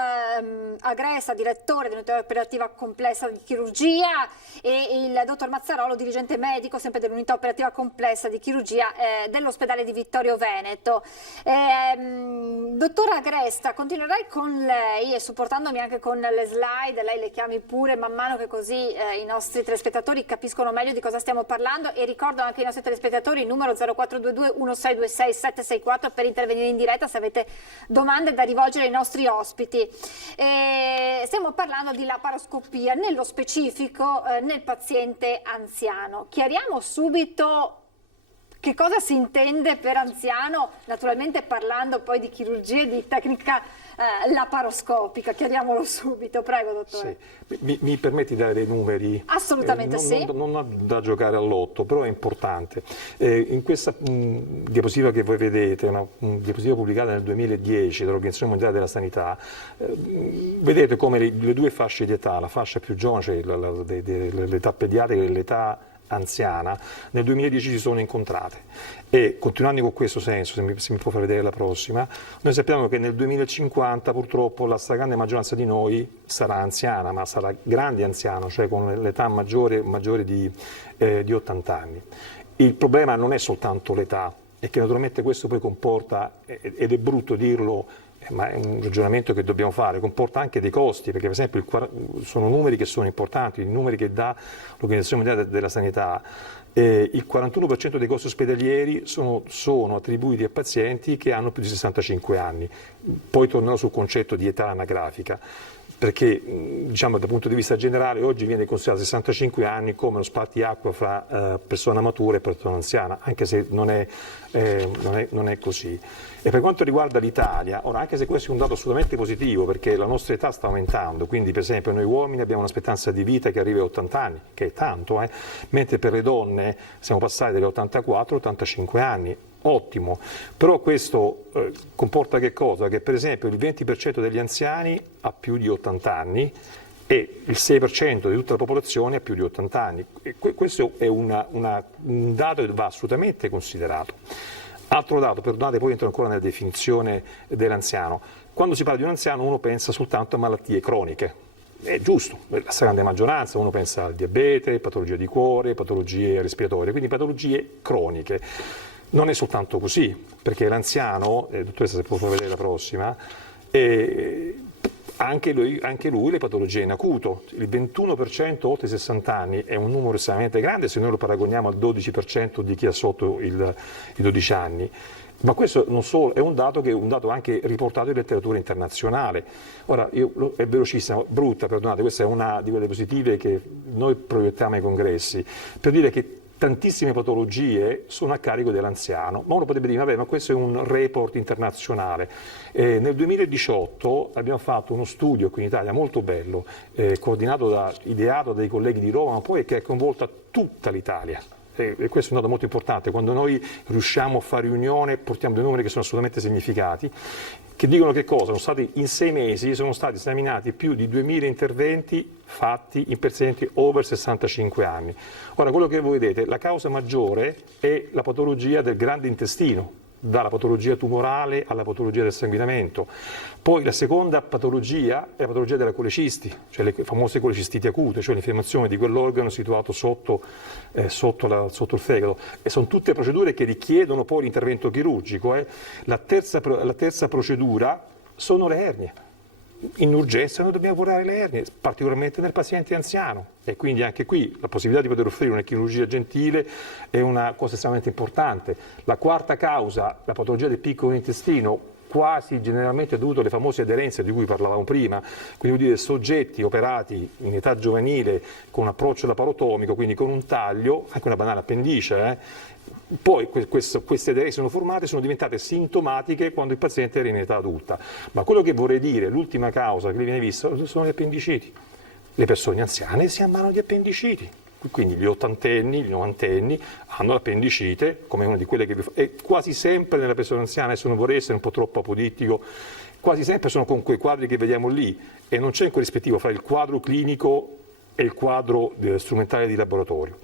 Agresta, direttore dell'unità operativa complessa di chirurgia, e il dottor Mazzarolo, dirigente medico sempre dell'unità operativa complessa di chirurgia dell'ospedale di Vittorio Veneto. Dottor Agresta, continuerai con lei e supportandomi anche con le slide, lei le chiami pure man mano, che così i nostri telespettatori capiscono meglio di cosa stiamo parlando, e ricordo anche ai nostri telespettatori il numero 0422 1626 764 per intervenire in diretta se avete domande da rivolgere ai nostri ospiti. Stiamo parlando di laparoscopia, nello specifico nel paziente anziano. Chiariamo subito che cosa si intende per anziano, naturalmente parlando poi di chirurgia e di tecnica laparoscopica, chiariamolo subito, prego dottore. Sì. Mi permetti di dare dei numeri? Assolutamente sì. Non da giocare all'otto, però è importante. In questa diapositiva che voi vedete, una diapositiva pubblicata nel 2010 dall'Organizzazione Mondiale della Sanità, vedete come le due fasce di età, la fascia più giovane, cioè l'età pediatrica e l'età anziana, nel 2010 si sono incontrate. E continuando con questo senso, se mi può far vedere la prossima, noi sappiamo che nel 2050 purtroppo la stragrande maggioranza di noi sarà anziana, ma sarà grande anziano, cioè con l'età maggiore di 80 anni. Il problema non è soltanto l'età, è che naturalmente questo poi comporta, ed è brutto dirlo, ma è un ragionamento che dobbiamo fare, comporta anche dei costi, perché per esempio sono numeri che sono importanti, i numeri che dà l'Organizzazione Mondiale della Sanità, il 41% dei costi ospedalieri sono attribuiti a pazienti che hanno più di 65 anni. Poi tornerò sul concetto di età anagrafica, perché diciamo dal punto di vista generale oggi viene considerato 65 anni come uno spartiacque fra persona matura e persona anziana, anche se non è così. E per quanto riguarda l'Italia, ora anche se questo è un dato assolutamente positivo, perché la nostra età sta aumentando, quindi per esempio noi uomini abbiamo un'aspettativa di vita che arriva a 80 anni, che è tanto, mentre per le donne siamo passati dagli 84 ai 85 anni. Ottimo, però questo comporta che cosa? Che per esempio il 20% degli anziani ha più di 80 anni e il 6% di tutta la popolazione ha più di 80 anni. E questo è un dato che va assolutamente considerato. Altro dato, perdonate, poi entro ancora nella definizione dell'anziano. Quando si parla di un anziano uno pensa soltanto a malattie croniche. È giusto, la stragrande maggioranza, uno pensa al diabete, patologie di cuore, patologie respiratorie, quindi patologie croniche. Non è soltanto così, perché l'anziano, dottoressa se può far vedere la prossima, anche lui le patologie in acuto. Il 21% oltre i 60 anni è un numero estremamente grande se noi lo paragoniamo al 12% di chi ha sotto i 12 anni. Ma questo non solo, è un dato anche riportato in letteratura internazionale. Ora, è velocissima, brutta, perdonate, questa è una di quelle positive che noi proiettiamo ai congressi, per dire che tantissime patologie sono a carico dell'anziano, ma uno potrebbe dire, vabbè, ma questo è un report internazionale. Nel 2018 abbiamo fatto uno studio qui in Italia molto bello, ideato dai colleghi di Roma, ma poi che ha coinvolto tutta l'Italia. E questo è un dato molto importante, quando noi riusciamo a fare riunione portiamo dei numeri che sono assolutamente significati, che dicono che cosa? In 6 mesi sono stati esaminati più di 2000 interventi fatti in pazienti over 65 anni. Ora, quello che voi vedete, la causa maggiore è la patologia del grande intestino, dalla patologia tumorale alla patologia del sanguinamento. Poi la seconda patologia è la patologia della colecisti, cioè le famose colecistiti acute, cioè l'infiammazione di quell'organo situato sotto il fegato. E sono tutte procedure che richiedono poi l'intervento chirurgico. La terza procedura sono le ernie. In urgenza noi dobbiamo curare le ernie, particolarmente nel paziente anziano, e quindi anche qui la possibilità di poter offrire una chirurgia gentile è una cosa estremamente importante. La quarta causa, la patologia del piccolo intestino, quasi generalmente dovuto alle famose aderenze di cui parlavamo prima, quindi vuol dire soggetti operati in età giovanile con un approccio laparotomico, quindi con un taglio, anche una banale appendice, poi queste aderenze sono formate, sono diventate sintomatiche quando il paziente era in età adulta. Ma quello che vorrei dire, l'ultima causa che viene vista sono le appendiciti. Le persone anziane si ammalano di appendiciti, quindi gli ottantenni, gli novantenni hanno l'appendicite come una di quelle che e quasi sempre nella persona anziana, adesso non vorrei essere un po' troppo apodittico, quasi sempre sono con quei quadri che vediamo lì e non c'è un corrispettivo fra il quadro clinico e il quadro strumentale di laboratorio.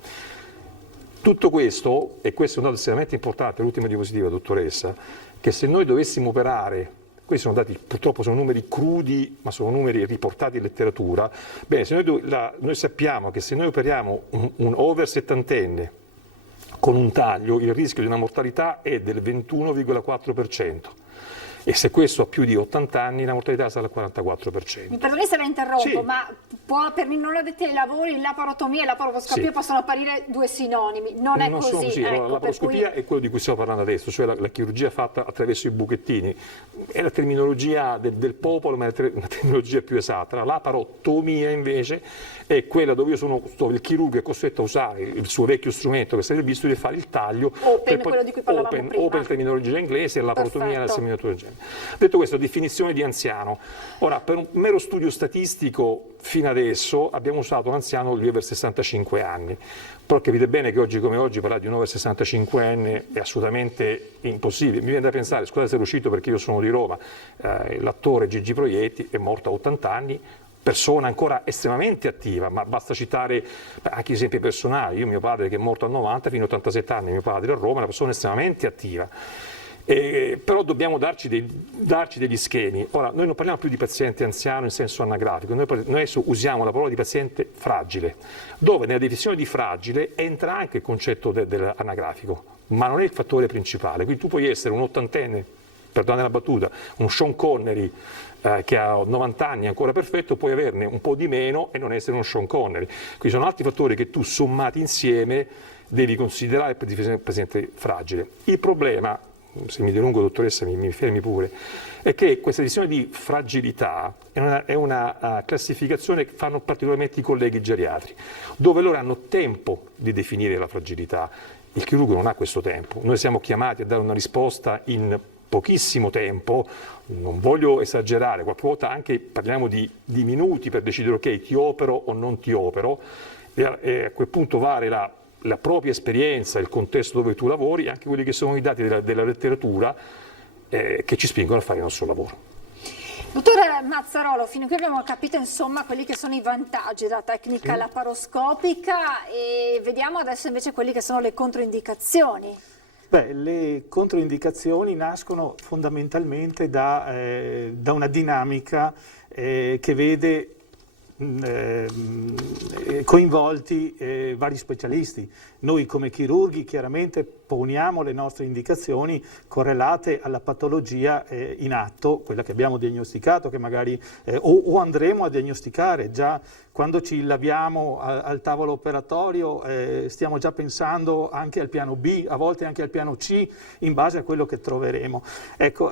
Tutto questo, e questo è un dato estremamente importante, l'ultima diapositiva, dottoressa, che se noi dovessimo operare, questi sono dati, purtroppo sono numeri crudi, ma sono numeri riportati in letteratura, bene, se noi sappiamo che se noi operiamo un over settantenne con un taglio, il rischio di una mortalità è del 21,4%. E se questo ha più di 80 anni, la mortalità sarà al 44%. Mi perdoni se la interrompo, sì. Ma per i non addetti ai lavori la laparotomia e la laparoscopia possono apparire due sinonimi, non è così. Così. Ecco, la laparoscopia è quello di cui stiamo parlando adesso, cioè la chirurgia fatta attraverso i buchettini. È la terminologia del popolo, ma è una terminologia più esatta. La laparotomia invece è quella dove il chirurgo è costretto a usare il suo vecchio strumento che sarebbe il bisturi e fare il taglio. Open, quello di cui parlavamo prima. Open, terminologia inglese, e la laparotomia è la terminologia. Detto questo, definizione di anziano. Ora, per un mero studio statistico fino adesso abbiamo usato l'anziano di over 65 anni, però capite bene che oggi come oggi parlare di un over 65enne è assolutamente impossibile. Mi viene da pensare, scusate se ero uscito perché io sono di Roma, l'attore Gigi Proietti è morto a 80 anni, persona ancora estremamente attiva, ma basta citare anche esempi personali. Io, mio padre che è morto a 90, fino a 87 anni, mio padre a Roma, è una persona estremamente attiva. Però dobbiamo darci degli schemi. Ora, noi non parliamo più di paziente anziano in senso anagrafico, noi adesso usiamo la parola di paziente fragile, dove nella definizione di fragile entra anche il concetto dell'anagrafico, ma non è il fattore principale. Quindi tu puoi essere un ottantenne, perdonate la battuta, un Sean Connery che ha 90 anni ancora perfetto, puoi averne un po' di meno e non essere uno Sean Connery. Quindi sono altri fattori che tu sommati insieme devi considerare per il paziente fragile. Il problema, se mi dilungo dottoressa mi fermi pure, è che questa divisione di fragilità è una classificazione che fanno particolarmente i colleghi geriatri, dove loro hanno tempo di definire la fragilità. Il chirurgo non ha questo tempo, noi siamo chiamati a dare una risposta in pochissimo tempo, non voglio esagerare, qualche volta anche parliamo di minuti per decidere ok, ti opero o non ti opero, e a quel punto vale la propria esperienza, il contesto dove tu lavori, anche quelli che sono i dati della letteratura che ci spingono a fare il nostro lavoro. Dottore Mazzarolo, fino a qui abbiamo capito insomma quelli che sono i vantaggi della tecnica laparoscopica e vediamo adesso invece quelli che sono le controindicazioni. Beh, le controindicazioni nascono fondamentalmente da una dinamica che vede coinvolti vari specialisti. Noi come chirurghi chiaramente poniamo le nostre indicazioni correlate alla patologia in atto, quella che abbiamo diagnosticato, che magari o andremo a diagnosticare. Già quando ci laviamo al tavolo operatorio stiamo già pensando anche al piano B, a volte anche al piano C, in base a quello che troveremo. Ecco,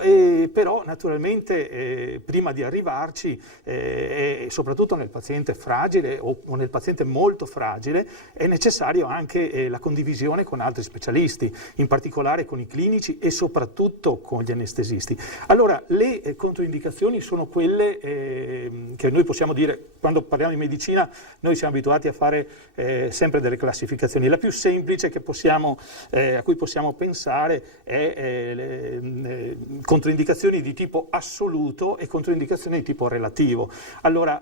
però naturalmente prima di arrivarci, soprattutto nel paziente fragile o nel paziente molto fragile, è necessario anche la condivisione con altri specialisti, in particolare con i clinici e soprattutto con gli anestesisti. Allora, le controindicazioni sono quelle che noi possiamo dire, quando parliamo di medicina, noi siamo abituati a fare sempre delle classificazioni. La più semplice che a cui possiamo pensare è controindicazioni di tipo assoluto e controindicazioni di tipo relativo. Allora,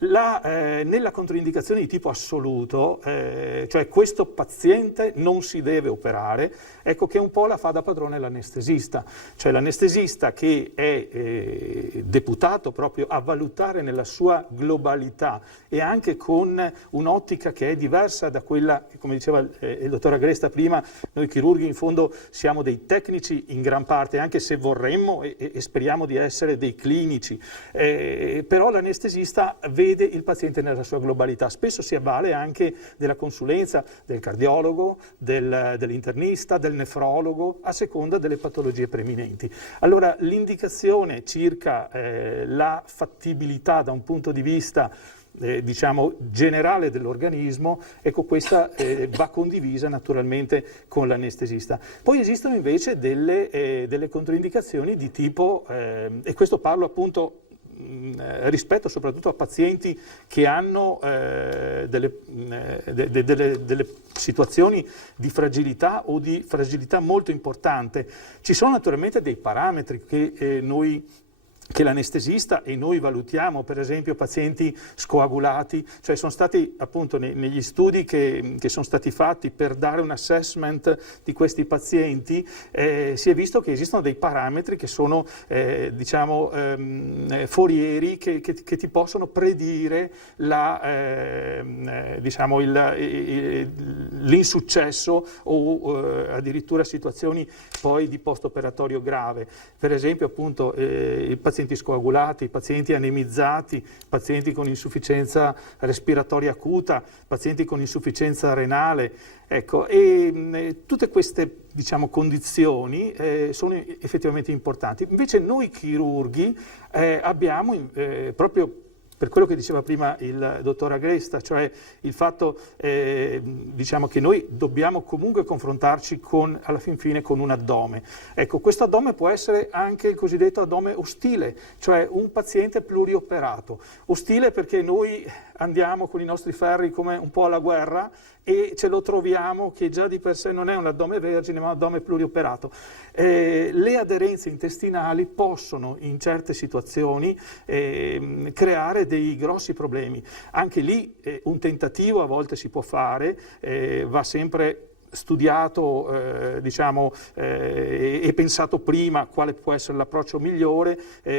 nella controindicazione di tipo assoluto, cioè questo paziente non si deve operare, ecco che un po' la fa da padrone l'anestesista, cioè l'anestesista che è deputato proprio a valutare nella sua globalità e anche con un'ottica che è diversa da quella, come diceva il dottor Agresta prima, noi chirurghi in fondo siamo dei tecnici in gran parte, anche se vorremmo e speriamo di essere dei clinici, però l'anestesista vede il paziente nella sua globalità, spesso si avvale anche della consulenza del cardiologo, dell'internista, del nefrologo, a seconda delle patologie preminenti. Allora l'indicazione circa la fattibilità da un punto di vista diciamo generale dell'organismo, ecco questa va condivisa naturalmente con l'anestesista. Poi esistono invece delle controindicazioni di tipo, e questo parlo appunto rispetto soprattutto a pazienti che hanno delle situazioni di fragilità o di fragilità molto importante. Ci sono naturalmente dei parametri che l'anestesista e noi valutiamo, per esempio pazienti scoagulati, cioè sono stati appunto negli studi che sono stati fatti per dare un assessment di questi pazienti, si è visto che esistono dei parametri che sono diciamo forieri che ti possono predire diciamo l'insuccesso o addirittura situazioni poi di post-operatorio grave. Per esempio appunto il paziente pazienti scoagulati, pazienti anemizzati, pazienti con insufficienza respiratoria acuta, pazienti con insufficienza renale. Ecco, e tutte queste, diciamo, condizioni sono effettivamente importanti. Invece noi chirurghi abbiamo proprio per quello che diceva prima il dottor Agresta, cioè il fatto diciamo che noi dobbiamo comunque confrontarci alla fin fine con un addome. Ecco, questo addome può essere anche il cosiddetto addome ostile, cioè un paziente plurioperato. Ostile perché noi andiamo con i nostri ferri come un po' alla guerra e ce lo troviamo che già di per sé non è un addome vergine ma un addome plurioperato. Le aderenze intestinali possono in certe situazioni creare dei grossi problemi. Anche lì un tentativo a volte si può fare, va sempre studiato diciamo, e pensato prima quale può essere l'approccio migliore,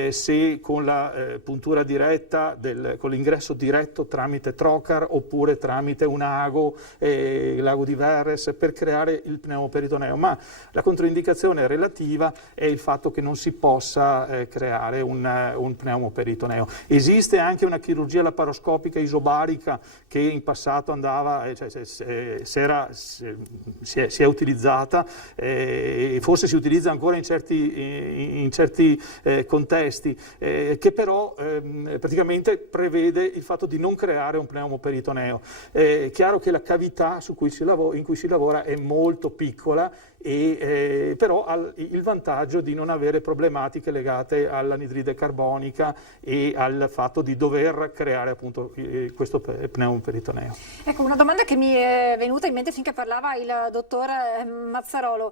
se con la puntura diretta, con l'ingresso diretto tramite trocar oppure tramite un ago, l'ago di Verres, per creare il pneumoperitoneo, ma la controindicazione relativa è il fatto che non si possa creare un pneumoperitoneo. Esiste anche una chirurgia laparoscopica isobarica che in passato andava, si è utilizzata e forse si utilizza ancora in certi contesti, che però praticamente prevede il fatto di non creare un pneumoperitoneo. È chiaro che la cavità in cui si lavora è molto piccola, però ha il vantaggio di non avere problematiche legate all'anidride carbonica e al fatto di dover creare appunto questo pneumoperitoneo. Ecco, una domanda che mi è venuta in mente finché parlava il dottor Mazzarolo.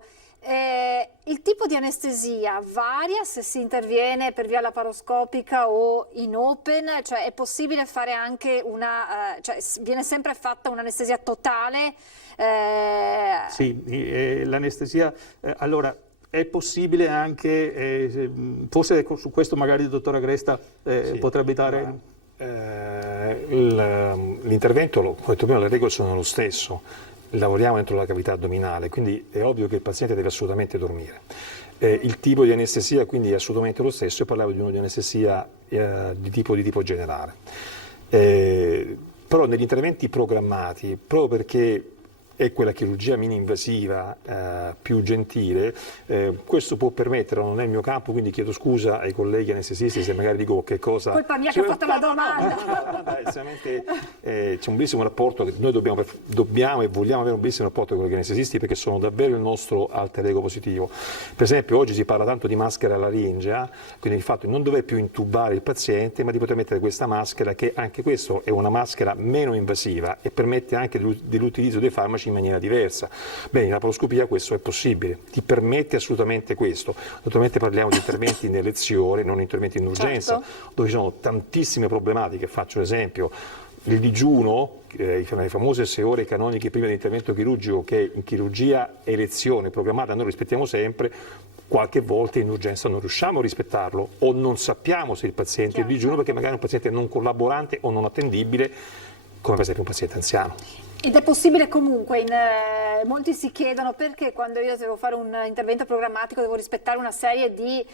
Il tipo di anestesia varia se si interviene per via laparoscopica o in open? Cioè è possibile fare anche cioè viene sempre fatta un'anestesia totale? Sì, l'anestesia, allora è possibile anche, forse su questo magari il dottor Agresta potrebbe dare... L'intervento, come ho detto prima, le regole sono lo stesso. Lavoriamo dentro la cavità addominale, quindi è ovvio che il paziente deve assolutamente dormire. Il tipo di anestesia quindi è assolutamente lo stesso. Io parlavo di un'anestesia di tipo generale. Però negli interventi programmati, proprio perché è quella chirurgia mini-invasiva più gentile, questo può permettere, non è il mio campo, quindi chiedo scusa ai colleghi anestesisti se magari dico che cosa... Colpa mia che ho fatto la domanda! C'è un bellissimo rapporto, che noi dobbiamo e vogliamo avere un bellissimo rapporto con gli anestesisti perché sono davvero il nostro alter ego positivo. Per esempio oggi si parla tanto di maschera laringea, quindi il fatto di non dover più intubare il paziente, ma di poter mettere questa maschera, che anche questo è una maschera meno invasiva e permette anche dell'utilizzo dei farmaci in maniera diversa. Bene, in laparoscopia questo è possibile, ti permette assolutamente questo. Naturalmente parliamo di interventi in elezione, non interventi in urgenza, certo, dove ci sono tantissime problematiche. Faccio l'esempio, il digiuno, le famose 6 ore canoniche prima dell'intervento chirurgico, che in chirurgia elezione programmata noi rispettiamo sempre, qualche volta in urgenza non riusciamo a rispettarlo o non sappiamo se il paziente è in digiuno perché magari è un paziente non collaborante o non attendibile, come per esempio un paziente anziano. Ed è possibile comunque, molti si chiedono perché quando io devo fare un intervento programmatico devo rispettare una serie di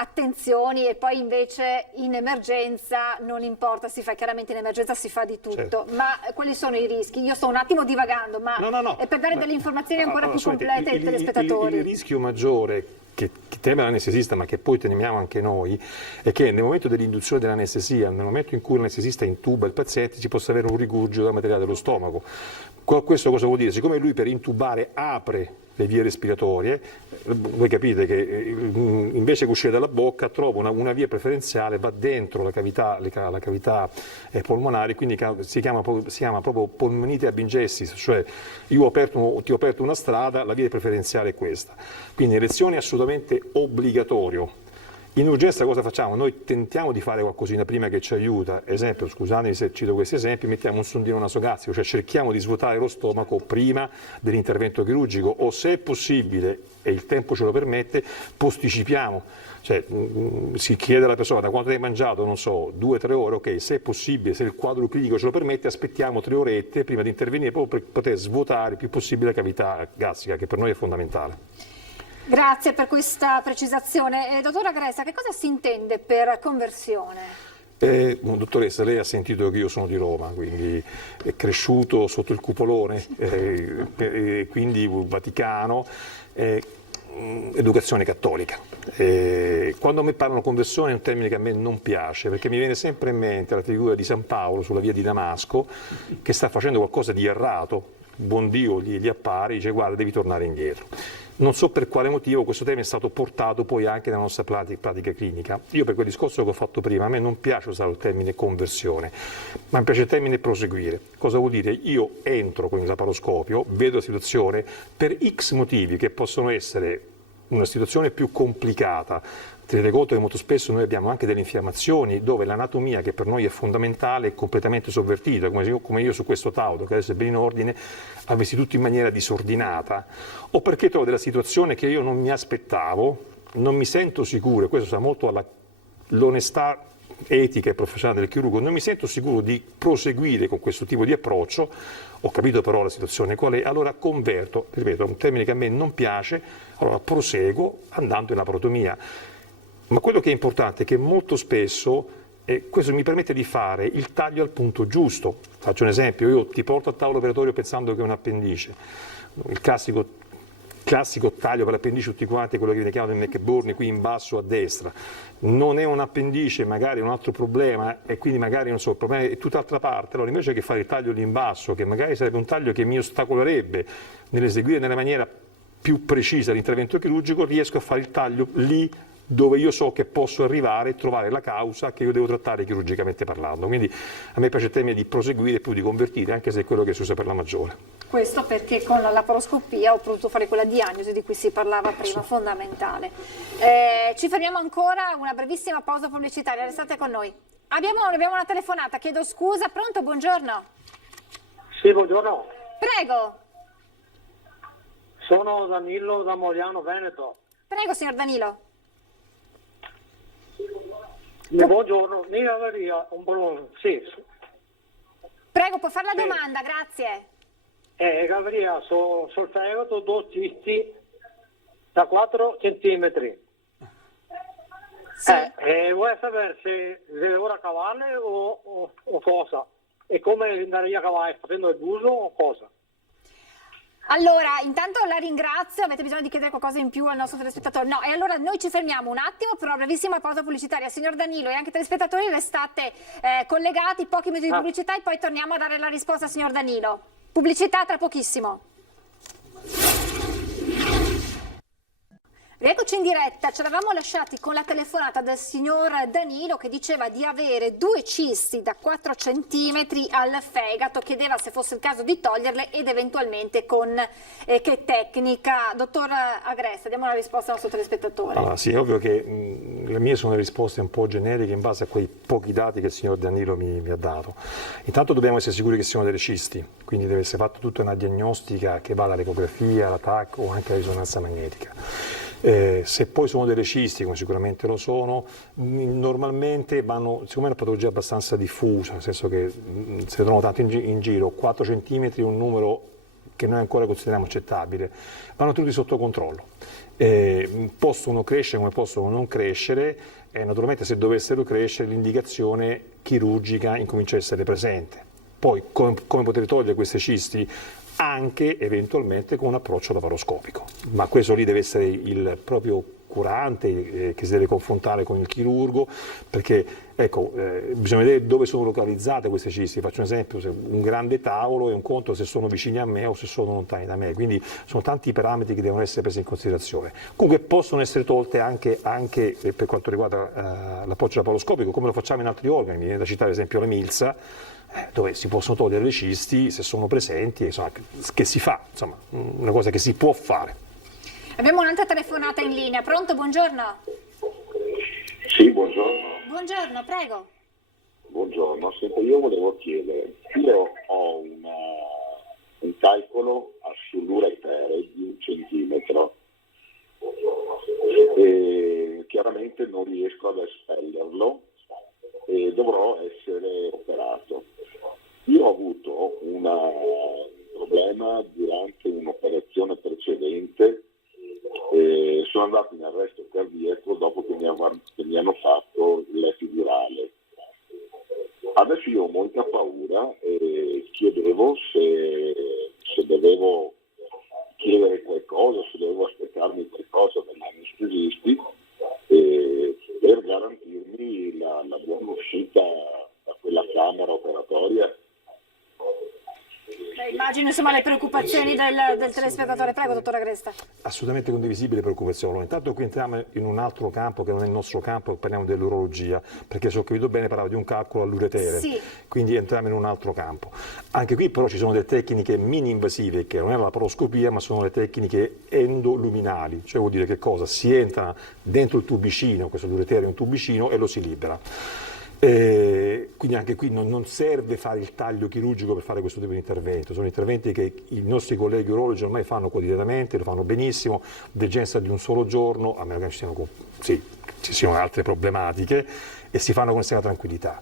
attenzioni e poi invece in emergenza non importa, chiaramente in emergenza si fa di tutto, certo, ma quali sono i rischi? Io sto un attimo divagando, ma no. È per dare delle informazioni ancora più complete ai telespettatori. Il rischio maggiore che teme l'anestesista ma che poi temiamo anche noi è che nel momento dell'induzione dell'anestesia, nel momento in cui l'anestesista intuba il paziente, ci possa avere un rigurgito da materiale dello stomaco. Questo cosa vuol dire? Siccome lui per intubare apre le vie respiratorie, voi capite che invece che uscire dalla bocca trova una via preferenziale, va dentro la cavità polmonare, quindi si chiama proprio polmonite ab ingestis, cioè ti ho aperto una strada, la via preferenziale è questa. Quindi elezione è assolutamente obbligatorio. In urgenza cosa facciamo? Noi tentiamo di fare qualcosina prima che ci aiuta, esempio, scusatemi se cito questi esempi, mettiamo un sondino nasogastrico, cioè cerchiamo di svuotare lo stomaco prima dell'intervento chirurgico o se è possibile e il tempo ce lo permette, posticipiamo, cioè si chiede alla persona da quanto hai mangiato, non so, 2-3 ore, ok, se è possibile, se il quadro clinico ce lo permette, aspettiamo 3 orette prima di intervenire proprio per poter svuotare il più possibile la cavità gastrica, che per noi è fondamentale. Grazie per questa precisazione. Dottor Agresta, che cosa si intende per conversione? Dottoressa, lei ha sentito che io sono di Roma, quindi è cresciuto sotto il cupolone, quindi Vaticano, educazione cattolica. Quando a me parlano conversione è un termine che a me non piace, perché mi viene sempre in mente la figura di San Paolo sulla via di Damasco, che sta facendo qualcosa di errato, buon Dio gli appare e dice guarda devi tornare indietro. Non so per quale motivo questo tema è stato portato poi anche nella nostra pratica clinica. Io per quel discorso che ho fatto prima, a me non piace usare il termine conversione, ma mi piace il termine proseguire. Cosa vuol dire? Io entro con il laparoscopio, vedo la situazione per X motivi che possono essere una situazione più complicata. Tenete conto che molto spesso noi abbiamo anche delle infiammazioni dove l'anatomia, che per noi è fondamentale, è completamente sovvertita, come io su questo tavolo, che adesso è ben in ordine, avessi tutto in maniera disordinata, o perché trovo della situazione che io non mi aspettavo, non mi sento sicuro, questo sta molto all'onestà etica e professionale del chirurgo, non mi sento sicuro di proseguire con questo tipo di approccio, ho capito però la situazione qual è, allora converto, ripeto, è un termine che a me non piace, allora proseguo andando in laparotomia. Ma quello che è importante è che molto spesso questo mi permette di fare il taglio al punto giusto. Faccio un esempio, io ti porto al tavolo operatorio pensando che è un appendice, il classico taglio per l'appendice tutti quanti, quello che viene chiamato il neckbone qui in basso a destra, non è un appendice, magari è un altro problema e quindi magari non so, il problema è tutt'altra parte, allora invece che fare il taglio lì in basso, che magari sarebbe un taglio che mi ostacolerebbe nell'eseguire nella maniera più precisa l'intervento chirurgico, riesco a fare il taglio lì dove io so che posso arrivare e trovare la causa che io devo trattare chirurgicamente parlando. Quindi a me piace il termine di proseguire più di convertire, anche se è quello che si usa per la maggiore. Questo perché con la laparoscopia ho potuto fare quella diagnosi di cui si parlava prima, fondamentale. Ci fermiamo ancora, una brevissima pausa pubblicitaria, restate con noi. Abbiamo una telefonata, chiedo scusa, pronto, buongiorno. Sì, buongiorno. Prego. Sono Danilo da Mogliano, Veneto. Prego, signor Danilo. Buongiorno, sì. Prego, puoi fare la domanda, grazie. Gabriele, sul fegato 2 cisti da 4 centimetri. Sì. Vuoi sapere se devo cavarle o cosa? E come andare a cavare, facendo il buso o cosa? Allora, intanto la ringrazio, avete bisogno di chiedere qualcosa in più al nostro telespettatore? No, e allora noi ci fermiamo un attimo per una brevissima pausa pubblicitaria. Signor Danilo e anche telespettatori, restate collegati, pochi minuti di pubblicità e poi torniamo a dare la risposta al signor Danilo. Pubblicità tra pochissimo. Rieccoci in diretta, ci eravamo lasciati con la telefonata del signor Danilo che diceva di avere 2 cisti da 4 centimetri al fegato, chiedeva se fosse il caso di toglierle ed eventualmente con che tecnica. Dottor Agresta, diamo una risposta al nostro telespettatore. Allora, sì, è ovvio che le mie sono risposte un po' generiche in base a quei pochi dati che il signor Danilo mi ha dato. Intanto dobbiamo essere sicuri che siano delle cisti, quindi deve essere fatta tutta una diagnostica che va all'ecografia, alla TAC o anche alla risonanza magnetica. Se poi sono delle cisti, come sicuramente lo sono, normalmente vanno, secondo me è una patologia abbastanza diffusa, nel senso che se ne trovano tanto in giro, 4 centimetri è un numero che noi ancora consideriamo accettabile, vanno tenuti sotto controllo. Possono crescere come possono non crescere, naturalmente se dovessero crescere l'indicazione chirurgica incomincia a essere presente. Poi come poter togliere queste cisti? Anche eventualmente con un approccio laparoscopico, ma questo lì deve essere il proprio curante che si deve confrontare con il chirurgo, perché ecco, bisogna vedere dove sono localizzate queste cisti. Faccio un esempio, se un grande tavolo è un conto se sono vicini a me o se sono lontani da me, quindi sono tanti i parametri che devono essere presi in considerazione. Comunque possono essere tolte anche per quanto riguarda l'approccio laparoscopico, come lo facciamo in altri organi. Mi viene da citare ad esempio la milza, dove si possono togliere le cisti se sono presenti, insomma, che si fa, insomma, una cosa che si può fare. Abbiamo un'altra telefonata in linea, pronto? Buongiorno. Sì, buongiorno. Buongiorno, prego. Buongiorno, sempre io volevo chiedere, io ho un calcolo sull'uretere di 1 centimetro e chiaramente non riesco ad espellerlo e dovrò essere operato. Io ho avuto un problema durante un'operazione precedente andato in arresto cardiaco dopo che mi hanno fatto l'epidurale. Adesso io ho molta paura e chiedevo se dovevo chiedere qualcosa, se dovevo aspettarmi qualcosa dagli anestesisti per garantirmi la buona uscita da quella camera operatoria. Immagino insomma le preoccupazioni del telespettatore. Prego, dottor Agresta. Assolutamente condivisibile preoccupazione. Intanto qui entriamo in un altro campo che non è il nostro campo, parliamo dell'urologia, perché se ho capito bene parlava di un calcolo all'uretere, sì. Quindi entriamo in un altro campo. Anche qui però ci sono delle tecniche mini-invasive, che non è la laparoscopia, ma sono le tecniche endoluminali, cioè vuol dire che cosa? Si entra dentro il tubicino, questo uretere è un tubicino, e lo si libera. Quindi anche qui non serve fare il taglio chirurgico per fare questo tipo di intervento, sono interventi che i nostri colleghi urologi ormai fanno quotidianamente, lo fanno benissimo, degenza di un solo giorno, a meno che ci siano altre problematiche, e si fanno con estrema tranquillità.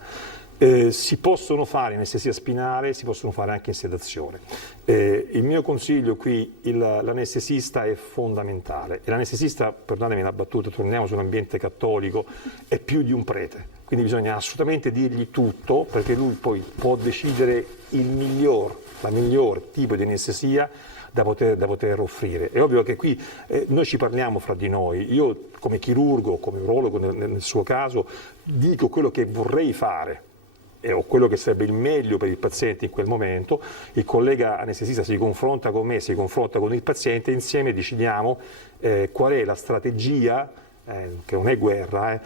Si possono fare in anestesia spinale, si possono fare anche in sedazione. Il mio consiglio qui, l'anestesista è fondamentale, e l'anestesista, perdonatemi la battuta, torniamo sull'ambiente cattolico, è più di un prete. Quindi bisogna assolutamente dirgli tutto, perché lui poi può decidere la miglior tipo di anestesia da poter offrire. È ovvio che qui noi ci parliamo fra di noi, io come chirurgo, come urologo nel suo caso, dico quello che vorrei fare, o quello che sarebbe il meglio per il paziente in quel momento. Il collega anestesista si confronta con me, si confronta con il paziente, insieme decidiamo qual è la strategia, che non è guerra,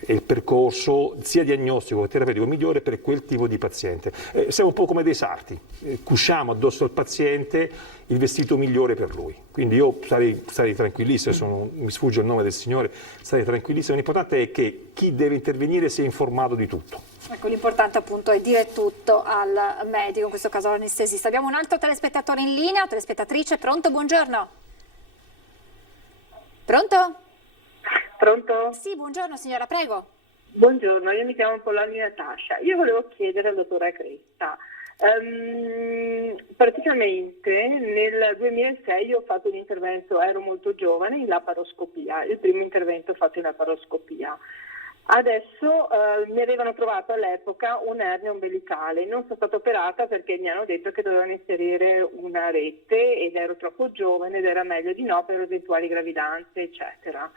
è il percorso sia diagnostico che terapeutico migliore per quel tipo di paziente. Siamo un po' come dei sarti, cusciamo addosso al paziente il vestito migliore per lui. Quindi io sarei tranquillissimo, mi sfugge il nome del Signore, sarei tranquillissimo. L'importante è che chi deve intervenire sia informato di tutto. Ecco, l'importante appunto è dire tutto al medico, in questo caso all'anestesista. Abbiamo un altro telespettatore in linea, telespettatrice, pronto? Buongiorno. Pronto? Pronto? Sì, buongiorno signora, prego. Buongiorno, io mi chiamo Pollani Natascia. Io volevo chiedere al dottore Agresta, praticamente nel 2006 ho fatto un intervento, ero molto giovane, in laparoscopia, il primo intervento fatto in laparoscopia. Adesso mi avevano trovato all'epoca un'ernia ombelicale, non sono stata operata perché mi hanno detto che dovevano inserire una rete ed ero troppo giovane ed era meglio di no per eventuali gravidanze, eccetera.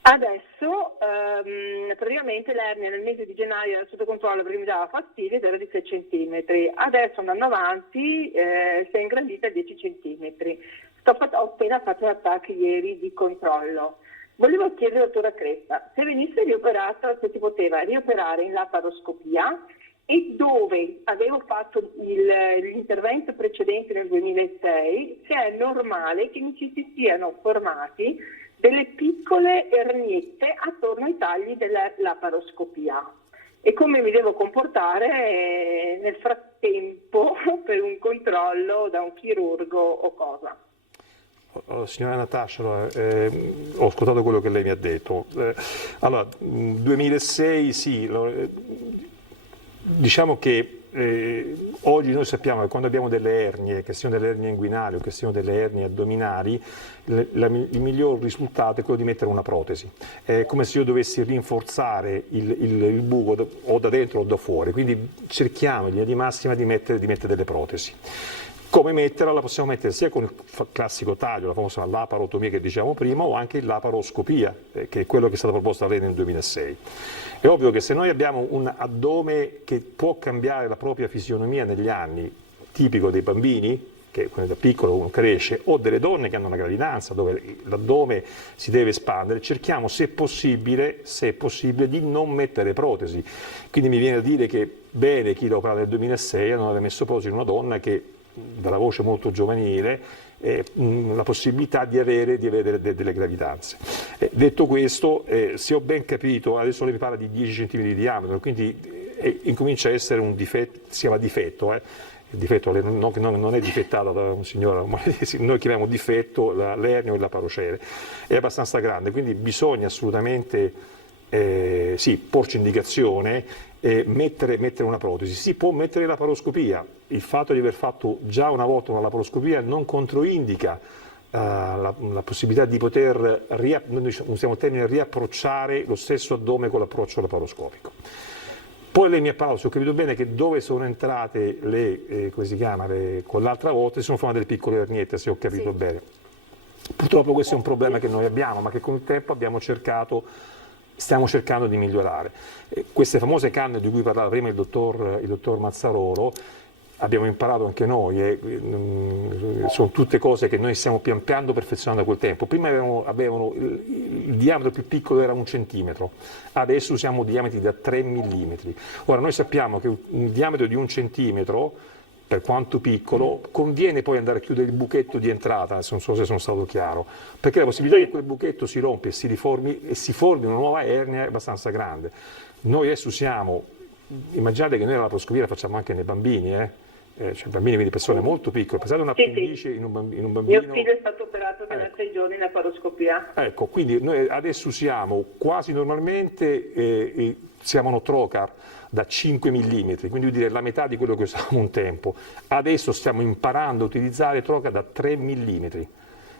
Adesso praticamente l'ernia nel mese di gennaio era sotto controllo perché mi dava fastidio ed era di 6 cm. Adesso andando avanti si è ingrandita a 10 cm. Ho appena fatto un attacco ieri di controllo. Volevo chiedere al dottor Agresta se venisse rioperata, se si poteva rioperare in laparoscopia, e dove avevo fatto l'intervento precedente nel 2006, se è normale che mi ci si siano formati delle piccole erniette attorno ai tagli della laparoscopia, e come mi devo comportare nel frattempo per un controllo da un chirurgo o cosa. Signora Natascia, ho ascoltato quello che lei mi ha detto. Allora, 2006 sì, diciamo che oggi noi sappiamo che quando abbiamo delle ernie, che siano delle ernie inguinali o che siano delle ernie addominali, il miglior risultato è quello di mettere una protesi. È come se io dovessi rinforzare il buco o da dentro o da fuori, quindi cerchiamo in linea di massima di mettere delle protesi. Come metterla? La possiamo mettere sia con il classico taglio, la famosa laparotomia che dicevamo prima, o anche laparoscopia, che è quello che è stato proposto da lei nel 2006. È ovvio che se noi abbiamo un addome che può cambiare la propria fisionomia negli anni, tipico dei bambini, che da piccolo uno cresce, o delle donne che hanno una gravidanza dove l'addome si deve espandere, cerchiamo se è possibile di non mettere protesi. Quindi mi viene a dire che bene chi l'ha operato nel 2006 non aveva messo protesi in una donna che dalla voce molto giovanile, la possibilità di avere delle gravidanze. Detto questo, se ho ben capito, adesso lei mi parla di 10 cm di diametro, quindi incomincia a essere un difetto, si chiama difetto, il difetto non è difettata da un signore, noi chiamiamo difetto l'ernio e la parocere, è abbastanza grande, quindi bisogna assolutamente porci indicazione, mettere una protesi. Si può mettere la laparoscopia, il fatto di aver fatto già una volta una laparoscopia non controindica la possibilità di poter, noi usiamo il termine, riapprocciare lo stesso addome con l'approccio laparoscopico. Poi lei mi ha parlato, se ho capito bene, che dove sono entrate come si chiama, con l'altra volta si sono formate delle piccole erniette, se ho capito bene. Purtroppo questo è un problema che noi abbiamo, ma che con il tempo stiamo cercando di migliorare. Queste famose canne di cui parlava prima il dottor Mazzarolo, abbiamo imparato anche noi, sono tutte cose che noi stiamo pian piano perfezionando da quel tempo. Prima avevano il diametro più piccolo era 1 centimetro, adesso usiamo diametri da 3 millimetri. Ora noi sappiamo che un diametro di 1 centimetro, per quanto piccolo, conviene poi andare a chiudere il buchetto di entrata, non so se sono stato chiaro, perché la possibilità che quel buchetto si rompi e si formi una nuova ernia è abbastanza grande. Noi adesso usiamo, immaginate che noi la laparoscopia la facciamo anche nei bambini, cioè bambini, quindi persone molto piccole, pensate un appendice in un bambino. Mio figlio è stato operato da 6 giorni in laparoscopia. Ecco, quindi noi adesso usiamo quasi normalmente, siamo trocar da 5 mm, quindi vuol dire la metà di quello che usavamo un tempo. Adesso stiamo imparando a utilizzare trocar da 3 mm,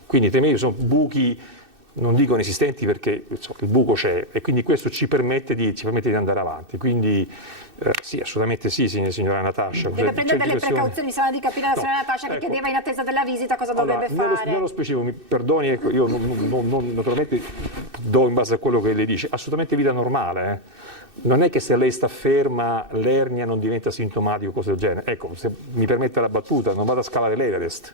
quindi 3 mm sono buchi, non dico inesistenti perché il buco c'è, e quindi questo ci permette di andare avanti. Quindi sì, assolutamente sì, signora Natascia. Deve prendere delle precauzioni, mi sembra di capire la signora Natascia che chiedeva in attesa della visita cosa dovrebbe fare. Nello specifico, mi perdoni, ecco, io naturalmente do in base a quello che lei dice, assolutamente vita normale. Non è che se lei sta ferma l'ernia non diventa sintomatico o cose del genere. Ecco, se mi permette la battuta, non vado a scalare l'Everest,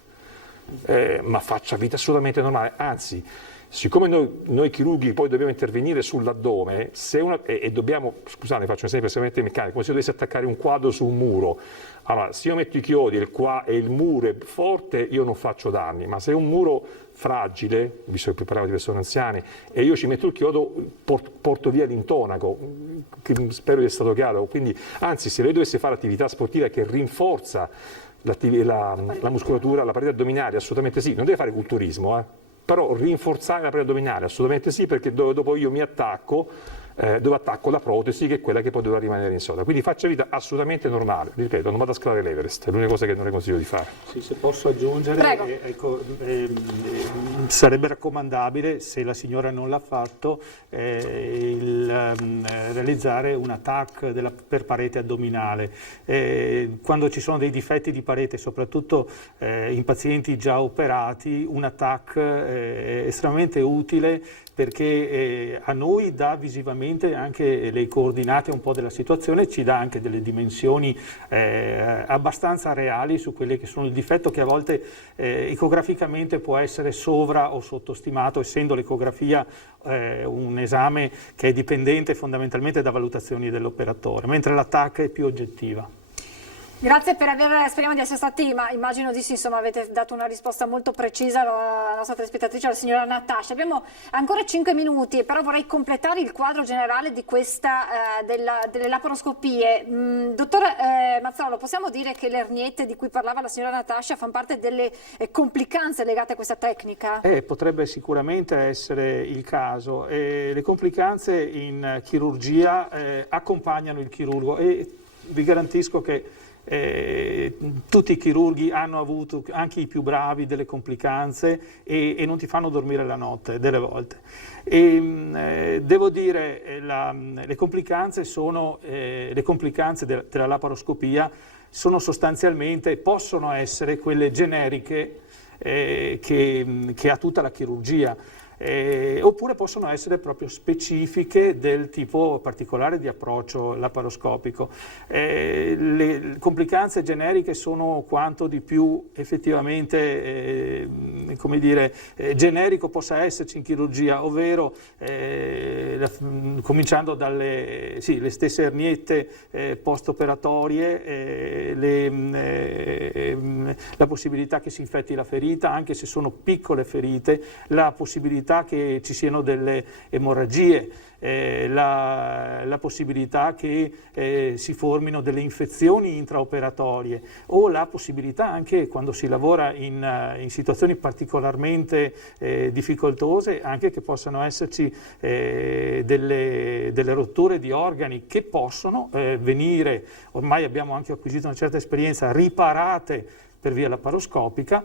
ma faccia vita assolutamente normale, anzi, siccome noi chirurghi poi dobbiamo intervenire sull'addome, e dobbiamo, scusate, faccio un esempio estremamente meccanico, come se io dovessi attaccare un quadro su un muro. Allora, se io metto i chiodi e il muro è forte, io non faccio danni, ma se è un muro fragile, visto che parlavo di persone anziane, e io ci metto il chiodo, porto via l'intonaco, che spero di essere stato chiaro. Quindi, anzi, se lei dovesse fare attività sportiva che rinforza la muscolatura, la parete addominale, assolutamente sì, non deve fare culturismo, però rinforzare la parete addominale assolutamente sì, perché dopo io mi attacco, dove attacco la protesi, che è quella che poi dovrà rimanere in soda. Quindi faccia vita assolutamente normale, ripeto, non vado a scalare l'Everest, è l'unica cosa che non le consiglio di fare. Sì, se posso aggiungere, sarebbe raccomandabile, se la signora non l'ha fatto, realizzare un TAC per parete addominale. Quando ci sono dei difetti di parete, soprattutto in pazienti già operati, un TAC è estremamente utile, perché a noi dà visivamente anche le coordinate un po' della situazione, ci dà anche delle dimensioni abbastanza reali su quelli che sono il difetto, che a volte ecograficamente può essere sovra o sottostimato, essendo l'ecografia un esame che è dipendente fondamentalmente da valutazioni dell'operatore, mentre la TAC è più oggettiva. Grazie per speriamo di essere stati, ma immagino di sì, insomma avete dato una risposta molto precisa alla nostra telespettatrice, la signora Natascia. Abbiamo ancora 5 minuti, però vorrei completare il quadro generale di questa, delle laparoscopie. Dottor Mazzarolo, possiamo dire che le erniette di cui parlava la signora Natascia fanno parte delle complicanze legate a questa tecnica? Potrebbe sicuramente essere il caso. Le complicanze in chirurgia accompagnano il chirurgo, e vi garantisco che tutti i chirurghi hanno avuto, anche i più bravi, delle complicanze e non ti fanno dormire la notte delle volte. Devo dire, le complicanze della laparoscopia sono sostanzialmente, possono essere quelle generiche che ha tutta la chirurgia. Oppure possono essere proprio specifiche del tipo particolare di approccio laparoscopico. Le complicanze generiche sono quanto di più effettivamente come dire, generico possa esserci in chirurgia, ovvero cominciando dalle le stesse erniette post-operatorie, la possibilità che si infetti la ferita, anche se sono piccole ferite, la possibilità che ci siano delle emorragie, la possibilità che si formino delle infezioni intraoperatorie, o la possibilità anche, quando si lavora in situazioni particolarmente difficoltose, anche che possano esserci delle rotture di organi che possono venire, ormai abbiamo anche acquisito una certa esperienza, riparate per via laparoscopica,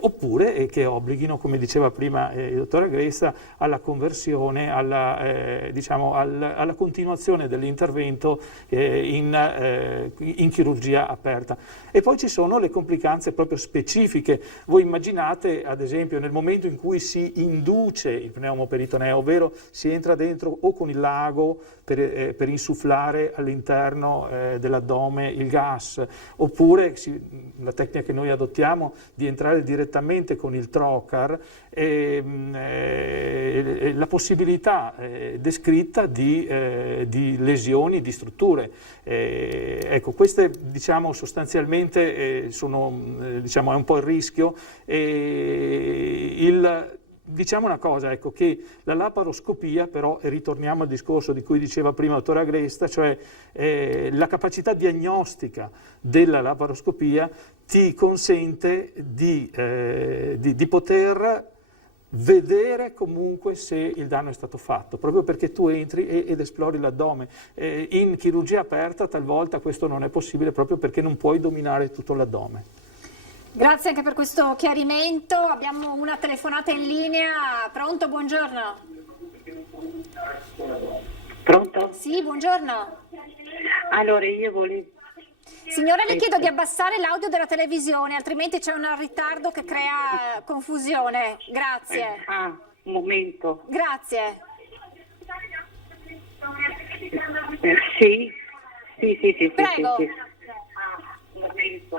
oppure che obblighino, come diceva prima il dottor Agresta, alla conversione, alla continuazione dell'intervento in chirurgia aperta. E poi ci sono le complicanze proprio specifiche. Voi immaginate, ad esempio, nel momento in cui si induce il pneumoperitoneo, ovvero si entra dentro o con il lago per insufflare all'interno dell'addome il gas, oppure la tecnica che noi adottiamo di entrare direttamente con il trocar, la possibilità descritta di lesioni di strutture. Ecco, queste sostanzialmente sono, è un po' il rischio. Diciamo una cosa, ecco, che la laparoscopia però, e ritorniamo al discorso di cui diceva prima il dottor Agresta, cioè la capacità diagnostica della laparoscopia ti consente di poter vedere comunque se il danno è stato fatto, proprio perché tu entri ed esplori l'addome. In chirurgia aperta talvolta questo non è possibile, proprio perché non puoi dominare tutto l'addome. Grazie anche per questo chiarimento. Abbiamo una telefonata in linea. Pronto? Buongiorno. Pronto? Sì, buongiorno. Allora, io volevo... Signora, le chiedo di abbassare l'audio della televisione, altrimenti c'è un ritardo che crea confusione. Grazie. Un momento. Grazie. Sì. Prego. Sì. Un momento.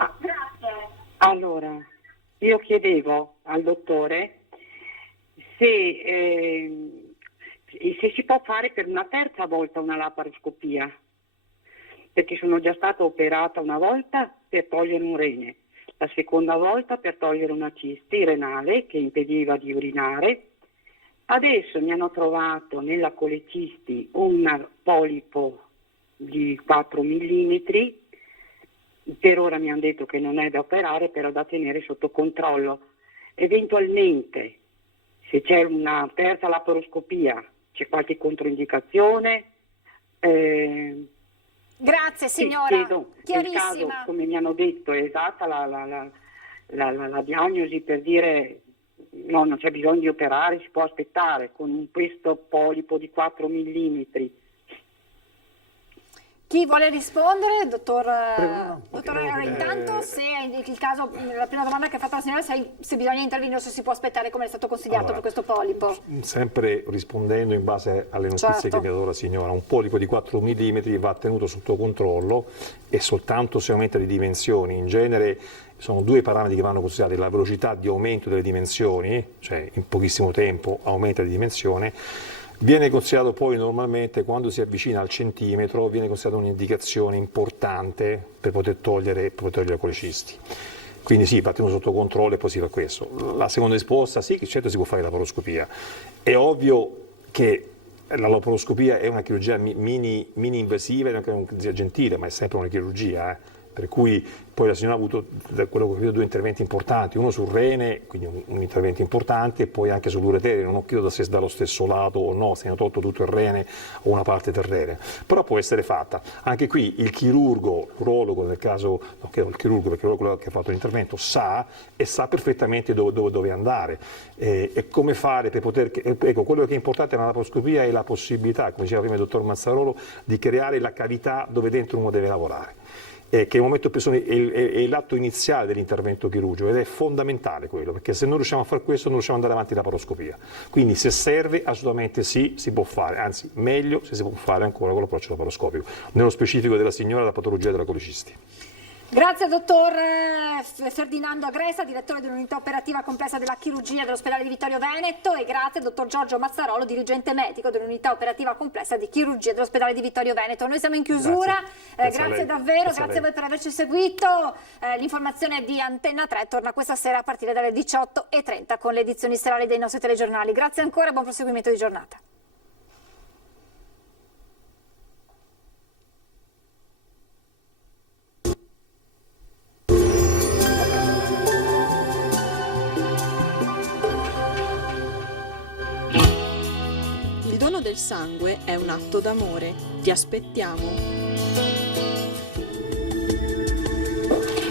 Allora, io chiedevo al dottore se si può fare per una terza volta una laparoscopia, perché sono già stata operata una volta per togliere un rene, la seconda volta per togliere una cisti renale che impediva di urinare. Adesso mi hanno trovato nella colecisti un polipo di 4 millimetri. Per ora mi hanno detto che non è da operare, però da tenere sotto controllo. Eventualmente, se c'è una terza laparoscopia, c'è qualche controindicazione? Grazie signora, chiarissima. Il caso, come mi hanno detto, è esatta la diagnosi per dire no, non c'è bisogno di operare, si può aspettare con questo polipo di 4 millimetri. Chi vuole rispondere? Dottor intanto, se il caso, la prima domanda che ha fatto la signora, se bisogna intervenire o se si può aspettare come è stato consigliato per questo polipo. Sempre rispondendo in base alle notizie che mi ha dato la signora, un polipo di 4 mm va tenuto sotto controllo e soltanto se aumenta di dimensioni. In genere sono due parametri che vanno considerati: la velocità di aumento delle dimensioni, cioè in pochissimo tempo aumenta di dimensione. Viene considerato poi normalmente, quando si avvicina al centimetro, viene considerata un'indicazione importante per poter togliere la colecisti. Quindi sì, va tenuto sotto controllo e poi si fa questo. La seconda risposta, sì, che certo si può fare la laparoscopia. È ovvio che la laparoscopia è una chirurgia mini invasiva, è una chirurgia gentile, ma è sempre una chirurgia, per cui poi la signora ha avuto, da quello che ho capito, due interventi importanti, uno sul rene, quindi un intervento importante, e poi anche sull'uretere. Non ho capito se dallo stesso lato o no, se ne ha tolto tutto il rene o una parte del rene, però può essere fatta. Anche qui il chirurgo, l'urologo nel caso, il chirurgo, perché è quello che ha fatto l'intervento, sa perfettamente dove andare e come fare per poter... Ecco, quello che è importante nella laparoscopia è la possibilità, come diceva prima il dottor Mazzarolo, di creare la cavità dove dentro uno deve lavorare. Che è il momento è l'atto iniziale dell'intervento chirurgico, ed è fondamentale quello, perché se non riusciamo a fare questo non riusciamo ad andare avanti la laparoscopia. Quindi se serve, assolutamente sì, si può fare, anzi meglio se si può fare ancora con l'approccio laparoscopico, nello specifico della signora, la patologia della colecisti. Grazie al dottor Ferdinando Agresta, direttore dell'unità operativa complessa della chirurgia dell'ospedale di Vittorio Veneto, e grazie al dottor Giorgio Mazzarolo, dirigente medico dell'unità operativa complessa di chirurgia dell'ospedale di Vittorio Veneto. Noi siamo in chiusura, grazie davvero, grazie a voi per averci seguito. L'informazione di Antenna 3 torna questa sera a partire dalle 18:30 con le edizioni serali dei nostri telegiornali. Grazie ancora e buon proseguimento di giornata. sangue è un atto d'amore. Ti aspettiamo.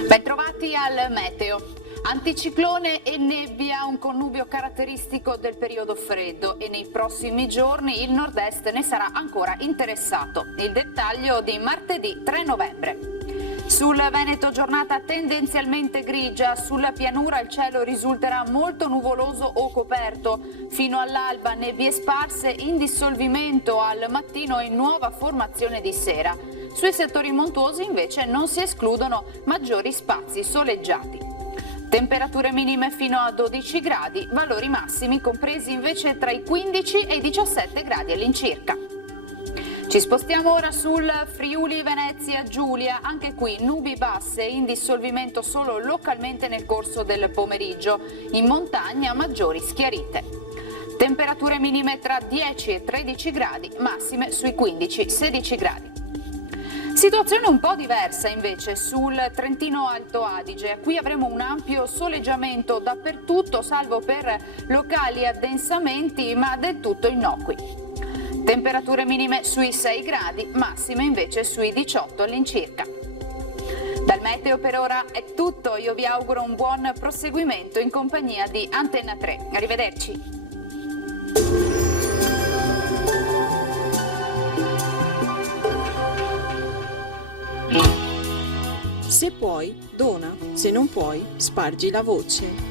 Bentrovati al meteo. Anticiclone e nebbia, un connubio caratteristico del periodo freddo, e nei prossimi giorni il nord-est ne sarà ancora interessato. Il dettaglio di martedì 3 novembre. Sul Veneto giornata tendenzialmente grigia, sulla pianura il cielo risulterà molto nuvoloso o coperto. Fino all'alba nebbie sparse, in dissolvimento al mattino e in nuova formazione di sera. Sui settori montuosi invece non si escludono maggiori spazi soleggiati. Temperature minime fino a 12 gradi, valori massimi compresi invece tra i 15 e i 17 gradi all'incirca. Ci spostiamo ora sul Friuli Venezia Giulia, anche qui nubi basse in dissolvimento solo localmente nel corso del pomeriggio, in montagna maggiori schiarite. Temperature minime tra 10 e 13 gradi, massime sui 15-16 gradi. Situazione un po' diversa invece sul Trentino Alto Adige. Qui avremo un ampio soleggiamento dappertutto, salvo per locali addensamenti, ma del tutto innocui. Temperature minime sui 6 gradi, massime invece sui 18 all'incirca. Dal meteo per ora è tutto, io vi auguro un buon proseguimento in compagnia di Antenna 3. Arrivederci. Se puoi, dona, se non puoi, spargi la voce.